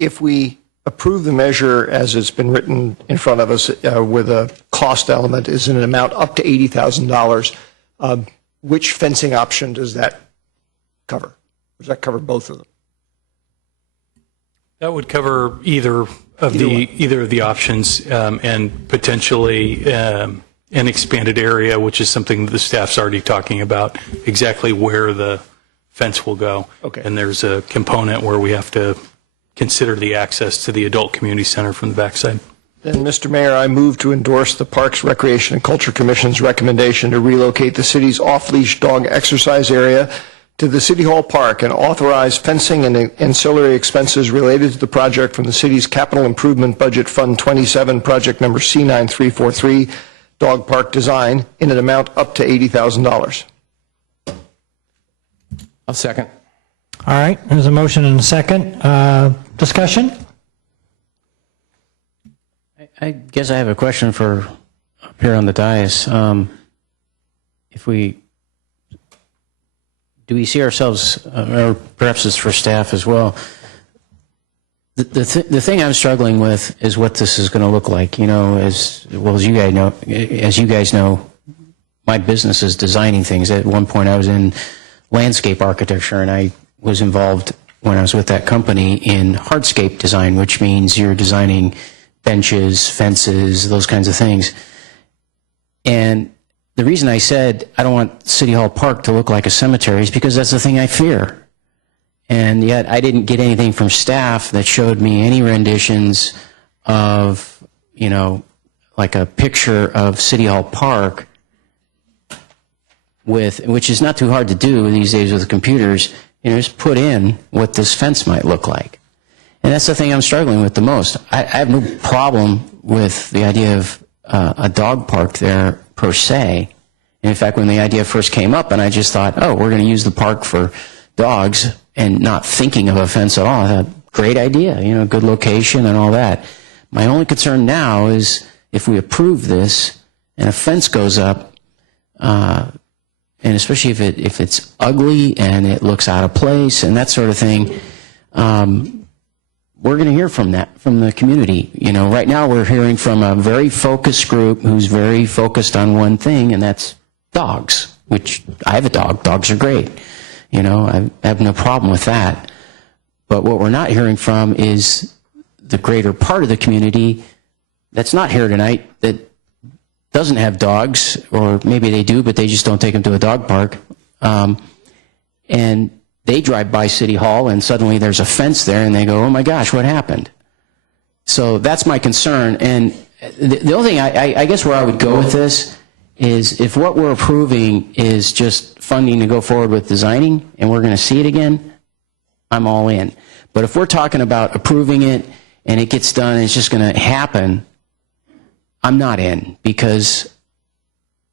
If we approve the measure as it's been written in front of us with a cost element is in an amount up to $80,000, which fencing option does that cover? Does that cover both of them? That would cover either of the options, and potentially an expanded area, which is something that the staff's already talking about, exactly where the fence will go. Okay. And there's a component where we have to consider the access to the adult community center from the backside. Then, Mr. Mayor, I move to endorse the Parks, Recreation, and Culture Commission's recommendation to relocate the city's off-leash dog exercise area to the City Hall Park and authorize fencing and ancillary expenses related to the project from the city's Capital Improvement Budget Fund 27, project number C9343, Dog Park Design, in an amount up to $80,000. I'll second. All right. There's a motion and a second. Discussion? I guess I have a question for up here on the dais. Do we see ourselves, or perhaps it's for staff as well, the thing I'm struggling with is what this is going to look like. As well as you guys know, my business is designing things. At one point I was in landscape architecture, and I was involved when I was with that company in hardscape design, which means you're designing benches, fences, those kinds of things. And the reason I said I don't want City Hall Park to look like a cemetery is because that's the thing I fear. And yet I didn't get anything from staff that showed me any renditions of, like a picture of City Hall Park which is not too hard to do these days with computers, just put in what this fence might look like. And that's the thing I'm struggling with the most. I have no problem with the idea of a dog park there per se. And in fact, when the idea first came up, and I just thought, we're going to use the park for dogs, and not thinking of a fence at all, I thought, great idea, good location and all that. My only concern now is if we approve this and a fence goes up, and especially if it's ugly and it looks out of place and that sort of thing, we're going to hear from the community. Right now we're hearing from a very focused group who's very focused on one thing, and that's dogs, which I have a dog. Dogs are great. I have no problem with that. But what we're not hearing from is the greater part of the community that's not here tonight that doesn't have dogs, or maybe they do, but they just don't take them to a dog park. And they drive by City Hall, and suddenly there's a fence there, and they go, oh my gosh, what happened? So that's my concern. And the only thing, I guess where I would go with this is if what we're approving is just funding to go forward with designing, and we're going to see it again, I'm all in. But if we're talking about approving it, and it gets done, and it's just going to happen, I'm not in, because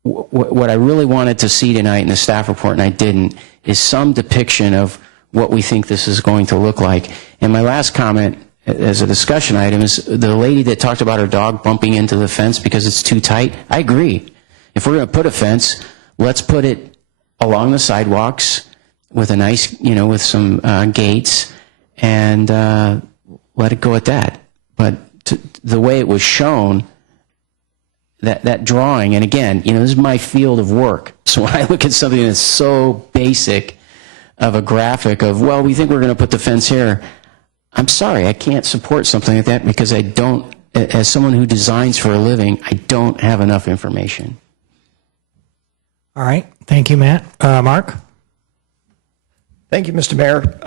what I really wanted to see tonight in the staff report, and I didn't, is some depiction of what we think this is going to look like. And my last comment as a discussion item is the lady that talked about her dog bumping into the fence because it's too tight. I agree. If we're going to put a fence, let's put it along the sidewalks with a nice, with some gates, and let it go at that. But the way it was shown, that drawing, and again, this is my field of work. So when I look at something that's so basic of a graphic of, well, we think we're going to put the fence here, I'm sorry, I can't support something like that because I don't, as someone who designs for a living, I don't have enough information. All right. Thank you, Matt. Mark? Thank you, Mr. Mayor.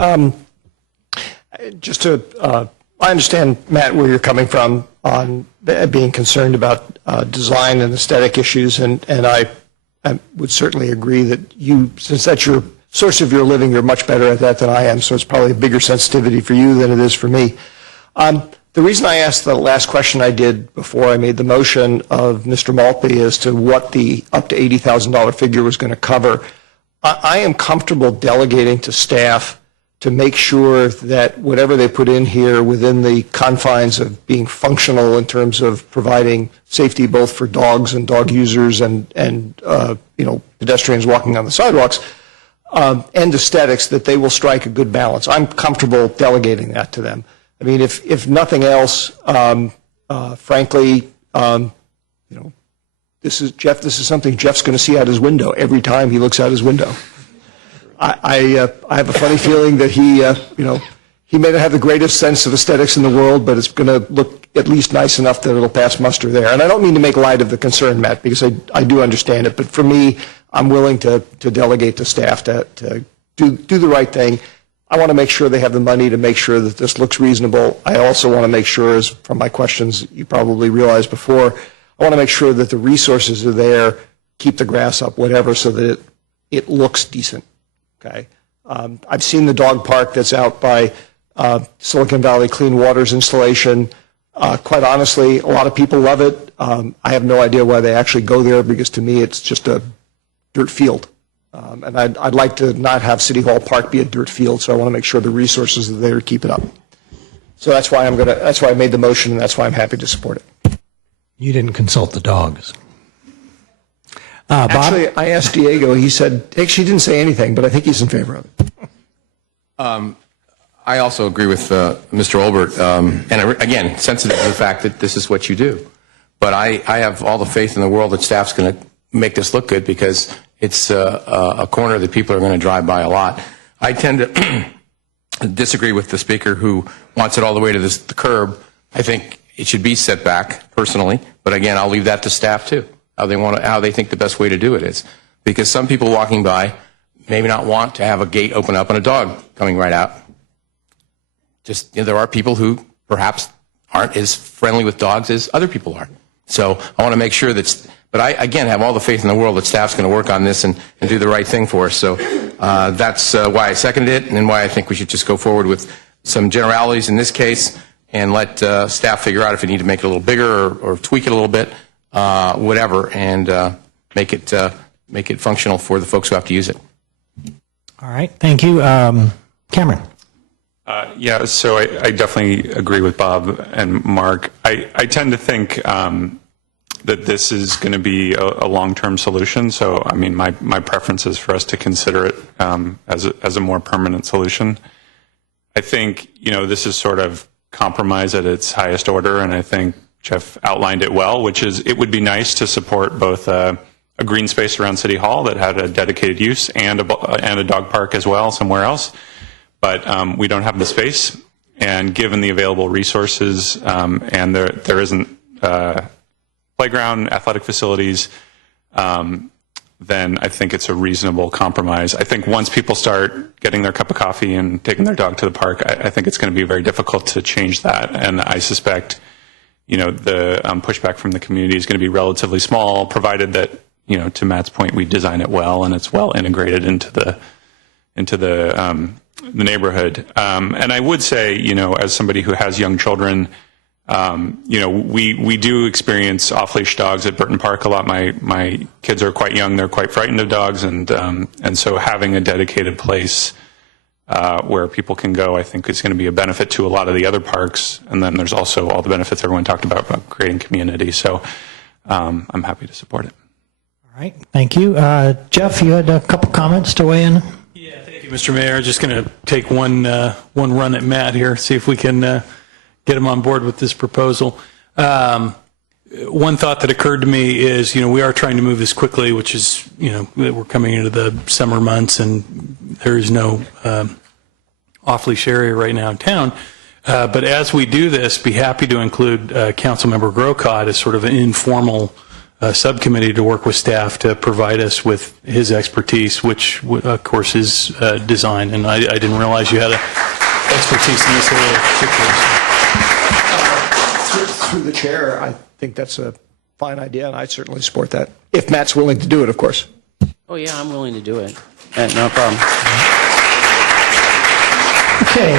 I understand, Matt, where you're coming from on being concerned about design and aesthetic issues, and I would certainly agree that since that's your source of your living, you're much better at that than I am, so it's probably a bigger sensitivity for you than it is for me. The reason I asked the last question I did before I made the motion of Mr. Maltby as to what the up to $80,000 figure was going to cover, I am comfortable delegating to staff to make sure that whatever they put in here within the confines of being functional in terms of providing safety both for dogs and dog users and pedestrians walking on the sidewalks, and aesthetics, that they will strike a good balance. I'm comfortable delegating that to them. I mean, if nothing else, frankly, this is something Jeff's going to see out his window every time he looks out his window. I have a funny feeling that he may not have the greatest sense of aesthetics in the world, but it's going to look at least nice enough that it'll pass muster there. And I don't mean to make light of the concern, Matt, because I do understand it. But for me, I'm willing to delegate to staff to do the right thing. I want to make sure they have the money to make sure that this looks reasonable. I also want to make sure, as from my questions you probably realized before, I want to make sure that the resources are there, keep the grass up, whatever, so that it looks decent. Okay. I've seen the dog park that's out by Silicon Valley Clean Waters installation. Quite honestly, a lot of people love it. I have no idea why they actually go there, because to me it's just a dirt field. And I'd like to not have City Hall Park be a dirt field, so I want to make sure the resources are there to keep it up. So that's why I made the motion, and that's why I'm happy to support it. You didn't consult the dogs. Bob? Actually, I asked Diego. He said, actually, he didn't say anything, but I think he's in favor of it. I also agree with Mr. Olbert, and again, sensitive to the fact that this is what you do. But I have all the faith in the world that staff's going to make this look good, because it's a corner that people are going to drive by a lot. I tend to disagree with the speaker who wants it all the way to the curb. I think it should be set back, personally. But again, I'll leave that to staff too, how they think the best way to do it is. Because some people walking by maybe not want to have a gate open up and a dog coming right out. Just, there are people who perhaps aren't as friendly with dogs as other people are. So I want to make sure but I, again, have all the faith in the world that staff's going to work on this and do the right thing for us. So that's why I seconded it, and why I think we should just go forward with some generalities in this case and let staff figure out if we need to make it a little bigger or tweak it a little bit, whatever, and make it functional for the folks who have to use it. All right. Thank you. Cameron? Yeah, so I definitely agree with Bob and Mark. I tend to think that this is going to be a long-term solution. So, I mean, my preference is for us to consider it as a more permanent solution. I think, this is sort of compromise at its highest order, and I think Jeff outlined it well, which is it would be nice to support both a green space around City Hall that had a dedicated use and a dog park as well somewhere else. But we don't have the space, and given the available resources, and there isn't playground, athletic facilities, then I think it's a reasonable compromise. I think once people start getting their cup of coffee and taking their dog to the park, I think it's going to be very difficult to change that. And I suspect, the pushback from the community is going to be relatively small, provided that, to Matt's point, we design it well and it's well integrated into the neighborhood. And I would say, as somebody who has young children, We do experience off-leash dogs at Burton Park a lot. My kids are quite young; they're quite frightened of dogs, and so having a dedicated place where people can go, I think, is going to be a benefit to a lot of the other parks. And then there's also all the benefits everyone talked about creating community. So I'm happy to support it. All right, thank you. Jeff, you had a couple comments to weigh in? Yeah, thank you, Mr. Mayor. Just going to take one run at Matt here, see if we can get him on board with this proposal. One thought that occurred to me is, we are trying to move this quickly, which is, we're coming into the summer months and there is no off-leash area right now in town. But as we do this, be happy to include Councilmember Grocott as sort of an informal subcommittee to work with staff to provide us with his expertise, which of course is design. And I didn't realize you had expertise in this area particularly. Through the chair, I think that's a fine idea, and I certainly support that. If Matt's willing to do it, of course. Oh, yeah, I'm willing to do it. No problem. Okay,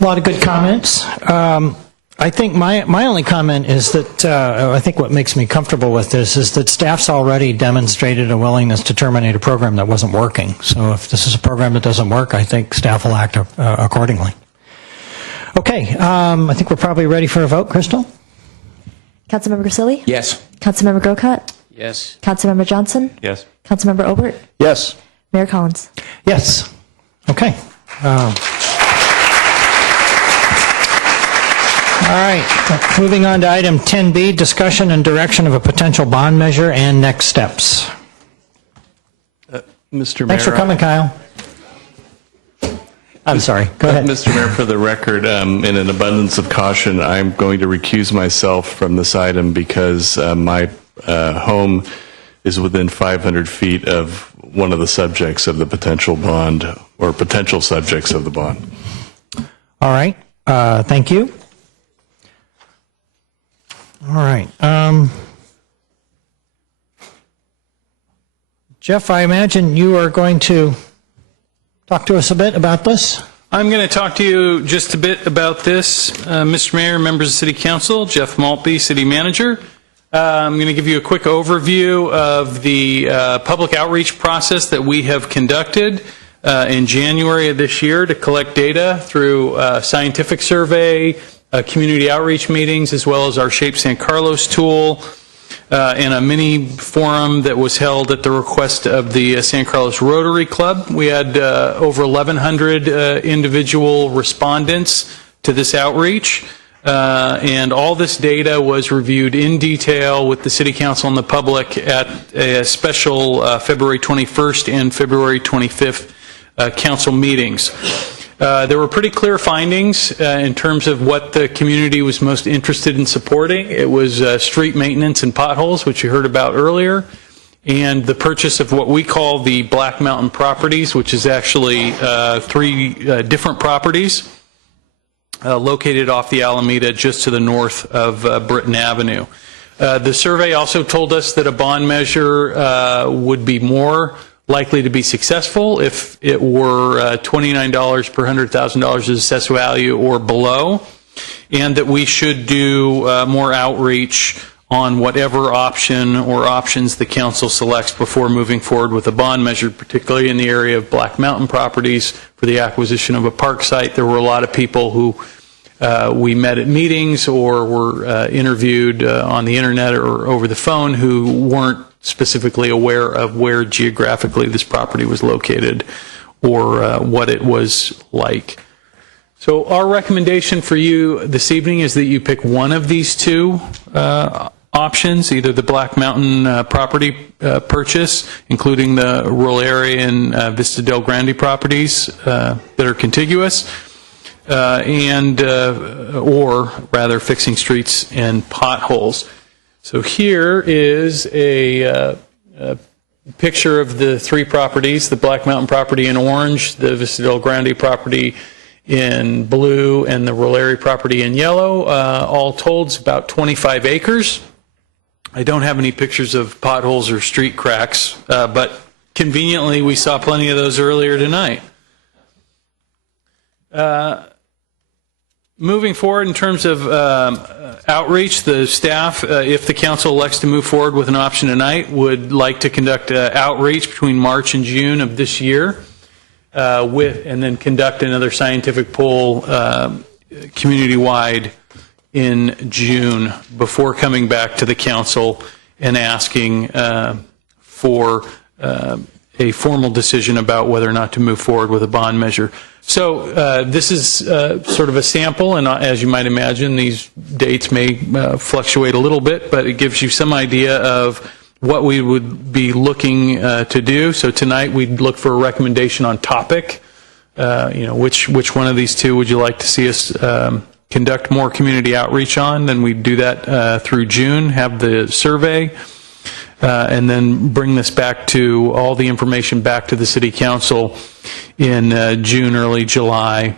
a lot of good comments. I think my only comment is that I think what makes me comfortable with this is that staff's already demonstrated a willingness to terminate a program that wasn't working. So if this is a program that doesn't work, I think staff will act accordingly. Okay, I think we're probably ready for a vote. Crystal? Councilmember Grisilli? Yes. Councilmember Grocott? Yes. Councilmember Johnson? Yes. Councilmember Obert? Yes. Mayor Collins? Yes. Okay. All right, moving on to item 10B, discussion and direction of a potential bond measure and next steps. Mr. Mayor. Thanks for coming, Kyle. I'm sorry. Go ahead. Mr. Mayor, for the record, in an abundance of caution, I'm going to recuse myself from this item because my home is within 500 feet of one of the subjects of the potential bond or potential subjects of the bond. All right. Thank you. All right. Jeff, I imagine you are going to talk to us a bit about this. I'm going to talk to you just a bit about this. Mr. Mayor, members of City Council, Jeff Maltby, City Manager. I'm going to give you a quick overview of the public outreach process that we have conducted in January of this year to collect data through scientific survey, community outreach meetings, as well as our Shape San Carlos tool, and a mini forum that was held at the request of the San Carlos Rotary Club. We had over 1,100 individual respondents to this outreach, and all this data was reviewed in detail with the City Council and the public at a special February 21st and February 25th council meetings. There were pretty clear findings in terms of what the community was most interested in supporting. It was street maintenance and potholes, which you heard about earlier, and the purchase of what we call the Black Mountain properties, which is actually three different properties located off the Alameda just to the north of Britton Avenue. The survey also told us that a bond measure would be more likely to be successful if it were $29 per $100,000 as assessed value or below, and that we should do more outreach on whatever option or options the council selects before moving forward with a bond measure, particularly in the area of Black Mountain properties for the acquisition of a park site. There were a lot of people who we met at meetings or were interviewed on the internet or over the phone who weren't specifically aware of where geographically this property was located or what it was like. So our recommendation for you this evening is that you pick one of these two options, either the Black Mountain property purchase, including the rural area and Vista del Grande properties that are contiguous, or rather fixing streets and potholes. So here is a picture of the three properties, the Black Mountain property in orange, the Vista del Grande property in blue, and the Roleri property in yellow. All told, it's about 25 acres. I don't have any pictures of potholes or street cracks, but conveniently we saw plenty of those earlier tonight. Moving forward in terms of outreach, the staff, if the council elects to move forward with an option tonight, would like to conduct outreach between March and June of this year, and then conduct another scientific poll community-wide in June before coming back to the council and asking for a formal decision about whether or not to move forward with a bond measure. So this is sort of a sample, and as you might imagine, these dates may fluctuate a little bit, but it gives you some idea of what we would be looking to do. So tonight we'd look for a recommendation on topic. Which one of these two would you like to see us conduct more community outreach on? Then we'd do that through June, have the survey, and then bring this back to all the information back to the City Council in June, early July,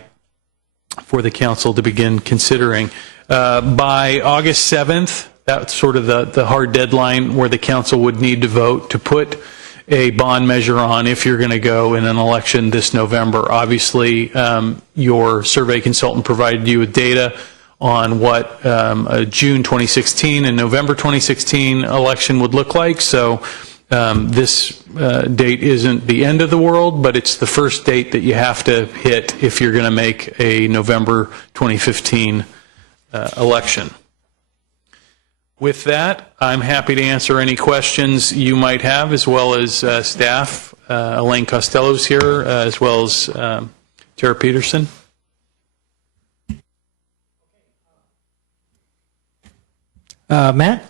for the council to begin considering. By August 7th, that's sort of the hard deadline where the council would need to vote to put a bond measure on if you're going to go in an election this November. Obviously, your survey consultant provided you with data on what a June 2016 and November 2016 election would look like. So this date isn't the end of the world, but it's the first date that you have to hit if you're going to make a November 2015 election. With that, I'm happy to answer any questions you might have, as well as staff. Elaine Costello's here, as well as Tara Peterson. Matt?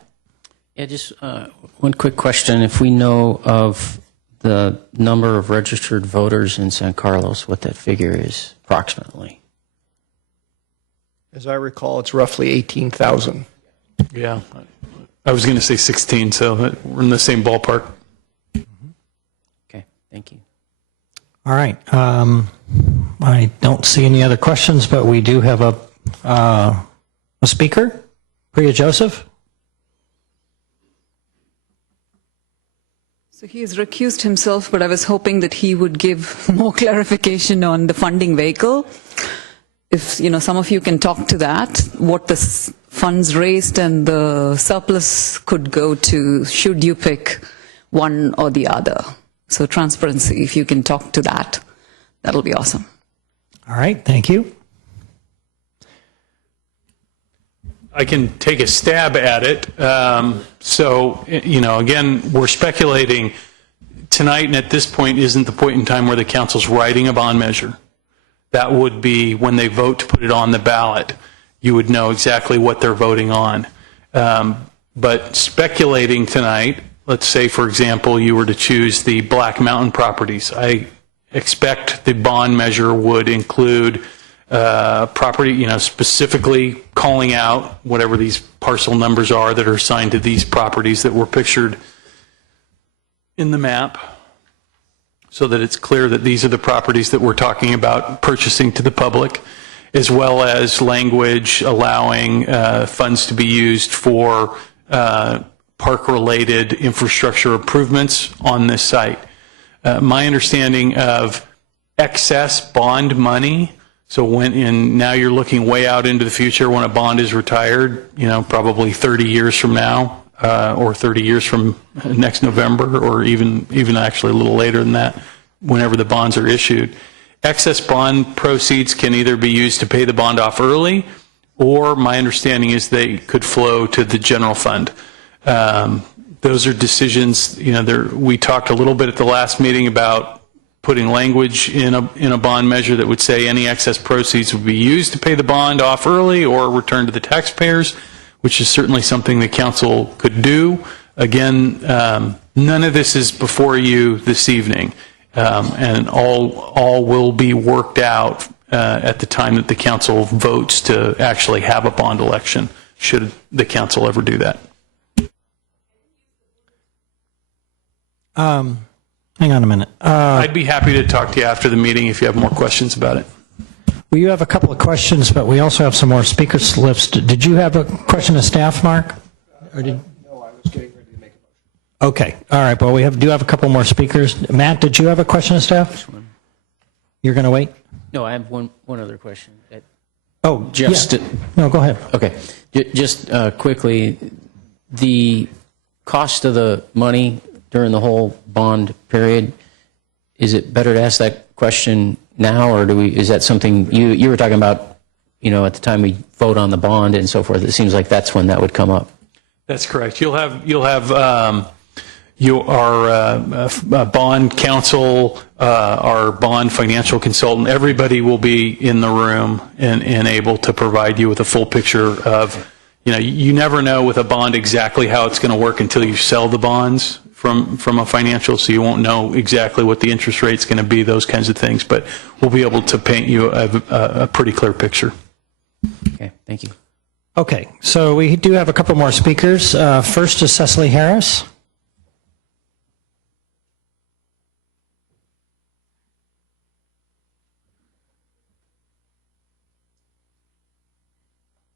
Yeah, just one quick question. If we know of the number of registered voters in San Carlos, what that figure is approximately? As I recall, it's roughly 18,000. Yeah, I was going to say 16, so we're in the same ballpark. Okay, thank you. All right. I don't see any other questions, but we do have a speaker, Priya Joseph. So he has recused himself, but I was hoping that he would give more clarification on the funding vehicle. If some of you can talk to that, what the funds raised and the surplus could go to, should you pick one or the other. So transparency, if you can talk to that, that'll be awesome. All right, thank you. I can take a stab at it. Again, we're speculating. Tonight and at this point isn't the point in time where the council's writing a bond measure. That would be when they vote to put it on the ballot. You would know exactly what they're voting on. But speculating tonight, let's say, for example, you were to choose the Black Mountain properties. I expect the bond measure would include property, specifically calling out whatever these parcel numbers are that are assigned to these properties that were pictured in the map, so that it's clear that these are the properties that we're talking about purchasing to the public, as well as language allowing funds to be used for park-related infrastructure improvements on this site. My understanding of excess bond money, so now you're looking way out into the future when a bond is retired, probably 30 years from now, or 30 years from next November, or even actually a little later than that, whenever the bonds are issued. Excess bond proceeds can either be used to pay the bond off early, or my understanding is they could flow to the general fund. Those are decisions, we talked a little bit at the last meeting about putting language in a bond measure that would say any excess proceeds would be used to pay the bond off early or returned to the taxpayers, which is certainly something the council could do. Again, none of this is before you this evening, and all will be worked out at the time that the council votes to actually have a bond election, should the council ever do that. Hang on a minute. I'd be happy to talk to you after the meeting if you have more questions about it. Well, you have a couple of questions, but we also have some more speaker slips. Did you have a question of staff, Mark? Or did... No, I was getting ready to make a motion. Okay. All right. Well, we do have a couple more speakers. Matt, did you have a question of staff? You're going to wait? No, I have one other question. Oh, Just yeah. No, go ahead. Okay. Just quickly, the cost of the money during the whole bond period, is it better to ask that question now, or is that something you were talking about, at the time we vote on the bond and so forth? It seems like that's when that would come up. That's correct. You'll have our bond counsel, our bond financial consultant. Everybody will be in the room and able to provide you with a full picture of. You never know with a bond exactly how it's going to work until you sell the bonds from a financial, so you won't know exactly what the interest rate's going to be, those kinds of things. But we'll be able to paint you a pretty clear picture. Okay, thank you. Okay, so we do have a couple more speakers. First is Cecily Harris.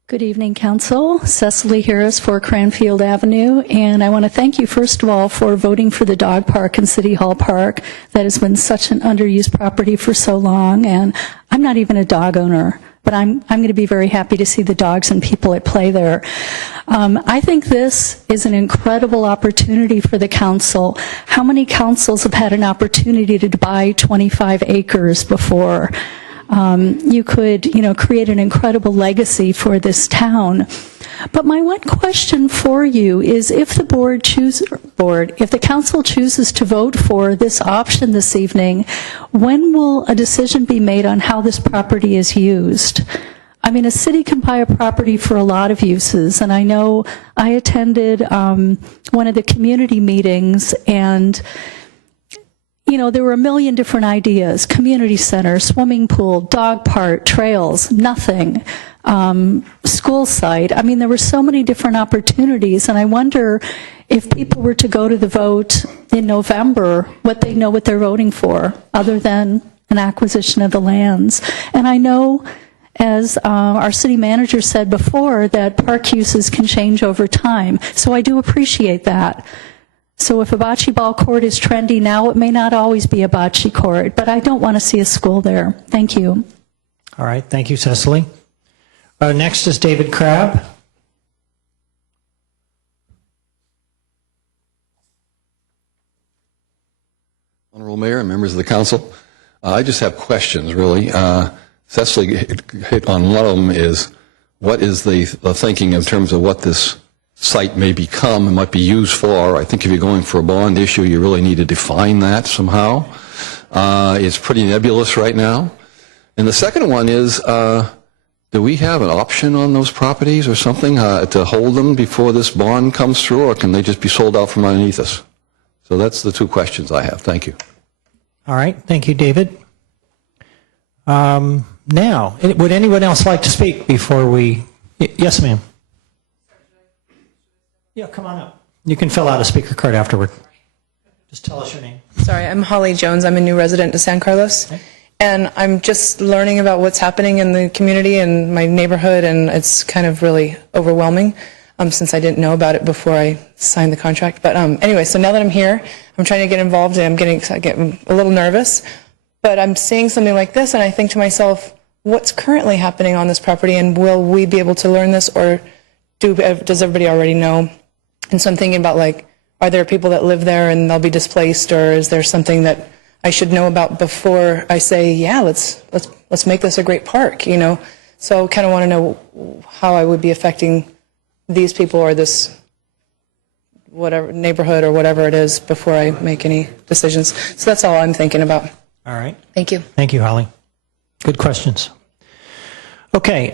Good evening, Council. Cecily Harris for Cranfield Avenue, and I want to thank you, first of all, for voting for the dog park in City Hall Park. That has been such an underused property for so long, and I'm not even a dog owner, but I'm going to be very happy to see the dogs and people at play there. I think this is an incredible opportunity for the council. How many councils have had an opportunity to buy 25 acres before? You could, create an incredible legacy for this town. But my one question for you is, if the council chooses to vote for this option this evening, when will a decision be made on how this property is used? I mean, a city can buy a property for a lot of uses, and I know I attended one of the community meetings, and there were a million different ideas: community center, swimming pool, dog park, trails, nothing, school site. I mean, there were so many different opportunities, and I wonder if people were to go to the vote in November, what they know what they're voting for, other than an acquisition of the lands. And I know, as our city manager said before, that park uses can change over time, so I do appreciate that. So if a bocce ball court is trendy now, it may not always be a bocce court, but I don't want to see a school there. Thank you. All right, thank you, Cecily. Next is David Crabb. Honorable Mayor and members of the council, I just have questions, really. Cecily hit on one of them is, what is the thinking in terms of what this site may become and might be used for? I think if you're going for a bond issue, you really need to define that somehow. It's pretty nebulous right now. And the second one is, do we have an option on those properties or something to hold them before this bond comes through, or can they just be sold out from underneath us? So that's the two questions I have. Thank you. All right, thank you, David. Now, would anyone else like to speak before we... Yes, ma'am. Yeah, come on up. You can fill out a speaker card afterward. Just tell us your name. Sorry, I'm Holly Jones. I'm a new resident of San Carlos. Okay. And I'm just learning about what's happening in the community and my neighborhood, and it's kind of really overwhelming since I didn't know about it before I signed the contract. But anyway, so now that I'm here, I'm trying to get involved, and I'm getting a little nervous. But I'm seeing something like this, and I think to myself, what's currently happening on this property, and will we be able to learn this, or does everybody already know? And so I'm thinking about, like, are there people that live there and they'll be displaced, or is there something that I should know about before I say, yeah, let's make this a great park, So I kind of want to know how I would be affecting these people or this whatever neighborhood or whatever it is before I make any decisions. So that's all I'm thinking about. All right. Thank you. Thank you, Holly. Good questions. Okay,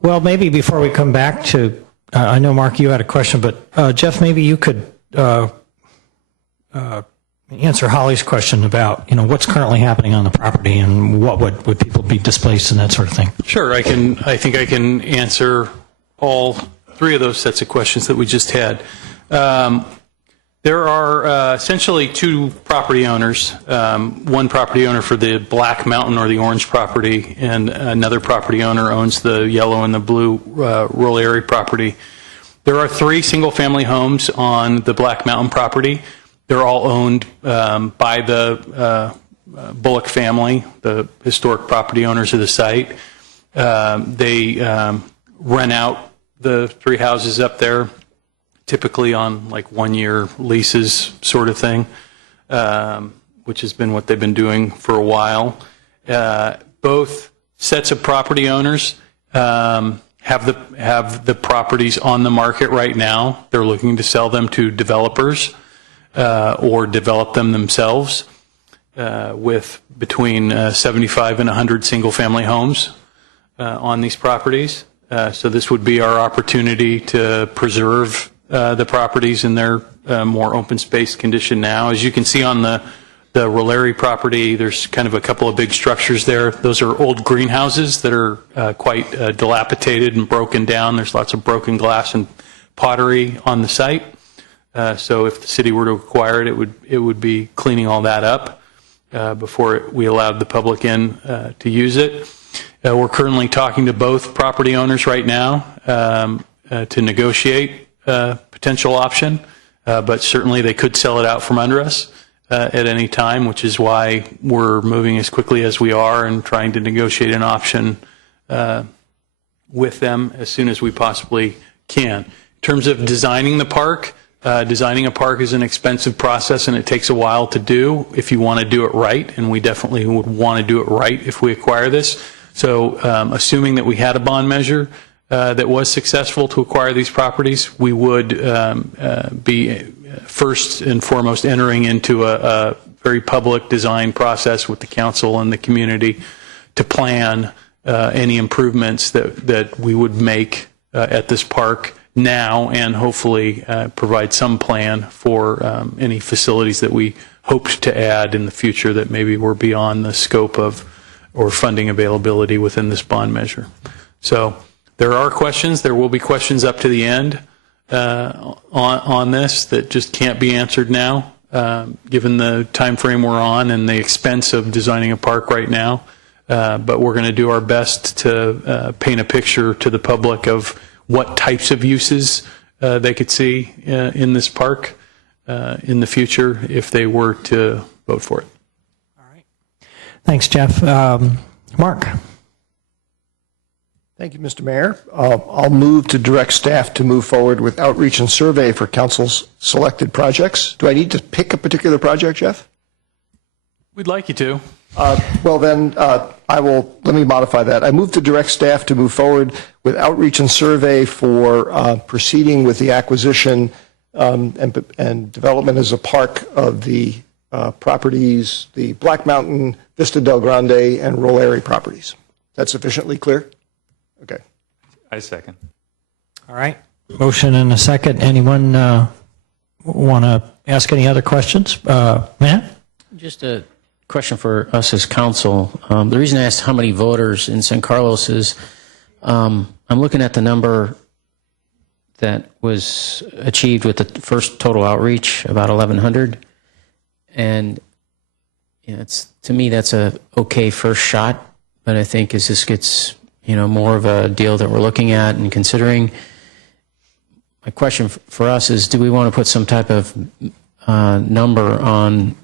well, maybe before we come back to, I know, Mark, you had a question, but Jeff, maybe you could answer Holly's question about, what's currently happening on the property and what would people be displaced and that sort of thing. Sure, I think I can answer all three of those sets of questions that we just had. There are essentially two property owners, one property owner for the Black Mountain or the Orange property, and another property owner owns the yellow and the blue rural area property. There are 3 single-family homes on the Black Mountain property. They're all owned by the Bullock family, the historic property owners of the site. They rent out the 3 houses up there, typically on like 1-year leases sort of thing, which has been what they've been doing for a while. Both sets of property owners have the properties on the market right now. They're looking to sell them to developers or develop them themselves with between 75 and 100 single-family homes on these properties. So this would be our opportunity to preserve the properties in their more open space condition now. As you can see on the Rolary property, there's kind of a couple of big structures there. Those are old greenhouses that are quite dilapidated and broken down. There's lots of broken glass and pottery on the site. So if the city were to acquire it, it would be cleaning all that up before we allowed the public in to use it. We're currently talking to both property owners right now to negotiate a potential option, but certainly they could sell it out from under us at any time, which is why we're moving as quickly as we are and trying to negotiate an option with them as soon as we possibly can. In terms of designing the park, designing a park is an expensive process and it takes a while to do if you want to do it right, and we definitely would want to do it right if we acquire this. So assuming that we had a bond measure that was successful to acquire these properties, we would be first and foremost entering into a very public design process with the council and the community to plan any improvements that we would make at this park now, and hopefully provide some plan for any facilities that we hoped to add in the future that maybe were beyond the scope of or funding availability within this bond measure. So there are questions. There will be questions up to the end on this that just can't be answered now, given the time frame we're on and the expense of designing a park right now. But we're going to do our best to paint a picture to the public of what types of uses they could see in this park in the future if they were to vote for it. Thanks, Jeff. Mark. Thank you, Mr. Mayor. I'll move to direct staff to move forward with outreach and survey for council's selected projects. Do I need to pick a particular project, Jeff? We'd like you to. Well, then let me modify that. I move to direct staff to move forward with outreach and survey for proceeding with the acquisition and development as a park of the properties, the Black Mountain, Vista del Grande, and Rolary properties. That's sufficiently clear? Okay. I second. All right. Motion and a second. Anyone want to ask any other questions? Matt? Just a question for us as council. The reason I asked how many voters in San Carlos is I'm looking at the number that was achieved with the first total outreach, about 1,100. And to me, that's a okay first shot. But I think as this gets more of a deal that we're looking at and considering, my question for us is, do we want to put some type of number on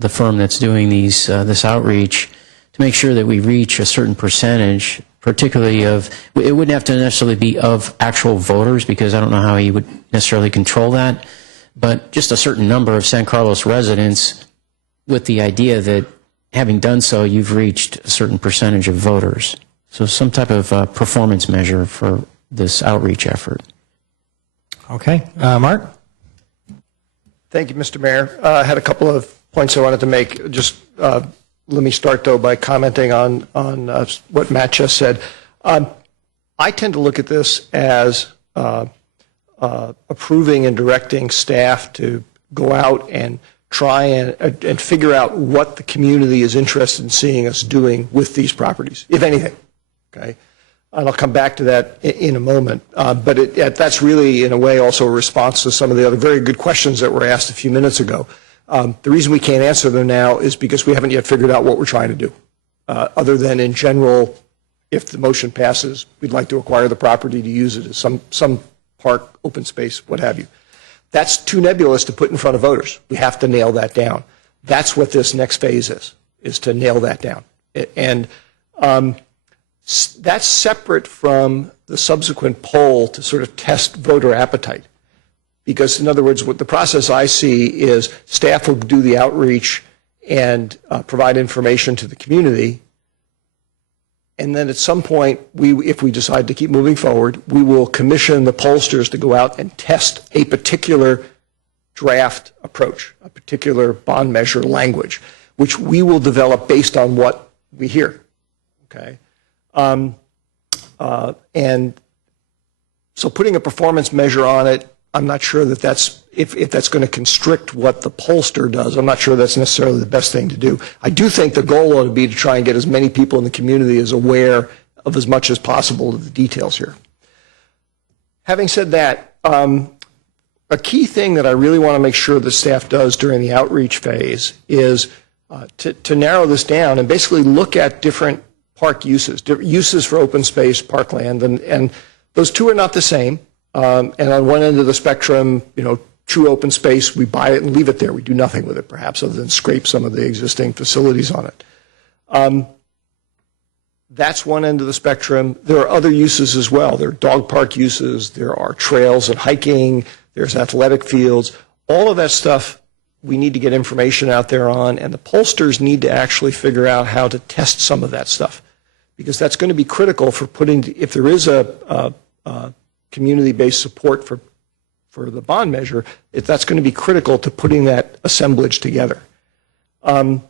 the firm that's doing this outreach to make sure that we reach a certain percentage, particularly of, it wouldn't have to necessarily be of actual voters because I don't know how he would necessarily control that, but just a certain number of San Carlos residents with the idea that having done so, you've reached a certain percentage of voters. So some type of performance measure for this outreach effort. Okay. Mark? Thank you, Mr. Mayor. I had a couple of points I wanted to make. Just let me start, though, by commenting on what Matt just said. I tend to look at this as approving and directing staff to go out and try and figure out what the community is interested in seeing us doing with these properties, if anything. Okay, and I'll come back to that in a moment. But that's really, in a way, also a response to some of the other very good questions that were asked a few minutes ago. The reason we can't answer them now is because we haven't yet figured out what we're trying to do. Other than in general, if the motion passes, we'd like to acquire the property to use it as some park, open space, what have you. That's too nebulous to put in front of voters. We have to nail that down. That's what this next phase is to nail that down. And That's separate from the subsequent poll to sort of test voter appetite. Because, in other words, what the process I see is staff will do the outreach and provide information to the community. And then at some point, if we decide to keep moving forward, we will commission the pollsters to go out and test a particular draft approach, a particular bond measure language, which we will develop based on what we hear. Okay? And so putting a performance measure on it, I'm not sure that that's, if that's going to constrict what the pollster does, I'm not sure that's necessarily the best thing to do. I do think the goal ought to be to try and get as many people in the community as aware of as much as possible of the details here. Having said that, a key thing that I really want to make sure the staff does during the outreach phase is to narrow this down and basically look at different park uses, uses for open space, parkland, and those two are not the same. And on one end of the spectrum, true open space, we buy it and leave it there. We do nothing with it, perhaps, other than scrape some of the existing facilities on it. That's one end of the spectrum. There are other uses as well. There are dog park uses. There are trails and hiking. There's athletic fields. All of that stuff we need to get information out there on, and the pollsters need to actually figure out how to test some of that stuff, because that's going to be critical for putting, if there is a community-based support for the bond measure, that's going to be critical to putting that assemblage together. I'd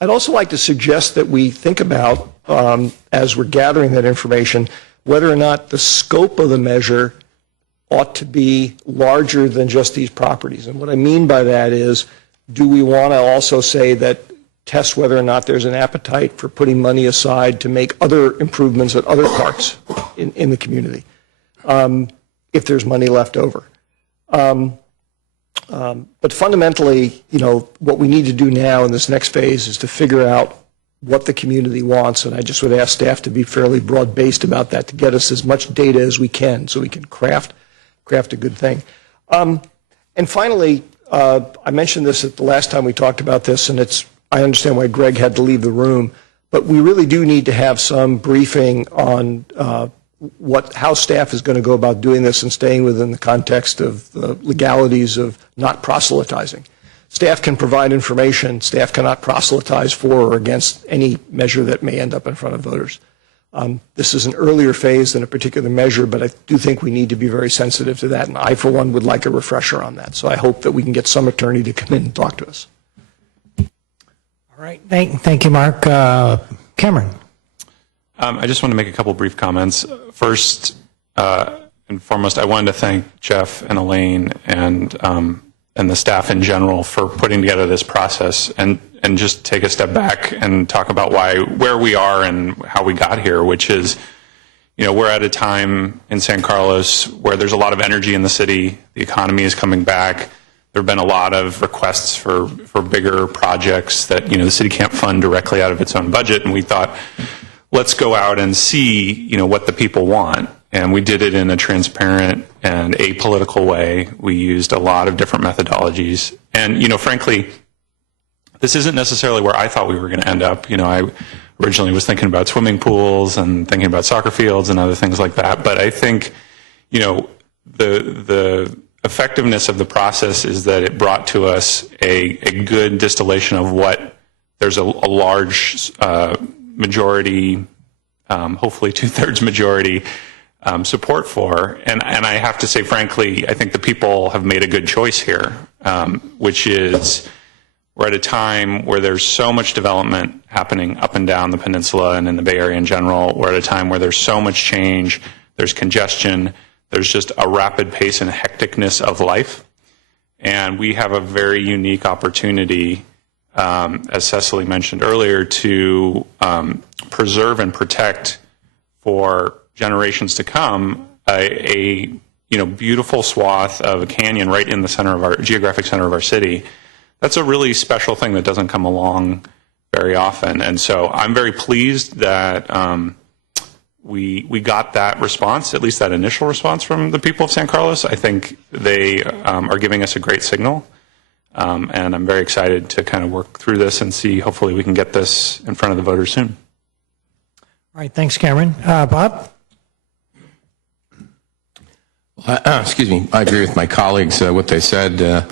also like to suggest that we think about, as we're gathering that information, whether or not the scope of the measure ought to be larger than just these properties. And what I mean by that is, do we want to also say that, test whether or not there's an appetite for putting money aside to make other improvements at other parks in the community, if there's money left over. But fundamentally, what we need to do now in this next phase is to figure out what the community wants, and I just would ask staff to be fairly broad-based about that, to get us as much data as we can so we can craft a good thing. And finally, I mentioned this at the last time we talked about this, and I understand why Greg had to leave the room, but we really do need to have some briefing on how staff is going to go about doing this and staying within the context of the legalities of not proselytizing. Staff can provide information. Staff cannot proselytize for or against any measure that may end up in front of voters. This is an earlier phase than a particular measure, but I do think we need to be very sensitive to that, and I, for one, would like a refresher on that. So I hope that we can get some attorney to come in and talk to us. All right. Thank you, Mark. Cameron. I just want to make a couple brief comments. First and foremost, I wanted to thank Jeff and Elaine and the staff in general for putting together this process, and just take a step back and talk about where we are and how we got here, which is, we're at a time in San Carlos where there's a lot of energy in the city. The economy is coming back. There have been a lot of requests for bigger projects that, the city can't fund directly out of its own budget, and we thought, let's go out and see, what the people want. And we did it in a transparent and apolitical way. We used a lot of different methodologies. And, frankly, this isn't necessarily where I thought we were going to end up. I originally was thinking about swimming pools and thinking about soccer fields and other things like that. But I think, the effectiveness of the process is that it brought to us a good distillation of what there's a large majority, hopefully 2/3 majority, support for. And I have to say, frankly, I think the people have made a good choice here, which is, we're at a time where there's so much development happening up and down the peninsula and in the Bay Area in general. We're at a time where there's so much change, there's congestion, there's just a rapid pace and hecticness of life. And we have a very unique opportunity, as Cecily mentioned earlier, to preserve and protect for generations to come a beautiful swath of a canyon right in the center of our geographic center of our city. That's a really special thing that doesn't come along very often. And so I'm very pleased that we got that response, at least that initial response from the people of San Carlos. I think they are giving us a great signal. And I'm very excited to kind of work through this and see, hopefully we can get this in front of the voters soon. All right, thanks, Cameron. Bob? Excuse me. I agree with my colleagues, what they said.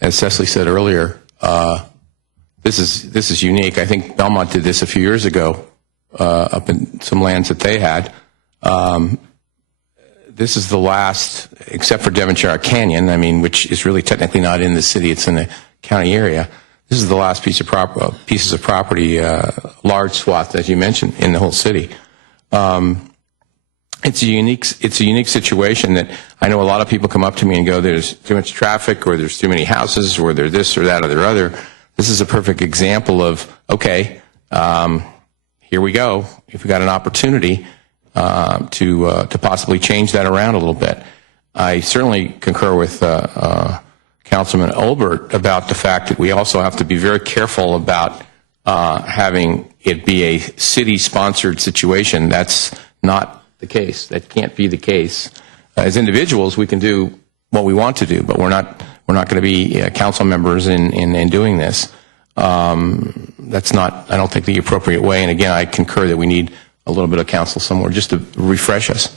As Cecily said earlier, this is unique. I think Belmont did this a few years ago up in some lands that they had. This is the last, except for Devonshire Canyon, I mean, which is really technically not in the city, it's in the county area. This is the last pieces of property, large swath, as you mentioned, in the whole city. It's a unique situation that I know a lot of people come up to me and go, there's too much traffic, or there's too many houses, or there's this or that or the other. This is a perfect example of, okay, here we go. If we got an opportunity to possibly change that around a little bit. I certainly concur with Councilman Olbert about the fact that we also have to be very careful about having it be a city-sponsored situation. That's not the case. That can't be the case. As individuals, we can do what we want to do, but we're not going to be council members in doing this. That's not, I don't think, the appropriate way. And again, I concur that we need a little bit of counsel somewhere just to refresh us.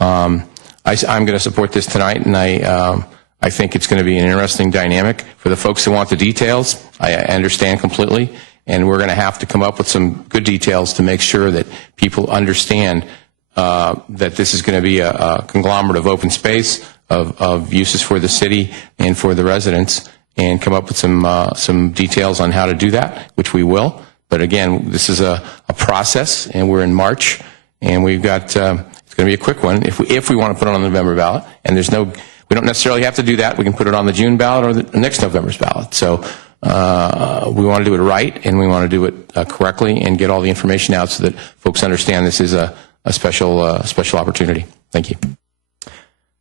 I'm going to support this tonight, and I think it's going to be an interesting dynamic for the folks who want the details. I understand completely, and we're going to have to come up with some good details to make sure that people understand that this is going to be a conglomerate of open space, of uses for the city and for the residents, and come up with some details on how to do that, which we will. But again, this is a process, and we're in March, and we've got it's going to be a quick one if we want to put it on the November ballot. And we don't necessarily have to do that. We can put it on the June ballot or the next November's ballot. So we want to do it right, and we want to do it correctly, and get all the information out so that folks understand this is a special opportunity. Thank you.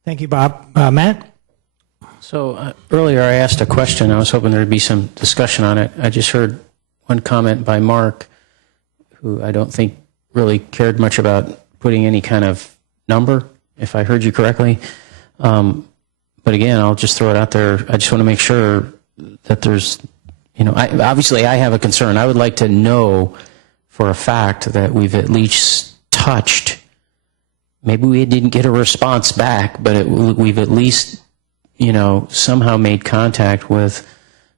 Thank you, Bob. Matt? So earlier I asked a question. I was hoping there would be some discussion on it. I just heard one comment by Mark, who I don't think really cared much about putting any kind of number, if I heard you correctly. But again, I'll just throw it out there. I just want to make sure that there's, obviously I have a concern. I would like to know for a fact that we've at least touched, maybe we didn't get a response back, but we've at least, somehow made contact with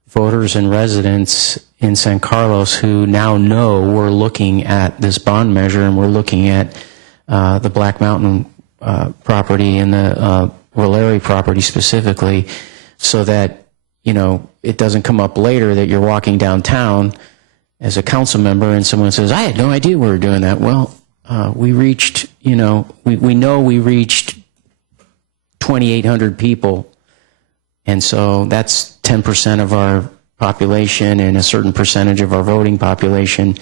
voters and residents in San Carlos who now know we're looking at this bond measure, and we're looking at the Black Mountain property and the Rolleri property specifically, so that, it doesn't come up later that you're walking downtown as a council member and someone says, I had no idea we were doing that. Well, we reached, we know we reached 2,800 people, and so that's 10% of our population and a certain percentage of our voting population.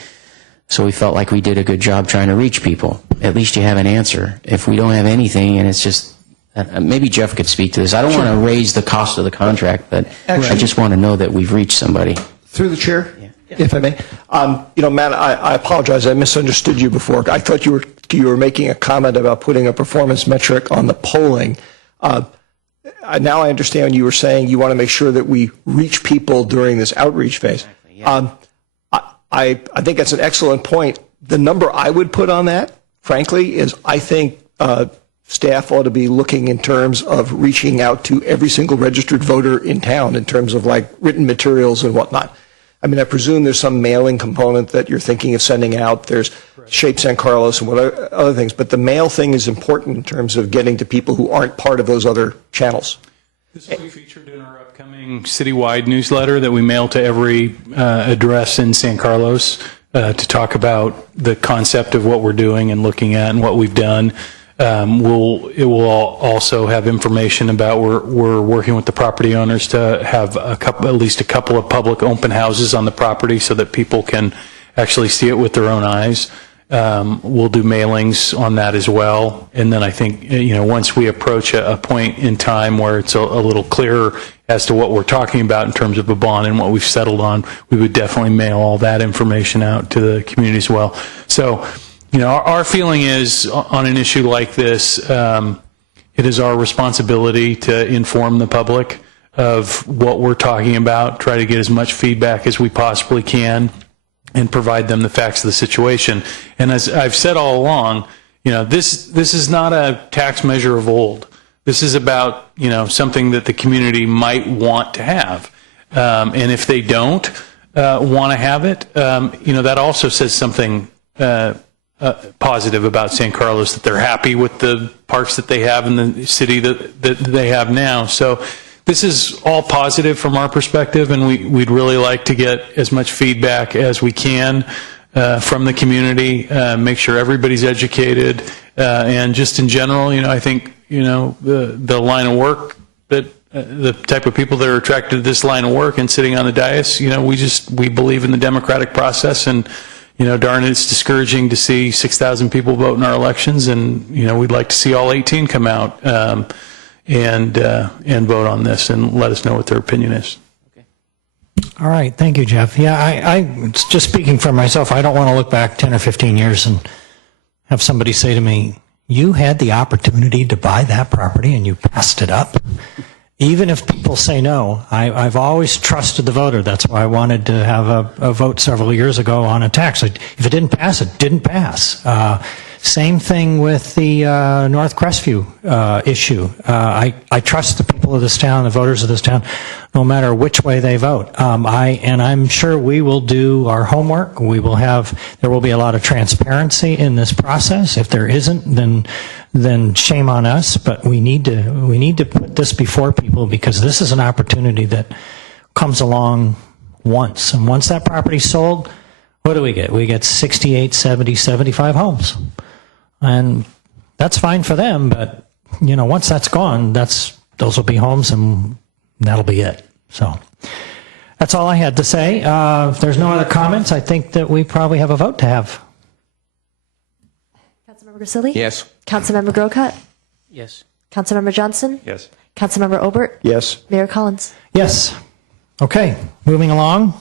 So we felt like we did a good job trying to reach people. At least you have an answer. If we don't have anything, and it's just, maybe Jeff could speak to this. I don't want to raise the cost of the contract, but I just want to know that we've reached somebody. Through the chair, if I may. Matt, I apologize. I misunderstood you before. I thought you were making a comment about putting a performance metric on the polling. Now I understand you were saying you want to make sure that we reach people during this outreach phase. I think that's an excellent point. The number I would put on that, frankly, is I think staff ought to be looking in terms of reaching out to every single registered voter in town in terms of like written materials and whatnot. I mean, I presume there's some mailing component that you're thinking of sending out. There's Shape San Carlos and other things, but the mail thing is important in terms of getting to people who aren't part of those other channels. This will be featured in our upcoming citywide newsletter that we mail to every address in San Carlos to talk about the concept of what we're doing and looking at and what we've done. It will also have information about we're working with the property owners to have at least a couple of public open houses on the property so that people can actually see it with their own eyes. We'll do mailings on that as well. And then I think, once we approach a point in time where it's a little clearer as to what we're talking about in terms of a bond and what we've settled on, we would definitely mail all that information out to the community as well. So, our feeling is on an issue like this, it is our responsibility to inform the public of what we're talking about, try to get as much feedback as we possibly can. and provide them the facts of the situation. And as I've said all along, this is not a tax measure of old. This is about, something that the community might want to have. And if they don't want to have it, that also says something positive about San Carlos, that they're happy with the parks that they have in the city that they have now. So this is all positive from our perspective, and we'd really like to get as much feedback as we can from the community, make sure everybody's educated, and just in general, I think, the line of work that the type of people that are attracted to this line of work and sitting on the dais, we believe in the democratic process, and darn it, it's discouraging to see 6,000 people vote in our elections, and we'd like to see all 18 come out and vote on this and let us know what their opinion is. All right, thank you, Jeff. Yeah, I just speaking for myself, I don't want to look back 10 or 15 years and have somebody say to me, "You had the opportunity to buy that property and you passed it up." Even if people say no, I've always trusted the voter. That's why I wanted to have a vote several years ago on a tax. If it didn't pass, it didn't pass. Same thing with the North Crestview issue. I trust the people of this town, the voters of this town, no matter which way they vote. And I'm sure we will do our homework. There will be a lot of transparency in this process. If there isn't, then shame on us. But we need to put this before people, because this is an opportunity that comes along once. And once that property's sold, what do we get? We get 68, 70, 75 homes. And that's fine for them, but once that's gone, those will be homes, and that'll be it. So that's all I had to say. If there's no other comments, I think that we probably have a vote to have. Councilmember Grisilli? Yes. Councilmember Groscut? Yes. Councilmember Johnson? Yes. Councilmember Obert? Yes. Mayor Collins? Yes. Okay, moving along.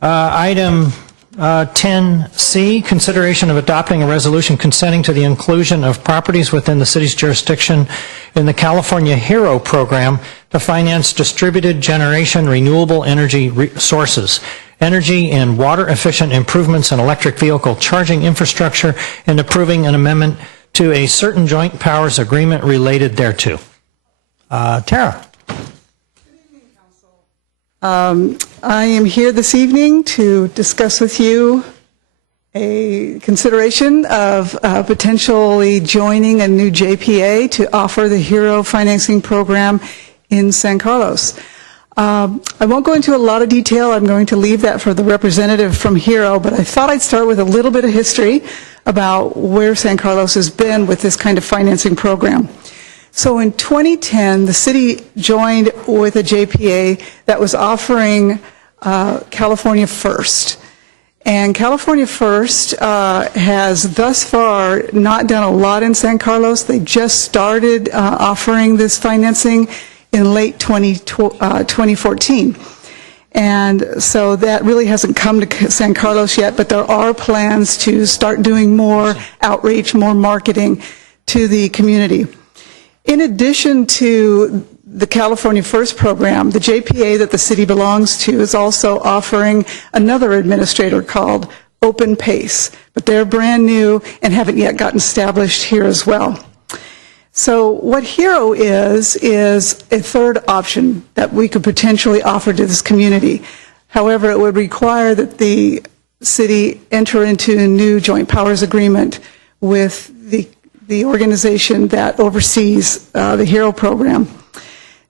Item 10C, consideration of adopting a resolution consenting to the inclusion of properties within the city's jurisdiction in the California HERO program to finance distributed generation renewable energy sources, energy and water efficient improvements in electric vehicle charging infrastructure, and approving an amendment to a certain joint powers agreement related thereto. Tara. I am here this evening to discuss with you a consideration of potentially joining a new JPA to offer the HERO financing program in San Carlos. I won't go into a lot of detail. I'm going to leave that for the representative from HERO, but I thought I'd start with a little bit of history about where San Carlos has been with this kind of financing program. So in 2010, the city joined with a JPA that was offering California First. And California First has thus far not done a lot in San Carlos. They just started offering this financing in late 2014. And so that really hasn't come to San Carlos yet, but there are plans to start doing more outreach, more marketing to the community. In addition to the California First program, the JPA that the city belongs to is also offering another administrator called Open Pace, but they're brand new and haven't yet gotten established here as well. So what HERO is a third option that we could potentially offer to this community. However, it would require that the city enter into a new joint powers agreement with the organization that oversees the HERO program.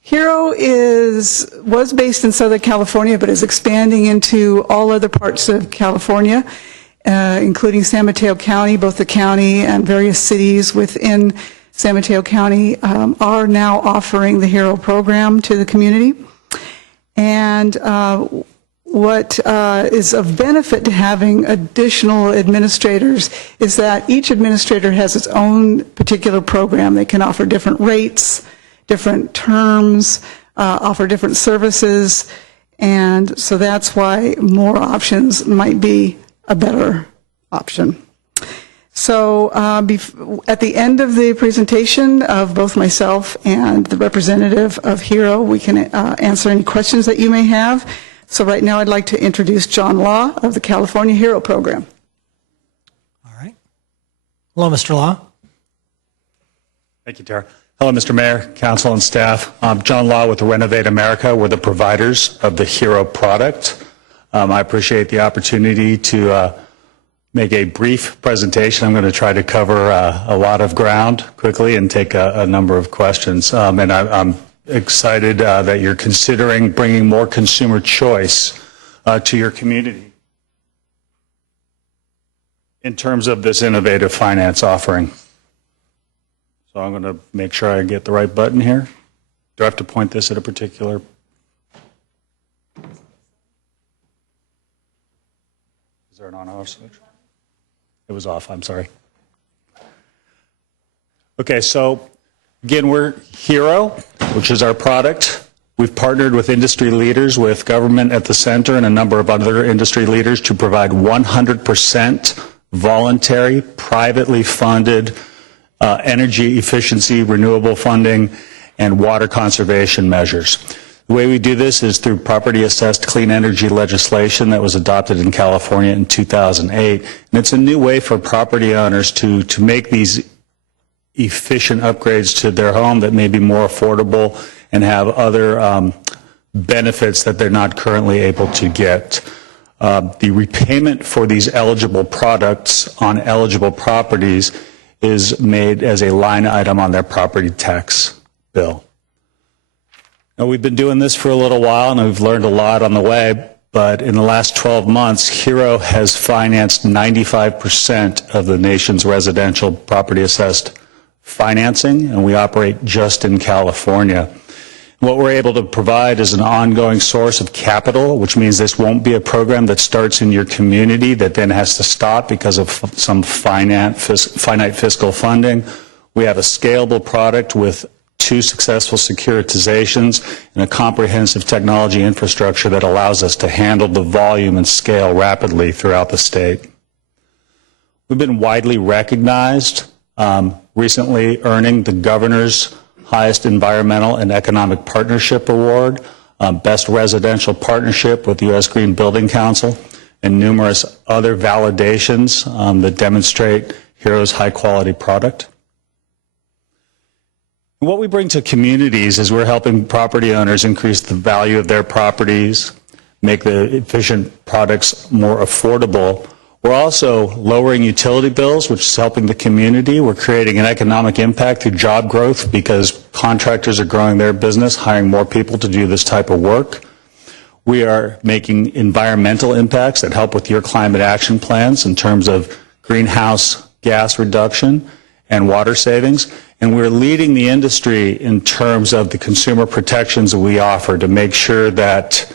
HERO was based in Southern California, but is expanding into all other parts of California, including San Mateo County. Both the county and various cities within San Mateo County are now offering the HERO program to the community. And what is of benefit to having additional administrators is that each administrator has its own particular program. They can offer different rates, different terms, offer different services, and so that's why more options might be a better option. So at the end of the presentation of both myself and the representative of HERO, we can answer any questions that you may have. So right now I'd like to introduce John Law of the California Hero Program. Hello, Mr. Law. Thank you, Tara. Hello, Mr. Mayor, council, and staff. I'm John Law with Renovate America. We're the providers of the Hero product. I appreciate the opportunity to make a brief presentation. I'm going to try to cover a lot of ground quickly and take a number of questions. And I'm excited that you're considering bringing more consumer choice to your community in terms of this innovative finance offering. So I'm going to make sure I get the right button here. Do I have to point this at a particular? Is there an on-off switch? It was off, I'm sorry. Okay, so again, we're Hero, which is our product. We've partnered with industry leaders, with government at the center and a number of other industry leaders to provide 100% voluntary, privately funded energy efficiency, renewable funding, and water conservation measures. The way we do this is through property-assessed clean energy legislation that was adopted in California in 2008. And it's a new way for property owners to make these efficient upgrades to their home that may be more affordable and have other benefits that they're not currently able to get. The repayment for these eligible products on eligible properties is made as a line item on their property tax bill. Now, we've been doing this for a little while, and we've learned a lot on the way, but in the last 12 months, Hero has financed 95% of the nation's residential property assessed financing, and we operate just in California. What we're able to provide is an ongoing source of capital, which means this won't be a program that starts in your community that then has to stop because of some finite fiscal funding. We have a scalable product with 2 successful securitizations and a comprehensive technology infrastructure that allows us to handle the volume and scale rapidly throughout the state. We've been widely recognized, recently earning the governor's highest environmental and economic partnership award, best residential partnership with the U.S. Green Building Council, and numerous other validations that demonstrate Hero's high quality product. What we bring to communities is we're helping property owners increase the value of their properties, make the efficient products more affordable. We're also lowering utility bills, which is helping the community. We're creating an economic impact through job growth because contractors are growing their business, hiring more people to do this type of work. We are making environmental impacts that help with your climate action plans in terms of greenhouse gas reduction and water savings. And we're leading the industry in terms of the consumer protections that we offer to make sure that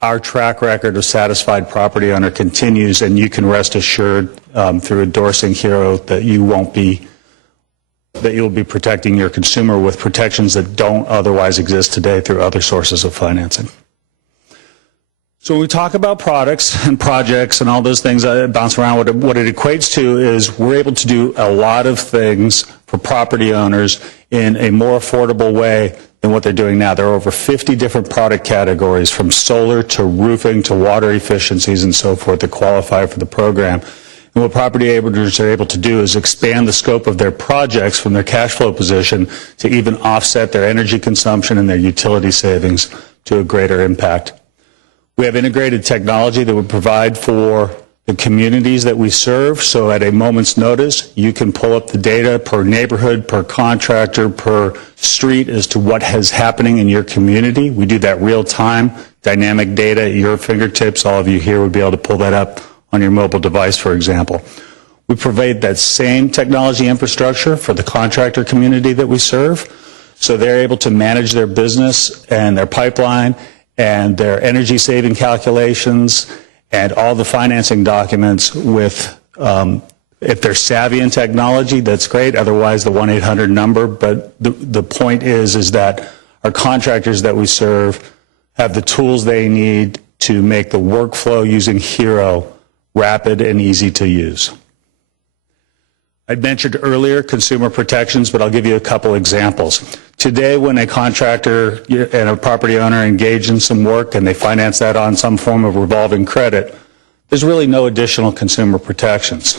our track record of satisfied property owner continues, and you can rest assured through endorsing Hero that you'll be protecting your consumer with protections that don't otherwise exist today through other sources of financing. So when we talk about products and projects and all those things that bounce around, what it equates to is we're able to do a lot of things for property owners in a more affordable way than what they're doing now. There are over 50 different product categories, from solar to roofing to water efficiencies and so forth, that qualify for the program. And what property owners are able to do is expand the scope of their projects from their cash flow position to even offset their energy consumption and their utility savings to a greater impact. We have integrated technology that would provide for the communities that we serve, so at a moment's notice, you can pull up the data per neighborhood, per contractor, per street as to what is happening in your community. We do that real time, dynamic data at your fingertips. All of you here would be able to pull that up on your mobile device, for example. We provide that same technology infrastructure for the contractor community that we serve, so they're able to manage their business and their pipeline and their energy saving calculations and all the financing documents with, if they're savvy in technology, that's great. Otherwise, the 1-800 number. But the point is that our contractors that we serve have the tools they need to make the workflow using Hero rapid and easy to use. I'd mentioned earlier consumer protections, but I'll give you a couple examples. Today, when a contractor and a property owner engage in some work and they finance that on some form of revolving credit, there's really no additional consumer protections.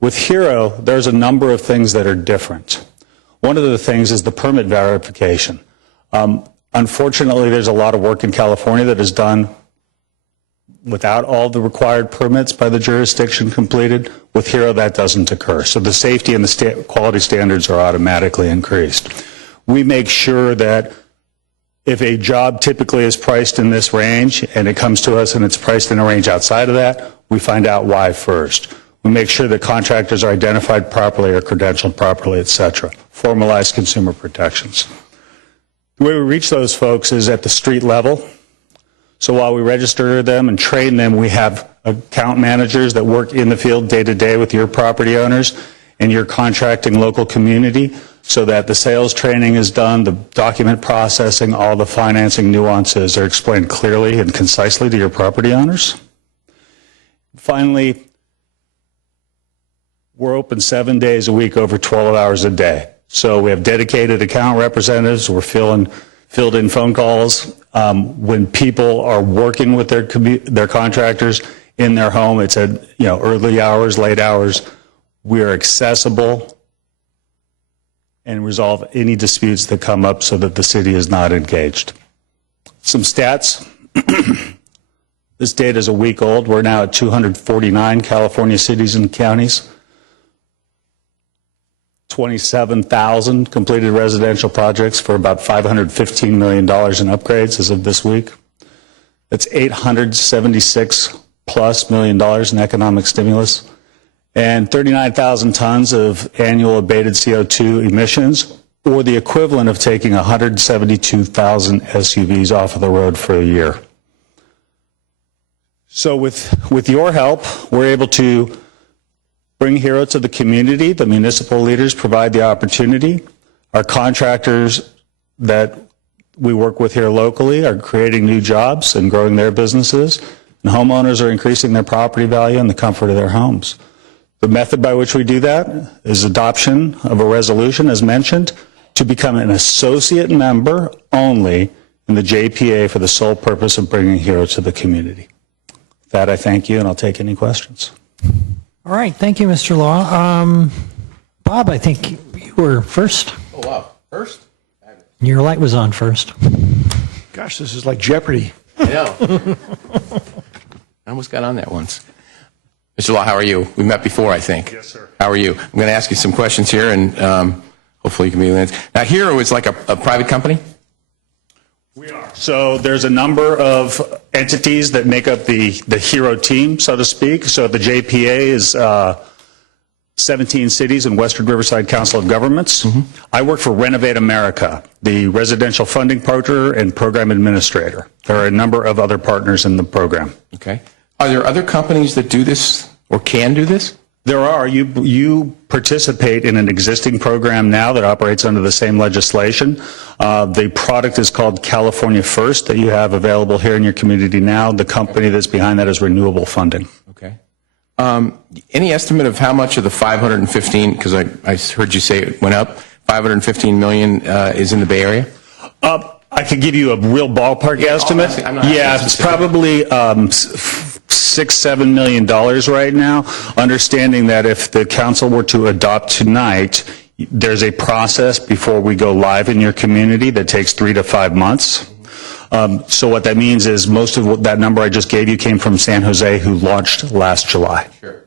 With Hero, there's a number of things that are different. One of the things is the permit verification. Unfortunately, there's a lot of work in California that is done without all the required permits by the jurisdiction completed. With Hero, that doesn't occur. So the safety and the quality standards are automatically increased. We make sure that if a job typically is priced in this range and it comes to us and it's priced in a range outside of that, we find out why first. We make sure that contractors are identified properly or credentialed properly, et cetera. Formalized consumer protections. The way we reach those folks is at the street level. So while we register them and train them, we have account managers that work in the field day to day with your property owners and your contracting local community so that the sales training is done, the document processing, all the financing nuances are explained clearly and concisely to your property owners. Finally, we're open 7 days a week, over 12 hours a day. So we have dedicated account representatives. We're filled in phone calls. When people are working with their contractors in their home, it's at early hours, late hours. We are accessible and resolve any disputes that come up so that the city is not engaged. Some stats. This data is a week old. We're now at 249 California cities and counties. 27,000 completed residential projects for about $515 million in upgrades as of this week. That's $876 plus million in economic stimulus, and 39,000 tons of annual abated CO2 emissions, or the equivalent of taking 172,000 SUVs off of the road for a year. So with your help, we're able to bring Hero to the community. The municipal leaders provide the opportunity. Our contractors that we work with here locally are creating new jobs and growing their businesses, and homeowners are increasing their property value and the comfort of their homes. The method by which we do that is adoption of a resolution, as mentioned, to become an associate member only in the JPA for the sole purpose of bringing Hero to the community. With that, I thank you, and I'll take any questions. All right, thank you, Mr. Law. Bob, I think you were first. Oh, wow. First? Your light was on first. Gosh, this is like Jeopardy. I know. I almost got on that once. Mr. Law, how are you? We met before, I think. Yes, sir. How are you? I'm going to ask you some questions here, and hopefully you can be able to answer. Now, Hero is like a private company? We are. So there's a number of entities that make up the Hero team, so to speak. So the JPA is 17 cities and Western Riverside Council of Governments. Mm-hmm. I work for Renovate America, the residential funding partner and program administrator. There are a number of other partners in the program. Okay. Are there other companies that do this or can do this? There are. You participate in an existing program now that operates under the same legislation. The product is called California First that you have available here in your community now. The company that's behind that is Renewable Funding. Okay. Any estimate of how much of the 515, because I heard you say it went up, 515 million is in the Bay Area? I could give you a real ballpark estimate. It's probably $6-7 million right now, understanding that if the council were to adopt tonight, there's a process before we go live in your community that takes 3 to 5 months. So what that means is most of that number I just gave you came from San Jose, who launched last July. Sure.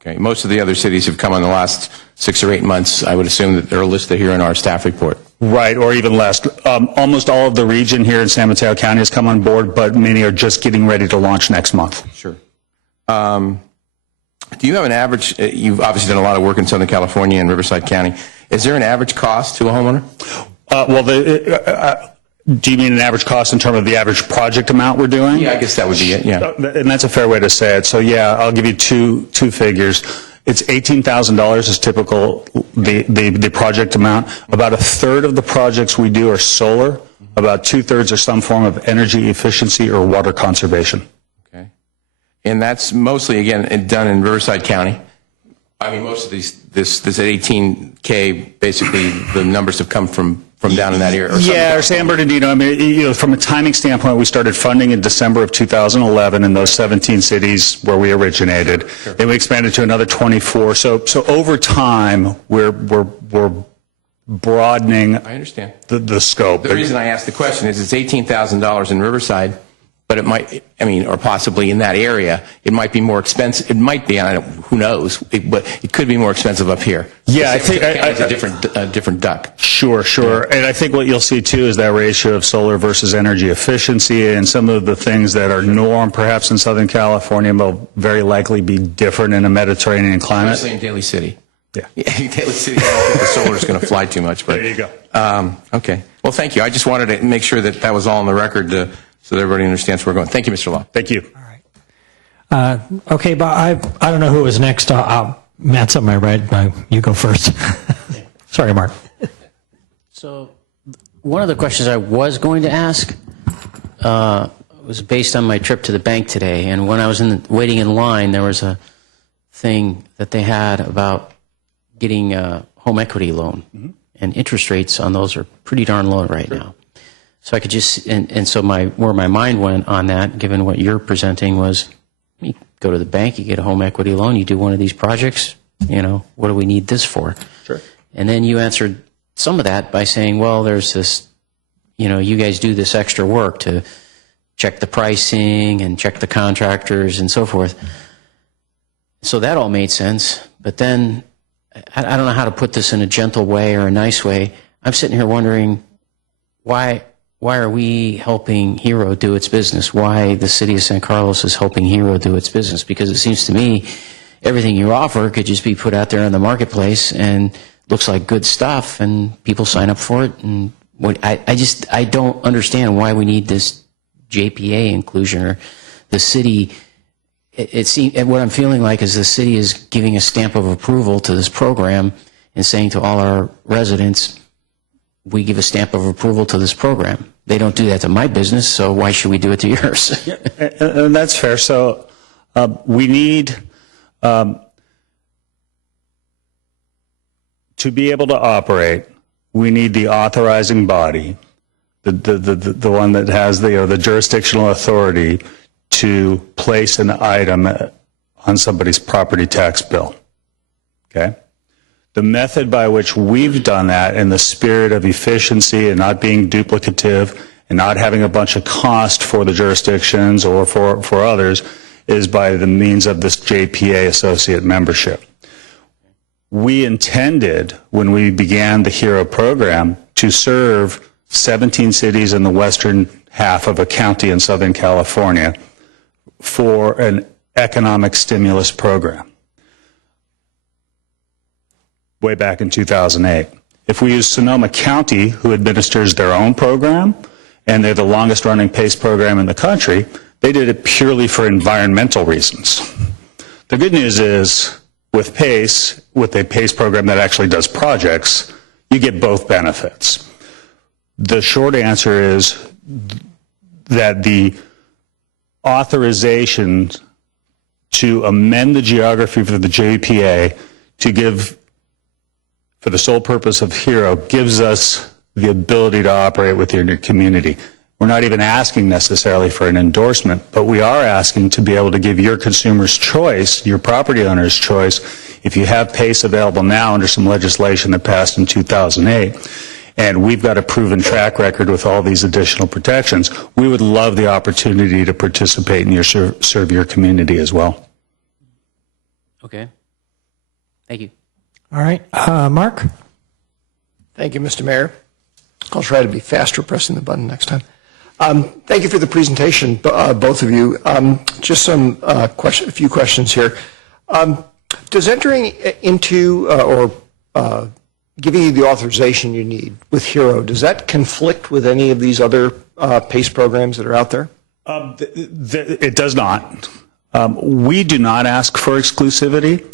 Okay. Most of the other cities have come in the last 6 or 8 months. I would assume that they're listed here in our staff report. Right, or even less. Almost all of the region here in San Mateo County has come on board, but many are just getting ready to launch next month. Sure. Do you have an average? You've obviously done a lot of work in Southern California and Riverside County. Is there an average cost to a homeowner? Do you mean an average cost in terms of the average project amount we're doing? Yeah, I guess that would be it, yeah. And that's a fair way to say it. So, yeah, I'll give you two figures. It's $18,000 is typical, the project amount. About a third of the projects we do are solar. About 2/3 are some form of energy efficiency or water conservation. Okay. And that's mostly, again, done in Riverside County? I mean, most of this 18K, basically, the numbers have come from down in that area. Or San Bernardino. I mean, from a timing standpoint, we started funding in December of 2011 in those 17 cities where we originated. Sure. Then we expanded to another 24. So over time, we're broadening. I understand the scope. The reason I asked the question is it's $18,000 in Riverside, but it might, or possibly in that area, it might be more expensive. It might be, who knows, but it could be more expensive up here. Yeah, I think it's a different duck. Sure. Yeah. And I think what you'll see too is that ratio of solar versus energy efficiency, and some of the things that are norm perhaps in Southern California will very likely be different in a Mediterranean climate. Especially in Daly City. Yeah. Daly City, I don't think the solar is going to fly too much. But, there you go. Okay. Well, thank you. I just wanted to make sure that was all on the record so that everybody understands where we're going. Thank you, Mr. Law. Thank you. All right. Okay, but I don't know who was next. Matt, something I read. You go first. Sorry, Mark. So one of the questions I was going to ask was based on my trip to the bank today. And when I was waiting in line, there was a thing that they had about getting a home equity loan. Mm-hmm. And interest rates on those are pretty darn low right now. So I could just, and so where my mind went on that, given what you're presenting, was you go to the bank, you get a home equity loan, you do one of these projects, what do we need this for? Sure. And then you answered some of that by saying, well, there's this, you guys do this extra work to check the pricing and check the contractors and so forth. So that all made sense. But then I don't know how to put this in a gentle way or a nice way. I'm sitting here wondering why are we helping Hero do its business? Why the city of San Carlos is helping Hero do its business? Because it seems to me everything you offer could just be put out there in the marketplace and looks like good stuff and people sign up for it. And I don't understand why we need this JPA inclusion, or the city. What I'm feeling like is the city is giving a stamp of approval to this program and saying to all our residents, we give a stamp of approval to this program. They don't do that to my business, so why should we do it to yours? And that's fair. So we need to be able to operate. We need the authorizing body, the one that has the jurisdictional authority to place an item on somebody's property tax bill. Okay? The method by which we've done that, in the spirit of efficiency and not being duplicative and not having a bunch of cost for the jurisdictions or for others, is by the means of this JPA associate membership. We intended, when we began the HERO program, to serve 17 cities in the western half of a county in Southern California for an economic stimulus program way back in 2008. If we use Sonoma County, who administers their own program, and they're the longest running PACE program in the country, they did it purely for environmental reasons. The good news is, with PACE, with a PACE program that actually does projects, you get both benefits. The short answer is that the authorization to amend the geography for the JPA to give, for the sole purpose of HERO, gives us the ability to operate within your community. We're not even asking necessarily for an endorsement, but we are asking to be able to give your consumers choice, your property owners choice. If you have PACE available now under some legislation that passed in 2008, and we've got a proven track record with all these additional protections, we would love the opportunity to participate in serve your community as well. Okay. Thank you. All right. Mark? Thank you, Mr. Mayor. I'll try to be faster pressing the button next time. Thank you for the presentation, both of you. Just a few questions here. Does entering into or giving you the authorization you need with HERO, does that conflict with any of these other PACE programs that are out there? It does not. We do not ask for exclusivity.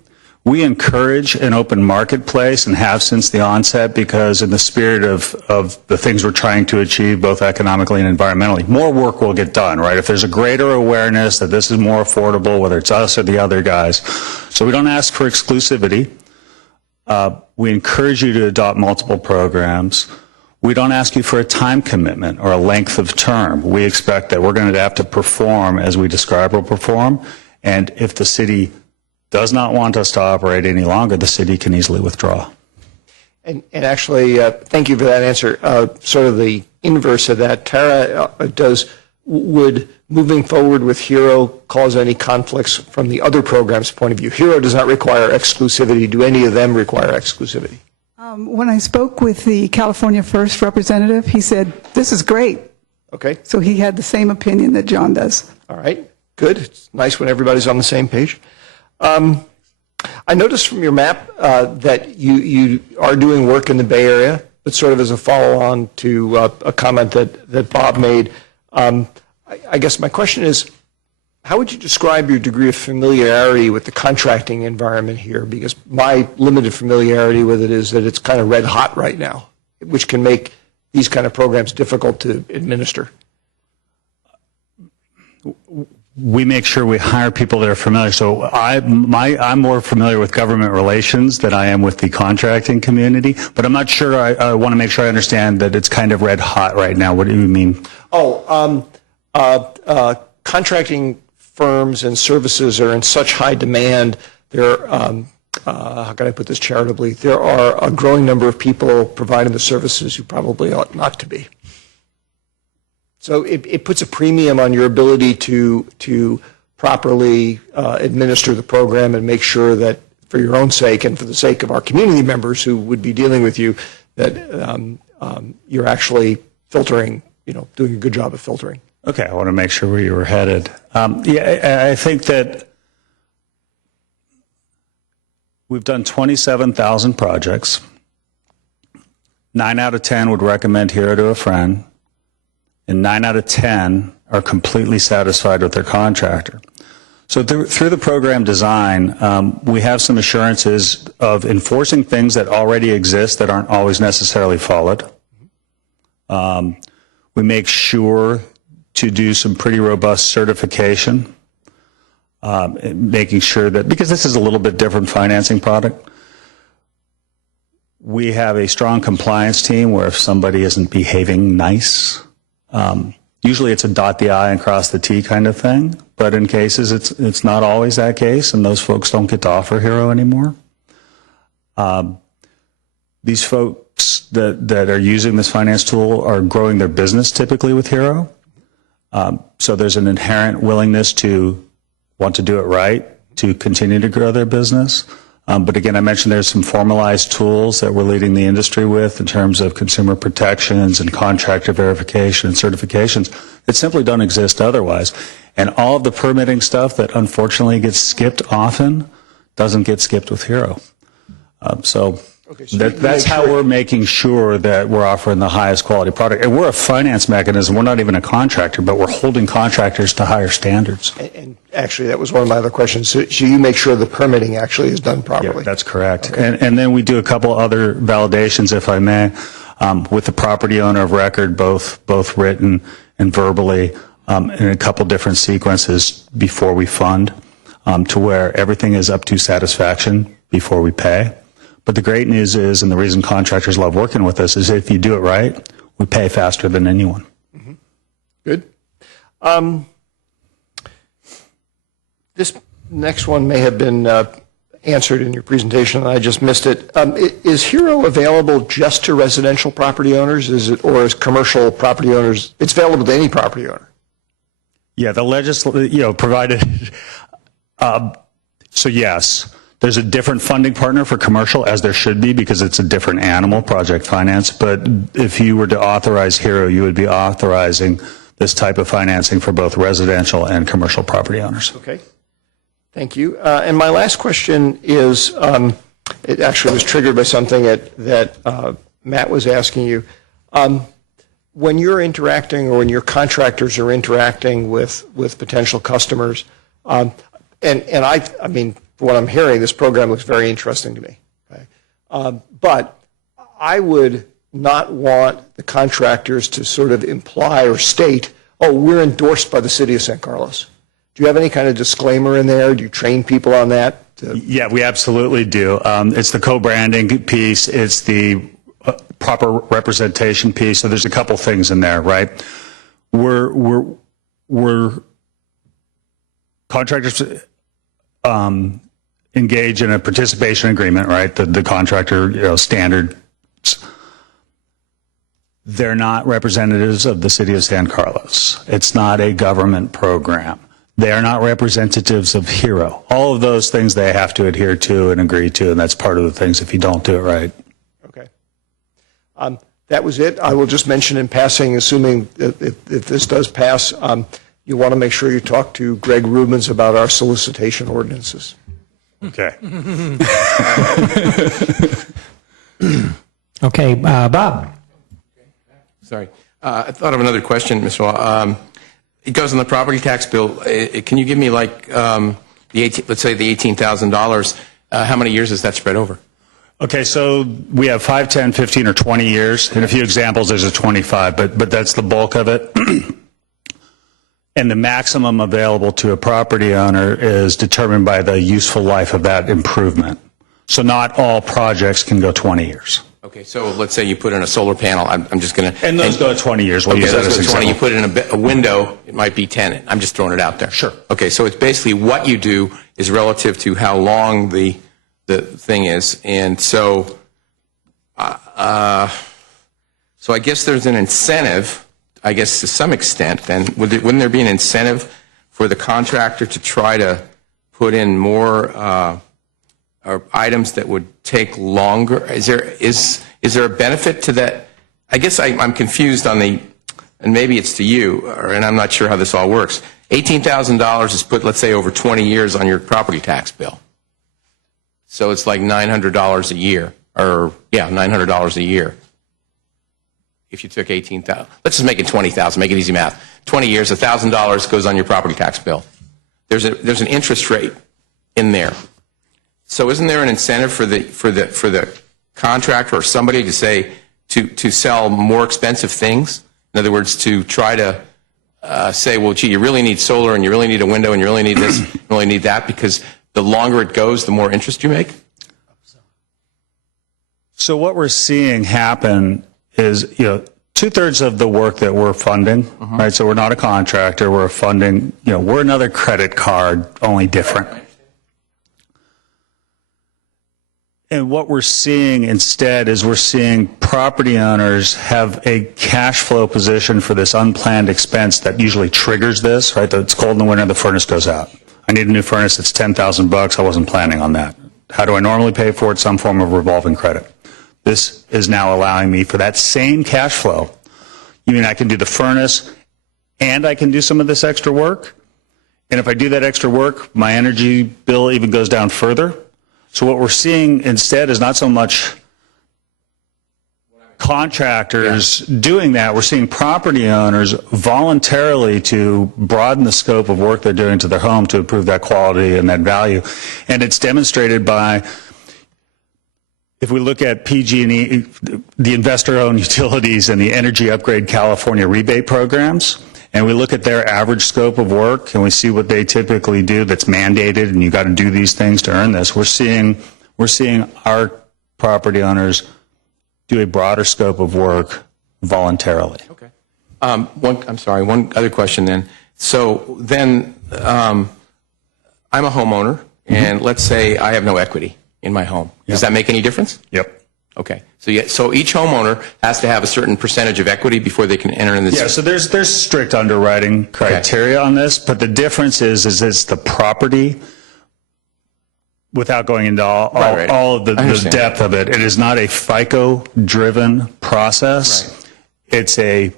We encourage an open marketplace and have since the onset because in the spirit of the things we're trying to achieve, both economically and environmentally, more work will get done, right? If there's a greater awareness that this is more affordable, whether it's us or the other guys. So we don't ask for exclusivity. We encourage you to adopt multiple programs. We don't ask you for a time commitment or a length of term. We expect that we're going to have to perform as we describe or perform. And if the city does not want us to operate any longer, the city can easily withdraw. And actually, thank you for that answer. Sort of the inverse of that, Tara, would moving forward with HERO cause any conflicts from the other programs' point of view? HERO does not require exclusivity. Do any of them require exclusivity? When I spoke with the California First representative, he said, this is great. Okay. So he had the same opinion that John does. All right. Good. It's nice when everybody's on the same page. I noticed from your map that you are doing work in the Bay Area, but sort of as a follow-on to a comment that Bob made. I guess my question is, how would you describe your degree of familiarity with the contracting environment here? Because my limited familiarity with it is that it's kind of red hot right now, which can make these kind of programs difficult to administer. We make sure we hire people that are familiar. So I'm more familiar with government relations than I am with the contracting community, but I'm not sure. I want to make sure I understand that it's kind of red hot right now. What do you mean? Contracting firms and services are in such high demand. There, how can I put this charitably? There are a growing number of people providing the services who probably ought not to be. So it puts a premium on your ability to properly administer the program and make sure that for your own sake and for the sake of our community members who would be dealing with you, that you're actually filtering, doing a good job of filtering. Okay, I want to make sure where you were headed. I think that we've done 27,000 projects. 9 out of 10 would recommend HERO to a friend, and 9 out of 10 are completely satisfied with their contractor. So through the program design, we have some assurances of enforcing things that already exist that aren't always necessarily followed. We make sure to do some pretty robust certification, making sure that, because this is a little bit different financing product, we have a strong compliance team where if somebody isn't behaving nice, usually it's a dot the I and cross the T kind of thing, but in cases it's not always that case, and those folks don't get to offer HERO anymore. These folks that are using this finance tool are growing their business typically with HERO. So there's an inherent willingness to want to do it right, to continue to grow their business. But again, I mentioned there's some formalized tools that we're leading the industry with in terms of consumer protections and contractor verification and certifications that simply don't exist otherwise. And all of the permitting stuff that unfortunately gets skipped often doesn't get skipped with HERO. So that's how we're making sure that we're offering the highest quality product. And we're a finance mechanism. We're not even a contractor, but we're holding contractors to higher standards. And actually, that was one of my other questions. So you make sure the permitting actually is done properly. Yeah, that's correct. Okay. And then we do a couple other validations, if I may, with the property owner of record, both written and verbally, in a couple different sequences before we fund, to where everything is up to satisfaction before we pay. But the great news is, and the reason contractors love working with us, is if you do it right, we pay faster than anyone. Mm-hmm. Good. This next one may have been answered in your presentation, and I just missed it. Is HERO available just to residential property owners, or is commercial property owners? It's available to any property owner. Yeah, the legislation, provided. So yes. There's a different funding partner for commercial, as there should be, because it's a different animal, project finance. But if you were to authorize HERO, you would be authorizing this type of financing for both residential and commercial property owners. Okay. Thank you. And my last question is, it actually was triggered by something that Matt was asking you. When you're interacting, or when your contractors are interacting with potential customers, and I mean, for what I'm hearing, this program looks very interesting to me. Okay? But I would not want the contractors to sort of imply or state, oh, we're endorsed by the city of San Carlos. Do you have any kind of disclaimer in there? Do you train people on that? Yeah, we absolutely do. It's the co-branding piece. It's the proper representation piece. So there's a couple things in there, right? We're contractors engage in a participation agreement, right? The contractor standards. They're not representatives of the city of San Carlos. It's not a government program. They are not representatives of HERO. All of those things they have to adhere to and agree to, and that's part of the things if you don't do it right. Okay. That was it. I will just mention in passing, assuming that if this does pass, you want to make sure you talk to Greg Rubens about our solicitation ordinances. Okay. Okay, Bob. Sorry. I thought of another question, Mr. Law. It goes on the property tax bill. Can you give me like let's say the $18,000? How many years is that spread over? Okay, so we have 5, 10, 15, or 20 years. In a few examples, there's a 25, but that's the bulk of it. And the maximum available to a property owner is determined by the useful life of that improvement. So not all projects can go 20 years. Okay, so let's say you put in a solar panel. I'm just going to... And those go 20 years. We'll okay, use that those as go 20. example. You put in a window, it might be 10. I'm just throwing it out there. Sure. Okay, so it's basically what you do is relative to how long the thing is. And so, so I guess there's an incentive, I guess to some extent, then. Wouldn't there be an incentive for the contractor to try to put in more items that would take longer? Is there a benefit to that? I guess I'm confused on the, and maybe it's to you, and I'm not sure how this all works. $18,000 is put, let's say, over 20 years on your property tax bill. So it's like $900 a year, or yeah, $900 a year. If you took 18,000, let's just make it 20,000. Make it easy math. 20 years, $1,000 goes on your property tax bill. There's an interest rate in there. So isn't there an incentive for the contractor or somebody to say to sell more expensive things? In other words, to try to say, well, gee, you really need solar and you really need a window and you really need this, you really need that, because the longer it goes, the more interest you make? So what we're seeing happen is, 2/3 of the work that we're funding, right? So we're not a contractor, we're funding, we're another credit card, only different. And what we're seeing instead is we're seeing property owners have a cash flow position for this unplanned expense that usually triggers this, right? It's cold in the winter, the furnace goes out. I need a new furnace, it's $10,000, I wasn't planning on that. How do I normally pay for it? Some form of revolving credit. This is now allowing me for that same cash flow. You mean I can do the furnace and I can do some of this extra work? And if I do that extra work, my energy bill even goes down further. So what we're seeing instead is not so much contractors doing that. We're seeing property owners voluntarily to broaden the scope of work they're doing to their home to improve that quality and that value. And it's demonstrated by, if we look at PG&E, the investor-owned utilities and the Energy Upgrade California rebate programs, and we look at their average scope of work and we see what they typically do that's mandated and you got to do these things to earn this, we're seeing our property owners do a broader scope of work voluntarily. Okay. One other question then. So then I'm a homeowner, and let's say I have no equity in my home. Does that make any difference? Yep. Okay. So each homeowner has to have a certain percentage of equity before they can enter in this. Yeah, so there's strict underwriting criteria on this, but the difference is it's the property, without going into all of the depth of it. It is not a FICO-driven process. Right. It's a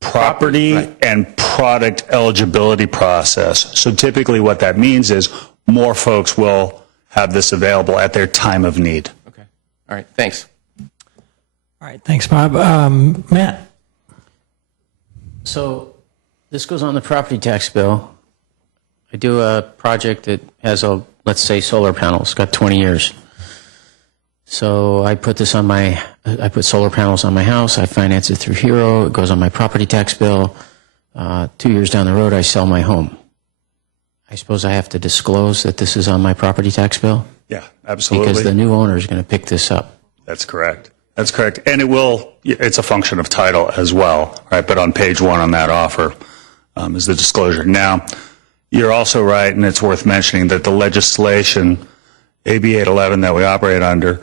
property and product eligibility process. So typically what that means is more folks will have this available at their time of need. Okay. All right. Thanks. All right. Thanks, Bob. Matt? So this goes on the property tax bill. I do a project that has a let's say solar panels, got 20 years. So I put solar panels on my house, I finance it through Hero, it goes on my property tax bill. 2 years down the road, I sell my home. I suppose I have to disclose that this is on my property tax bill? Yeah, absolutely. Because the new owner is going to pick this up. That's correct. That's correct. And it's a function of title as well, right? But on page 1 on that offer is the disclosure. Now, you're also right, and it's worth mentioning that the legislation, AB 811 that we operate under,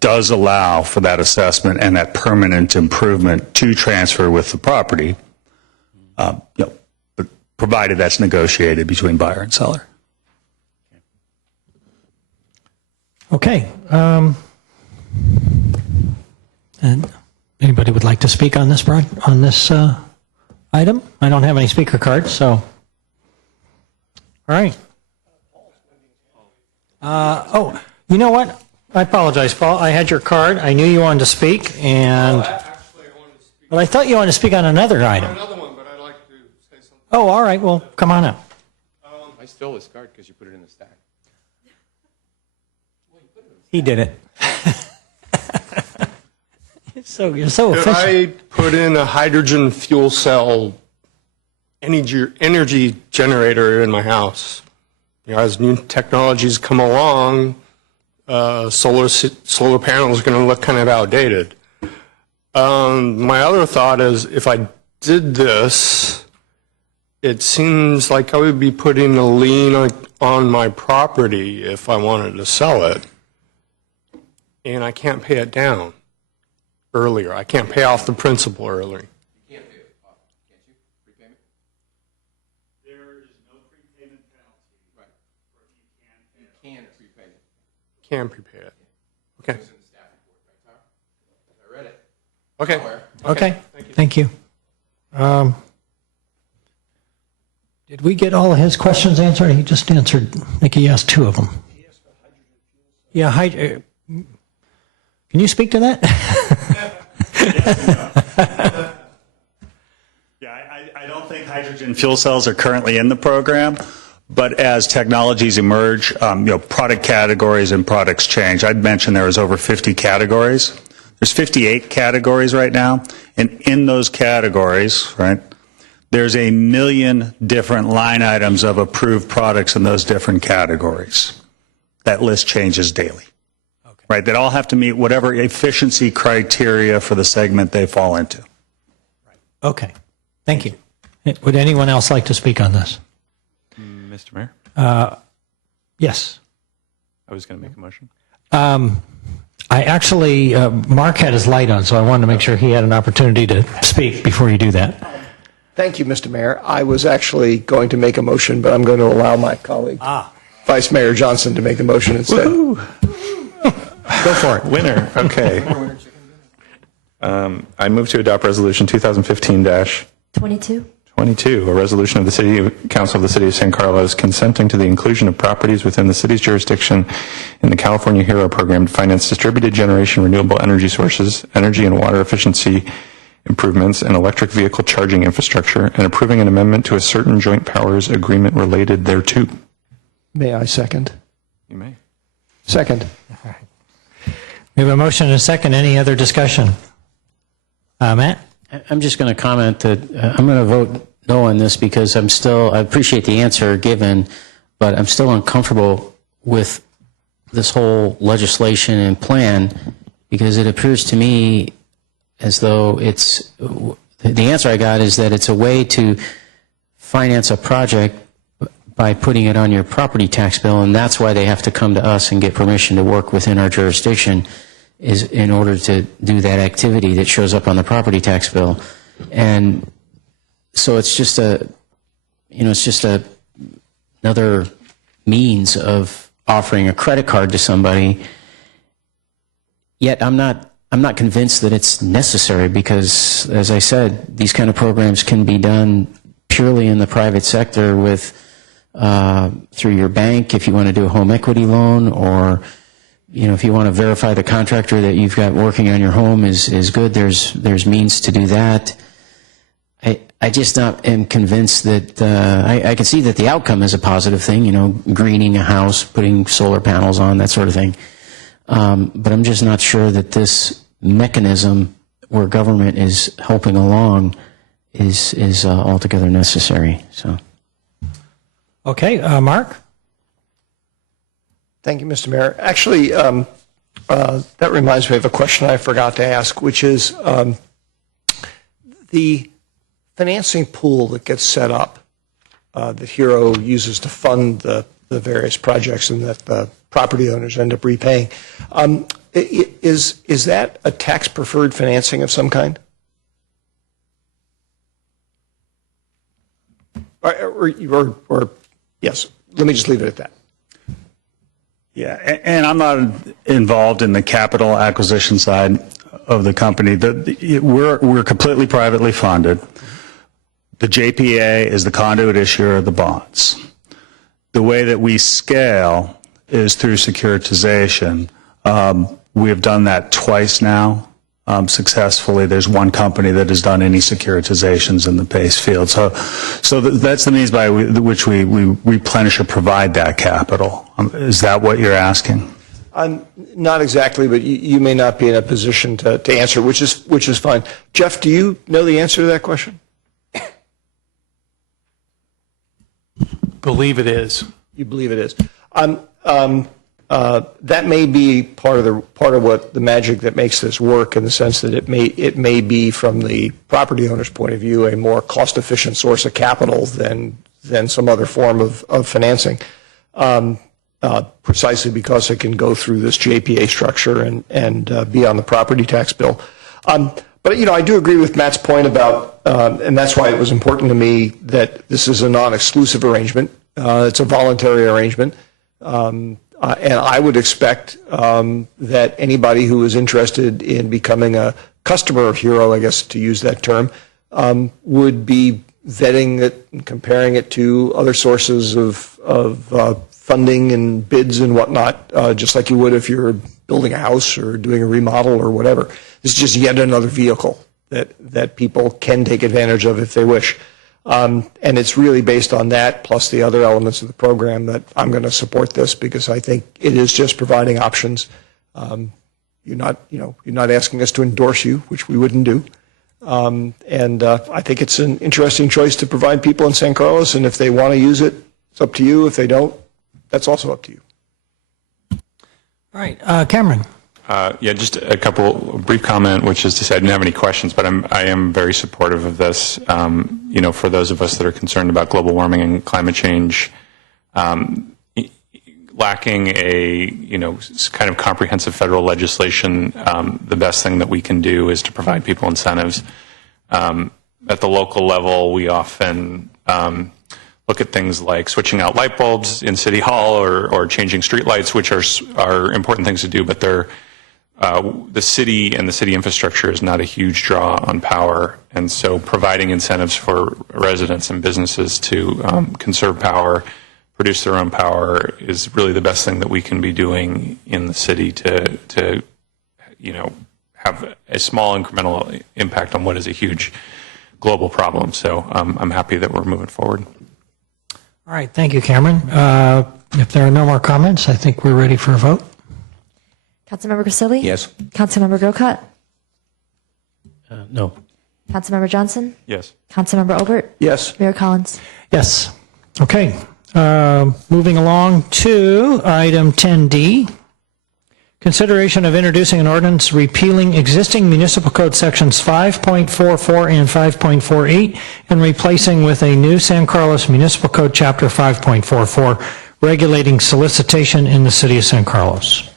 does allow for that assessment and that permanent improvement to transfer with the property, but provided that's negotiated between buyer and seller. Okay. And anybody would like to speak on this item? I don't have any speaker cards, so. All right. Oh, you know what? I apologize, Paul. I had your card. I knew you wanted to speak, but I thought you wanted to speak on another item. Another one, but I'd like to say something. Oh, all right. Well, come on up. I stole this card because you put it in the stack. He did it. You're so Could efficient. I put in a hydrogen fuel cell energy generator in my house? You know, as new technologies come along, solar panels are going to look kind of outdated. My other thought is, if I did this, it seems like I would be putting a lien on my property if I wanted to sell it, and I can't pay it down earlier. I can't pay off the principal early. You can't pay it off, can't you? Prepayment? There is no prepayment penalty. Right. You can prepay it. Can prepay it. Okay. It was in the staff report, right, Tara? I read it. Okay. Okay. Thank you. Did we get all of his questions answered? He just answered, I think he asked 2 of them. Yeah. Can you speak to that? Yeah, I don't think hydrogen fuel cells are currently in the program, but as technologies emerge, product categories and products change. I'd mentioned there was over 50 categories. There's 58 categories right now, and in those categories, right, there's 1 million different line items of approved products in those different categories. That list changes daily. Right, that all have to meet whatever efficiency criteria for the segment they fall into. Okay. Thank you. Would anyone else like to speak on this? Mr. Mayor? Yes. I was going to make a motion. I actually, Mark had his light on, so I wanted to make sure he had an opportunity to speak before you do that. Thank you, Mr. Mayor. I was actually going to make a motion, but I'm going to allow my colleague, Vice Mayor Johnson, to make the motion instead. Woo-hoo. Go for it. Winner. Okay. I move to adopt Resolution 2015-22, 22. a resolution of the City Council of the City of San Carlos consenting to the inclusion of properties within the city's jurisdiction in the California Hero Program to finance distributed generation renewable energy sources, energy and water efficiency improvements, and electric vehicle charging infrastructure, and approving an amendment to a certain joint powers agreement related thereto. May I second? You may. Second. We have a motion and a second. Any other discussion? Matt? I'm just going to comment that I'm going to vote no on this because I appreciate the answer given, but I'm still uncomfortable with this whole legislation and plan because it appears to me as though the answer I got is that it's a way to finance a project by putting it on your property tax bill, and that's why they have to come to us and get permission to work within our jurisdiction is in order to do that activity that shows up on the property tax bill. And so it's just another means of offering a credit card to somebody. Yet I'm not convinced that it's necessary because, as I said, these kind of programs can be done purely in the private sector with through your bank if you want to do a home equity loan, or if you want to verify the contractor that you've got working on your home is good. There's means to do that. I just not am convinced that I can see that the outcome is a positive thing, greening a house, putting solar panels on, that sort of thing. But I'm just not sure that this mechanism where government is helping along is altogether necessary. So, Okay, Mark? Thank you, Mr. Mayor. Actually, that reminds me of a question I forgot to ask, which is the financing pool that gets set up that HERO uses to fund the various projects and that the property owners end up repaying. Is that a tax-preferred financing of some kind? Or yes, let me just leave it at that. Yeah, and I'm not involved in the capital acquisition side of the company. We're completely privately funded. The JPA is the conduit issuer of the bonds. The way that we scale is through securitization. We have done that twice now successfully. There's one company that has done any securitizations in the PACE field. So that's the means by which we replenish or provide that capital. Is that what you're asking? Not exactly, but you may not be in a position to answer, which is fine. Jeff, do you know the answer to that question? Believe it is. You believe it is. That may be part of what the magic that makes this work, in the sense that it may be, from the property owner's point of view, a more cost-efficient source of capital than some other form of financing, precisely because it can go through this JPA structure and be on the property tax bill. But I do agree with Matt's point about, and that's why it was important to me that this is a non-exclusive arrangement. It's a voluntary arrangement. And I would expect that anybody who is interested in becoming a customer of HERO, I guess to use that term, would be vetting it and comparing it to other sources of funding and bids and whatnot, just like you would if you're building a house or doing a remodel or whatever. This is just yet another vehicle that people can take advantage of if they wish. And it's really based on that, plus the other elements of the program, that I'm going to support this, because I think it is just providing options. You're not asking us to endorse you, which we wouldn't do. And I think it's an interesting choice to provide people in San Carlos. And if they want to use it, it's up to you. If they don't, that's also up to you. All right, Cameron. Just a brief comment, which is to say I didn't have any questions, but I am very supportive of this. For those of us that are concerned about global warming and climate change, lacking a kind of comprehensive federal legislation, the best thing that we can do is to provide people incentives. At the local level, we often look at things like switching out light bulbs in City Hall or changing street lights, which are important things to do, but the city and the city infrastructure is not a huge draw on power, and so providing incentives for residents and businesses to conserve power, produce their own power, is really the best thing that we can be doing in the city to have a small incremental impact on what is a huge global problem. So I'm happy that we're moving forward. All right, thank you, Cameron. If there are no more comments, I think we're ready for a vote. Councilmember Grisilli? Yes. Councilmember Grocott? No. Councilmember Johnson? Yes. Councilmember Obert? Yes. Mayor Collins? Yes. Okay. Moving along to item 10D. Consideration of introducing an ordinance repealing existing municipal code sections 5.44 and 5.48 and replacing with a new San Carlos Municipal Code Chapter 5.44 regulating solicitation in the city of San Carlos.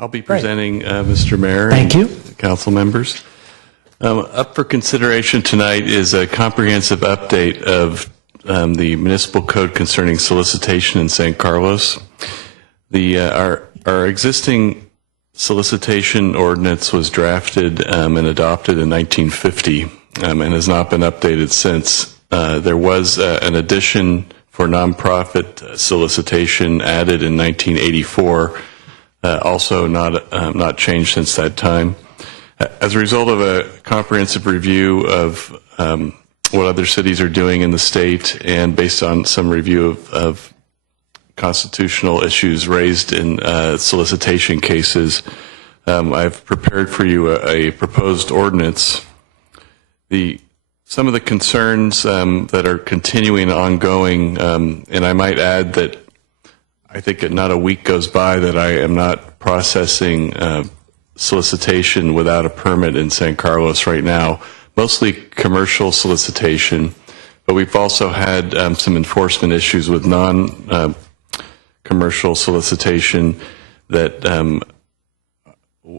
I'll be presenting, Mr. Mayor. Thank you. Council members. Up for consideration tonight is a comprehensive update of the municipal code concerning solicitation in San Carlos. Our existing solicitation ordinance was drafted and adopted in 1950 and has not been updated since. There was an addition for nonprofit solicitation added in 1984. Also not changed since that time. As a result of a comprehensive review of what other cities are doing in the state and based on some review of constitutional issues raised in solicitation cases, I've prepared for you a proposed ordinance. Some of the concerns that are continuing ongoing, and I might add that I think that not a week goes by that I am not processing solicitation without a permit in San Carlos right now, mostly commercial solicitation, but we've also had some enforcement issues with non-commercial solicitation that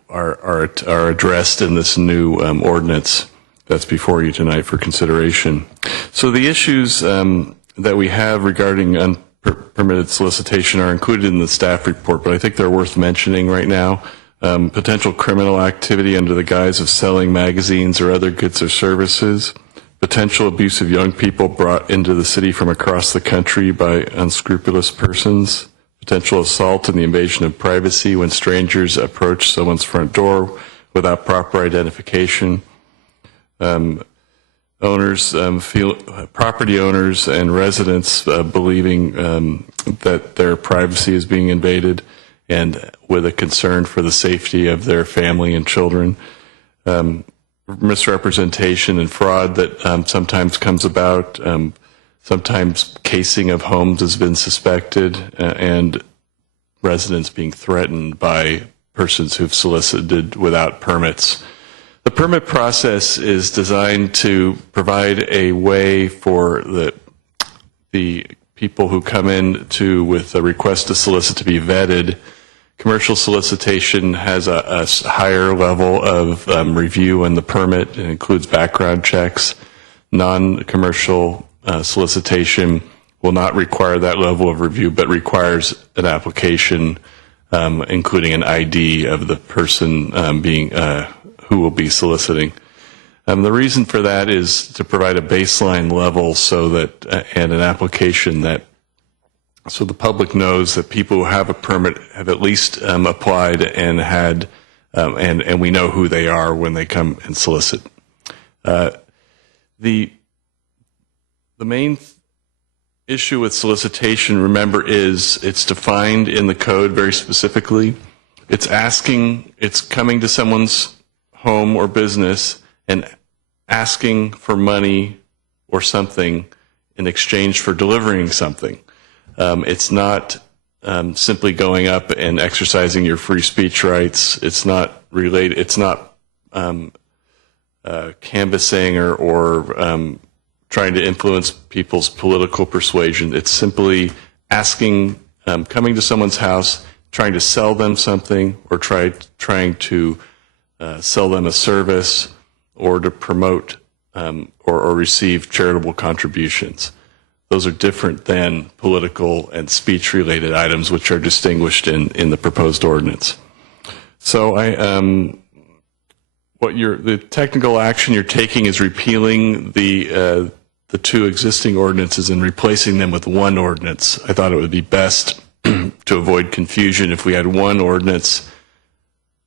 are addressed in this new ordinance that's before you tonight for consideration. So the issues that we have regarding unpermitted solicitation are included in the staff report, but I think they're worth mentioning right now. Potential criminal activity under the guise of selling magazines or other goods or services, potential abuse of young people brought into the city from across the country by unscrupulous persons, potential assault and the invasion of privacy when strangers approach someone's front door without proper identification, property owners and residents believing that their privacy is being invaded and with a concern for the safety of their family and children, misrepresentation and fraud that sometimes comes about, sometimes casing of homes has been suspected, and residents being threatened by persons who've solicited without permits. The permit process is designed to provide a way for the people who come in with a request to solicit to be vetted. Commercial solicitation has a higher level of review in the permit. It includes background checks. Non-commercial solicitation will not require that level of review, but requires an application, including an ID of the person who will be soliciting. The reason for that is to provide a baseline level and an application so the public knows that people who have a permit have at least applied and had, and we know who they are when they come and solicit. The main issue with solicitation, remember, is it's defined in the code very specifically. It's coming to someone's home or business and asking for money or something in exchange for delivering something. It's not simply going up and exercising your free speech rights. It's not related. It's not canvassing or trying to influence people's political persuasion. It's simply asking, coming to someone's house, trying to sell them something, or trying to sell them a service, or to promote or receive charitable contributions. Those are different than political and speech-related items, which are distinguished in the proposed ordinance. So the technical action you're taking is repealing the two existing ordinances and replacing them with one ordinance. I thought it would be best to avoid confusion if we had one ordinance.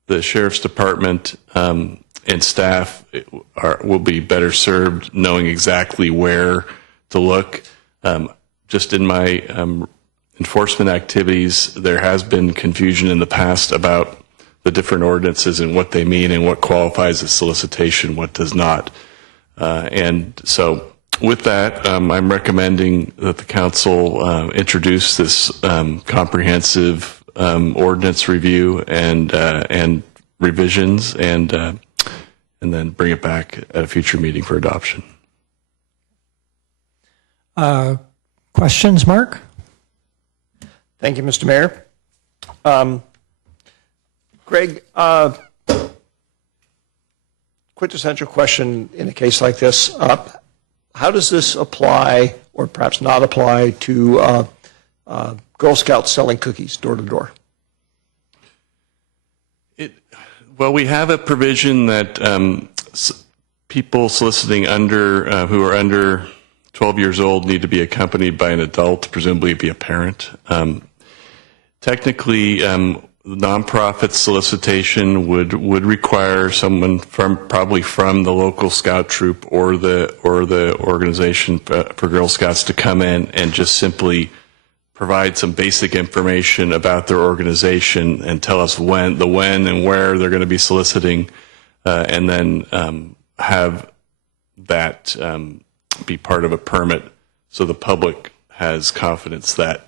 The Sheriff's Department and staff will be better served knowing exactly where to look. Just in my enforcement activities, there has been confusion in the past about the different ordinances and what they mean and what qualifies as solicitation, what does not. And so with that, I'm recommending that the council introduce this comprehensive ordinance review and revisions and then bring it back at a future meeting for adoption. Questions, Mark? Thank you, Mr. Mayor. Greg, quintessential question in a case like this. How does this apply, or perhaps not apply, to Girl Scouts selling cookies door to door? Well, we have a provision that people soliciting who are under 12 years old need to be accompanied by an adult, presumably be a parent. Technically, nonprofit solicitation would require someone probably from the local scout troop or the organization for Girl Scouts to come in and just simply provide some basic information about their organization and tell us when and where they're going to be soliciting, and then have that be part of a permit so the public has confidence that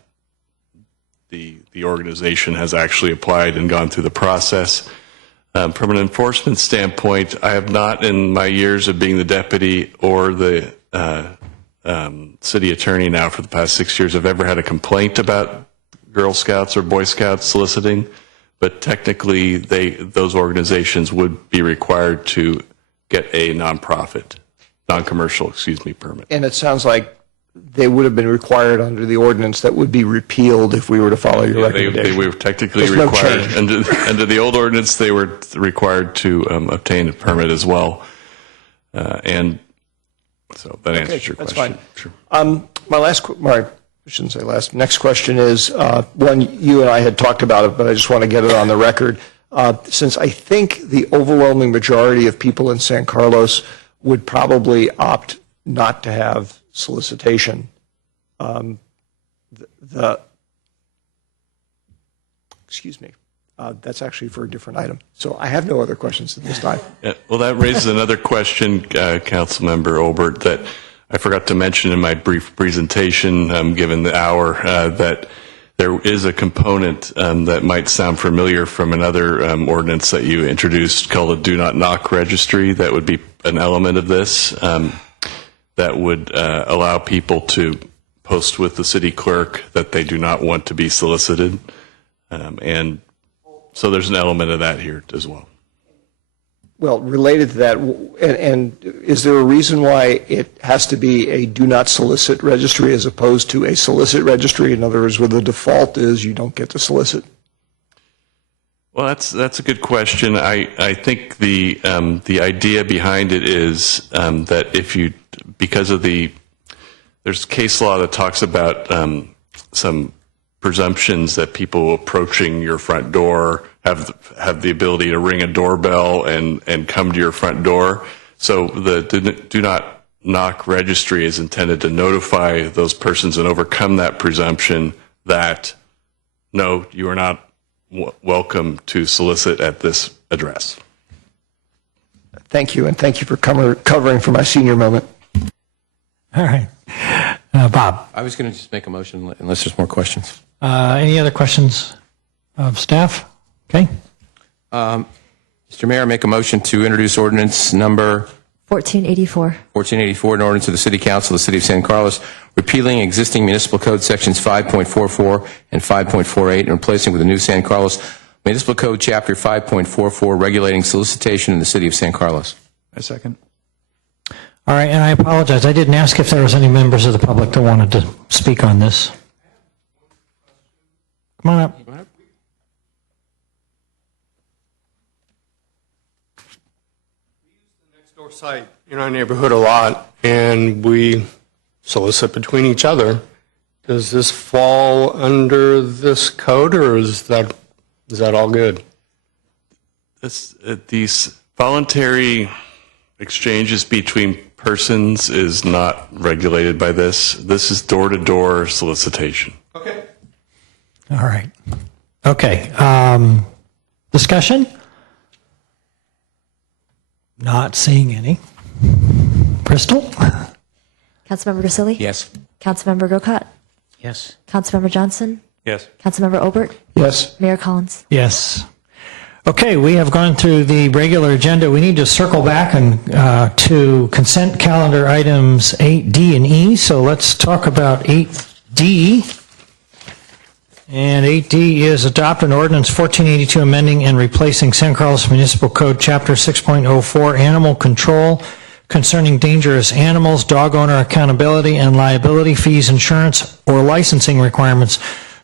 the organization has actually applied and gone through the process. From an enforcement standpoint, I have not, in my years of being the deputy or the city attorney now for the past 6 years, have ever had a complaint about Girl Scouts or Boy Scouts soliciting, but technically those organizations would be required to get a non-commercial permit. And it sounds like they would have been required under the ordinance that would be repealed if we were to follow your recommendation. They were technically There's no required. change. Under the old ordinance, they were required to obtain a permit as well. And so that answers your That's question. fine. Sure. I shouldn't say last. Next question is one you and I had talked about it, but I just want to get it on the record. Since I think the overwhelming majority of people in San Carlos would probably opt not to have solicitation, excuse me, that's actually for a different item. So I have no other questions at this time. Well, that raises another question, Councilmember Olbert, that I forgot to mention in my brief presentation, given the hour, that there is a component that might sound familiar from another ordinance that you introduced called a do not knock registry. That would be an element of this that would allow people to post with the city clerk that they do not want to be solicited. And so there's an element of that here as well. Well, related to that, and is there a reason why it has to be a do not solicit registry as opposed to a solicit registry? In other words, where the default is you don't get to solicit? Well, that's a good question. I think the idea behind it is that if you, because of there's case law that talks about some presumptions that people approaching your front door have the ability to ring a doorbell and come to your front door. So the do not knock registry is intended to notify those persons and overcome that presumption that no, you are not welcome to solicit at this address. Thank you, and thank you for covering for my senior moment. All right. Bob. I was going to just make a motion unless there's more questions. Any other questions of staff? Okay. Mr. Mayor, I make a motion to introduce ordinance number 1484. an ordinance of the City Council of the City of San Carlos repealing existing municipal code sections 5.44 and 5.48 and replacing with a new San Carlos Municipal Code Chapter 5.44 regulating solicitation in the City of San Carlos. I second. All right, and I apologize. I didn't ask if there was any members of the public that wanted to speak on this. Come on up. Door site in our neighborhood a lot, and we solicit between each other. Does this fall under this code, or is that all good? These voluntary exchanges between persons is not regulated by this. This is door-to-door solicitation. Okay. All right. Okay. Discussion? Not seeing any. Bristol? Councilmember Grisilli? Yes. Councilmember Grocott? Yes. Councilmember Johnson? Yes. Councilmember Obert? Yes. Mayor Collins? Yes. Okay, we have gone through the regular agenda. We need to circle back and to consent calendar items 8D and E. So let's talk about 8D. And 8D is adopt an ordinance 1482 amending and replacing San Carlos Municipal Code Chapter 6.04 Animal Control concerning dangerous animals, dog owner accountability and liability fees, insurance or licensing requirements,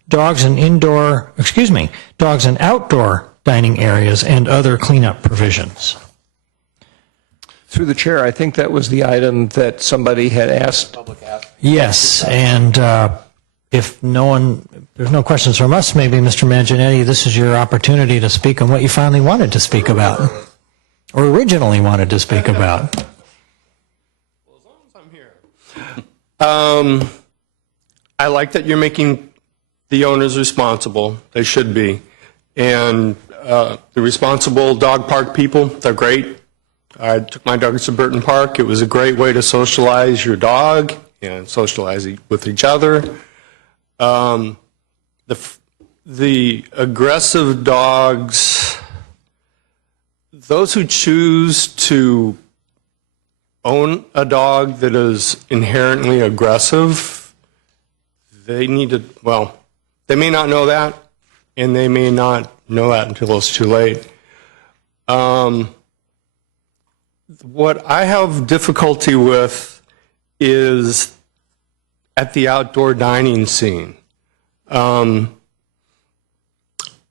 dogs in outdoor dining areas, and other cleanup provisions. Through the chair, I think that was the item that somebody had asked. Yes, and if no one there's no questions from us, maybe, Mr. Mangianetti, this is your opportunity to speak on what you finally wanted to speak about, or originally wanted to speak about. I like that you're making the owners responsible. They should be. And the responsible dog park people, they're great. I took my dogs to Burton Park. It was a great way to socialize your dog and socialize with each other. The aggressive dogs, those who choose to own a dog that is inherently aggressive, they need to, well, they may not know that, and they may not know that until it's too late. What I have difficulty with is at the outdoor dining scene.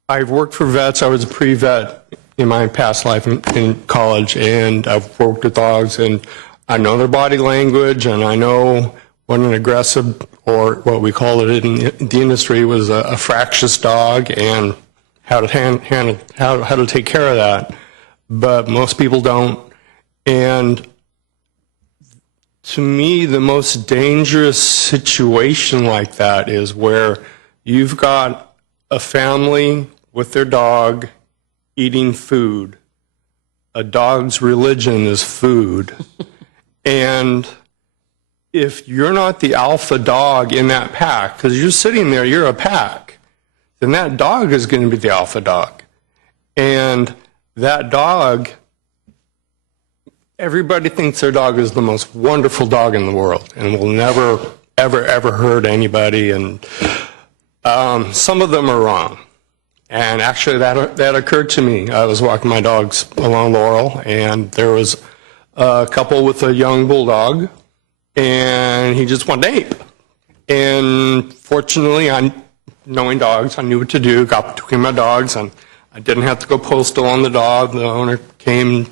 I've worked for vets. I was a pre-vet in my past life in college, and I've worked with dogs, and I know their body language, and I know when an aggressive, or what we call it in the industry, was a fractious dog, and how to take care of that. But most people don't. And to me, the most dangerous situation like that is where you've got a family with their dog eating food. A dog's religion is food. And if you're not the alpha dog in that pack, because you're sitting there, you're a pack, then that dog is going to be the alpha dog. And that dog, everybody thinks their dog is the most wonderful dog in the world and will never, ever, ever hurt anybody. And some of them are wrong. And actually, that occurred to me. I was walking my dogs along Laurel, and there was a couple with a young bulldog, and he just wanted to ape. And fortunately, knowing dogs, I knew what to do, got between my dogs, and I didn't have to go postal on the dog. The owner came.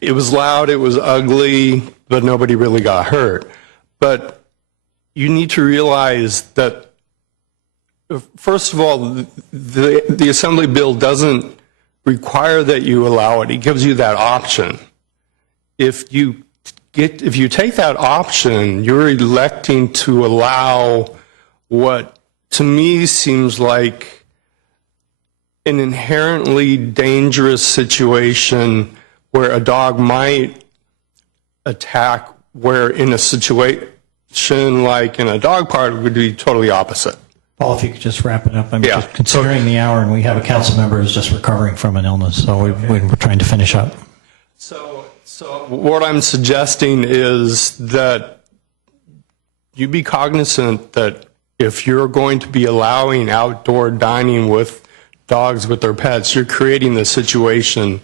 It was loud, it was ugly, but nobody really got hurt. But you need to realize that, first of all, the Assembly bill doesn't require that you allow it. It gives you that option. If you take that option, you're electing to allow what to me seems like an inherently dangerous situation where a dog might attack, where in a situation like in a dog park it would be totally opposite. Paul, if you could just wrap it up. I'm just considering the hour, and we have a council member who's just recovering from an illness, so we're trying to finish up. So what I'm suggesting is that you be cognizant that if you're going to be allowing outdoor dining with dogs with their pets, you're creating the situation,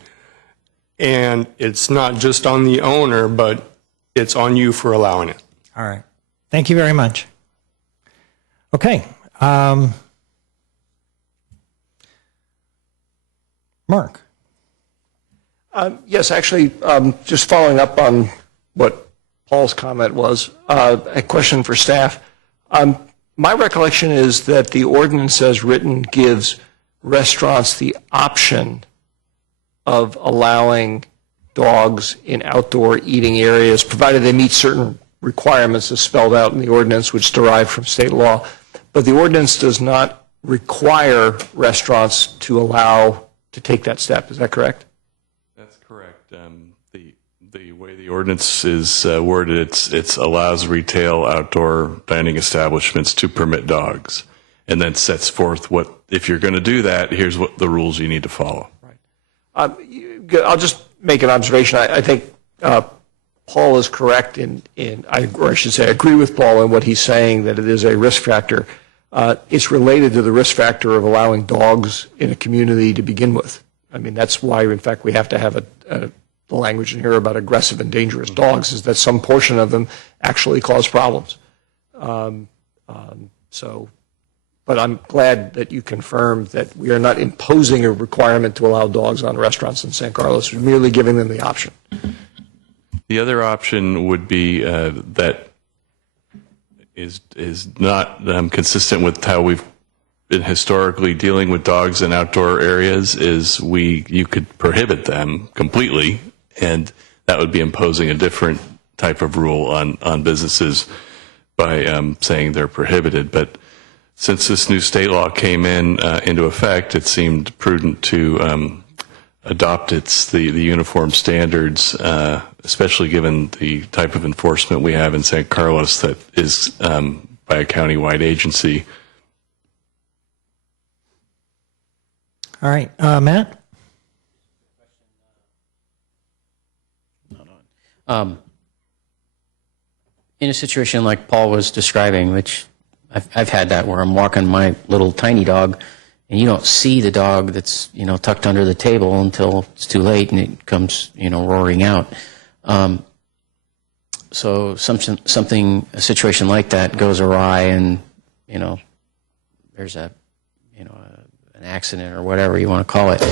and it's not just on the owner, but it's on you for allowing it. All right. Thank you very much. Okay. Mark. Yes, actually, just following up on what Paul's comment was, a question for staff. My recollection is that the ordinance as written gives restaurants the option of allowing dogs in outdoor eating areas, provided they meet certain requirements as spelled out in the ordinance, which derive from state law. But the ordinance does not require restaurants to take that step. Is that correct? That's correct. The way the ordinance is worded, it allows retail outdoor dining establishments to permit dogs, and then sets forth what, if you're going to do that, here's what the rules you need to follow. I'll just make an observation. I think Paul is correct or I should say, I agree with Paul in what he's saying, that it is a risk factor. It's related to the risk factor of allowing dogs in a community to begin with. I mean, that's why, in fact, we have to have the language in here about aggressive and dangerous dogs, is that some portion of them actually cause problems. But I'm glad that you confirmed that we are not imposing a requirement to allow dogs on restaurants in San Carlos. We're merely giving them the option. The other option would be that is not consistent with how we've been historically dealing with dogs in outdoor areas. Is you could prohibit them completely, and that would be imposing a different type of rule on businesses by saying they're prohibited. But since this new state law came into effect, it seemed prudent to adopt the uniform standards, especially given the type of enforcement we have in San Carlos that is by a county-wide agency. All right, Matt? In a situation like Paul was describing, which I've had that, where I'm walking my little tiny dog, and you don't see the dog that's tucked under the table until it's too late, and it comes roaring out. So a situation like that goes awry, and there's an accident or whatever you want to call it.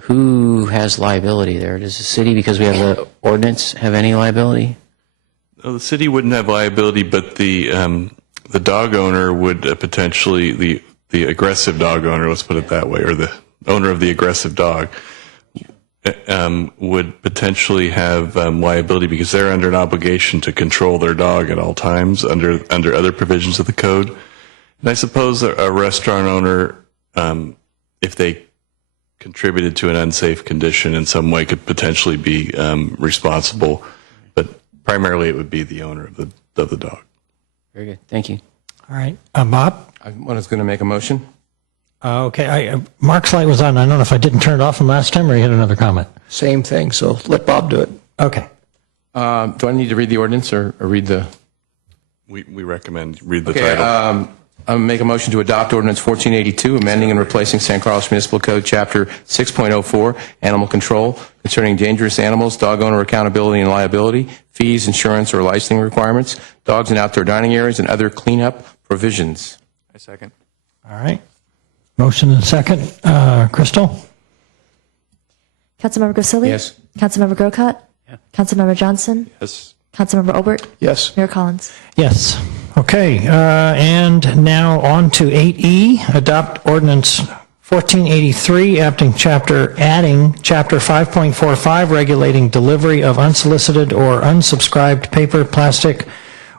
Who has liability there? Does the city, because we have the ordinance, have any liability? Well, the city wouldn't have liability, but the dog owner would potentially, the aggressive dog owner, let's put it that way, or the owner of the aggressive dog, would potentially have liability because they're under an obligation to control their dog at all times under other provisions of the code. And I suppose a restaurant owner, if they contributed to an unsafe condition in some way, could potentially be responsible, but primarily it would be the owner of the dog. Very good. Thank you. All right. Bob? I was going to make a motion. Okay. Mark's light was on. I don't know if I didn't turn it off from last time or you had another comment. Same thing, so let Bob do it. Okay. Do I need to read the ordinance or read the... We recommend read the Okay, title. I'll make a motion to adopt Ordinance 1482, amending and replacing San Carlos Municipal Code, Chapter 6.04, Animal Control, concerning dangerous animals, dog owner accountability and liability, fees, insurance, or licensing requirements, dogs in outdoor dining areas, and other cleanup provisions. I second. All right. Motion and second. Crystal? Councilmember Grisilli? Yes. Councilmember Grocott? Yeah. Councilmember Johnson? Yes. Councilmember Obert? Yes. Mayor Collins? Yes. Okay. And now on to 8E, adopt ordinance 1483, adding chapter 5.45, regulating delivery of unsolicited or unsubscribed paper, plastic,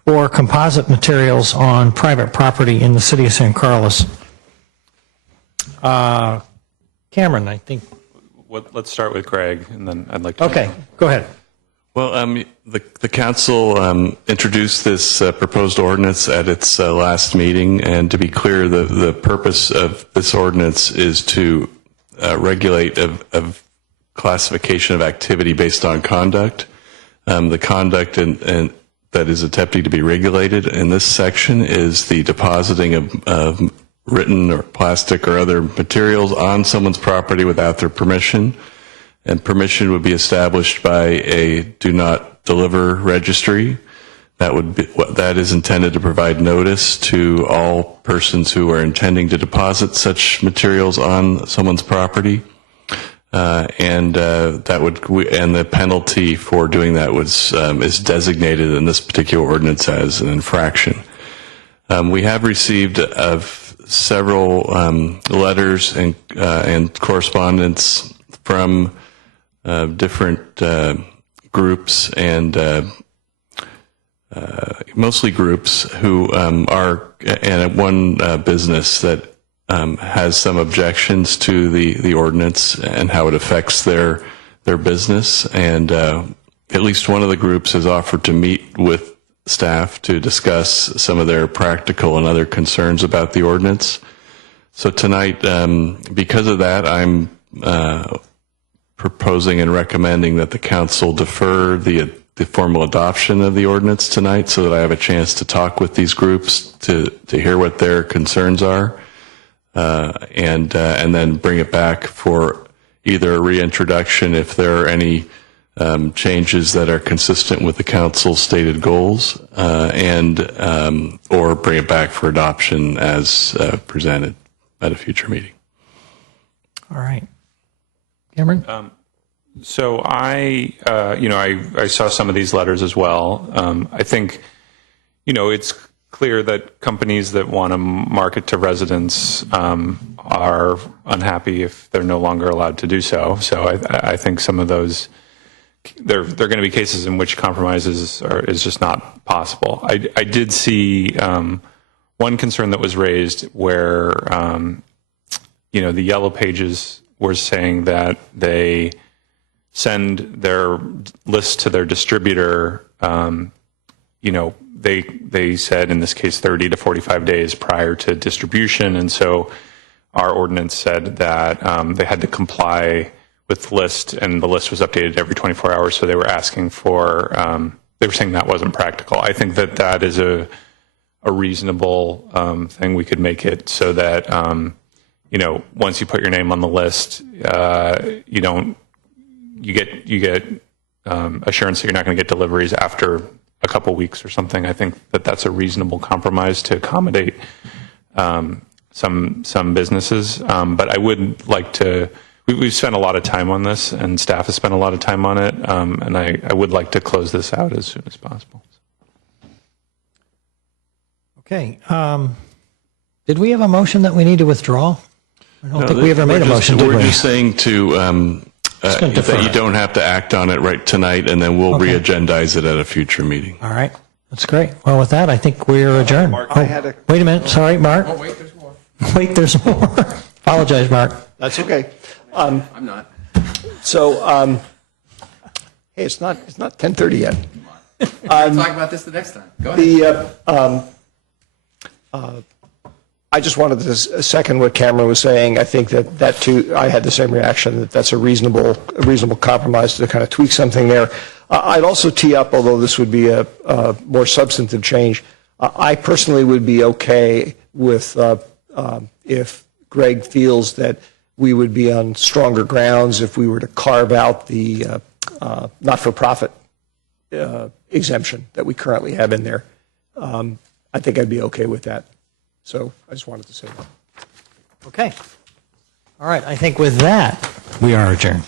or composite materials on private property in the city of San Carlos. Cameron, I think. Let's start with Greg, and then I'd like to... Okay, go ahead. Well, the council introduced this proposed ordinance at its last meeting, and to be clear, the purpose of this ordinance is to regulate of classification of activity based on conduct. The conduct and that is attempting to be regulated in this section is the depositing of written or plastic or other materials on someone's property without their permission. And permission would be established by a do not deliver registry. That is intended to provide notice to all persons who are intending to deposit such materials on someone's property. And the penalty for doing that is designated in this particular ordinance as an infraction. We have received several letters and correspondence from different groups and mostly groups who are and one business that has some objections to the ordinance and how it affects their business, and at least one of the groups has offered to meet with staff to discuss some of their practical and other concerns about the ordinance. So tonight, because of that, I'm proposing and recommending that the council defer the formal adoption of the ordinance tonight so that I have a chance to talk with these groups to hear what their concerns are, and then bring it back for either a reintroduction if there are any changes that are consistent with the council's stated goals, or bring it back for adoption as presented at a future meeting. All right. Cameron? So I saw some of these letters as well. I think, it's clear that companies that want to market to residents are unhappy if they're no longer allowed to do so. So I think some of those, there are going to be cases in which compromises is just not possible. I did see one concern that was raised where, the Yellow Pages were saying that they send their list to their distributor, they said in this case 30 to 45 days prior to distribution, and so our ordinance said that they had to comply with the list, and the list was updated every 24 hours, so they were asking for, they were saying that wasn't practical. I think that is a reasonable thing. We could make it so that, once you put your name on the list, you get assurance that you're not going to get deliveries after a couple weeks or something. I think that's a reasonable compromise to accommodate some businesses. But I would like to. We've spent a lot of time on this, and staff has spent a lot of time on it, and I would like to close this out as soon as possible. Okay. Did we have a motion that we need to withdraw? I don't think we ever made a motion, did we? We're just saying that you don't have to act on it right tonight, and then we'll re-agendize it at a future meeting. All right. That's great. Well, with that, I think we're adjourned. Wait a minute. Sorry, Mark. Oh, wait, there's more. Wait, there's more. Apologize, Mark. That's okay. I'm not. So, hey, it's not 10:30 yet. We'll talk about this the next time. Go ahead. I just wanted to second what Cameron was saying. I think that too, I had the same reaction, that's a reasonable compromise to kind of tweak something there. I'd also tee up, although this would be a more substantive change, I personally would be okay with if Greg feels that we would be on stronger grounds if we were to carve out the not-for-profit exemption that we currently have in there. I think I'd be okay with that. So I just wanted to say that. Okay. All right. I think with that, we are adjourned.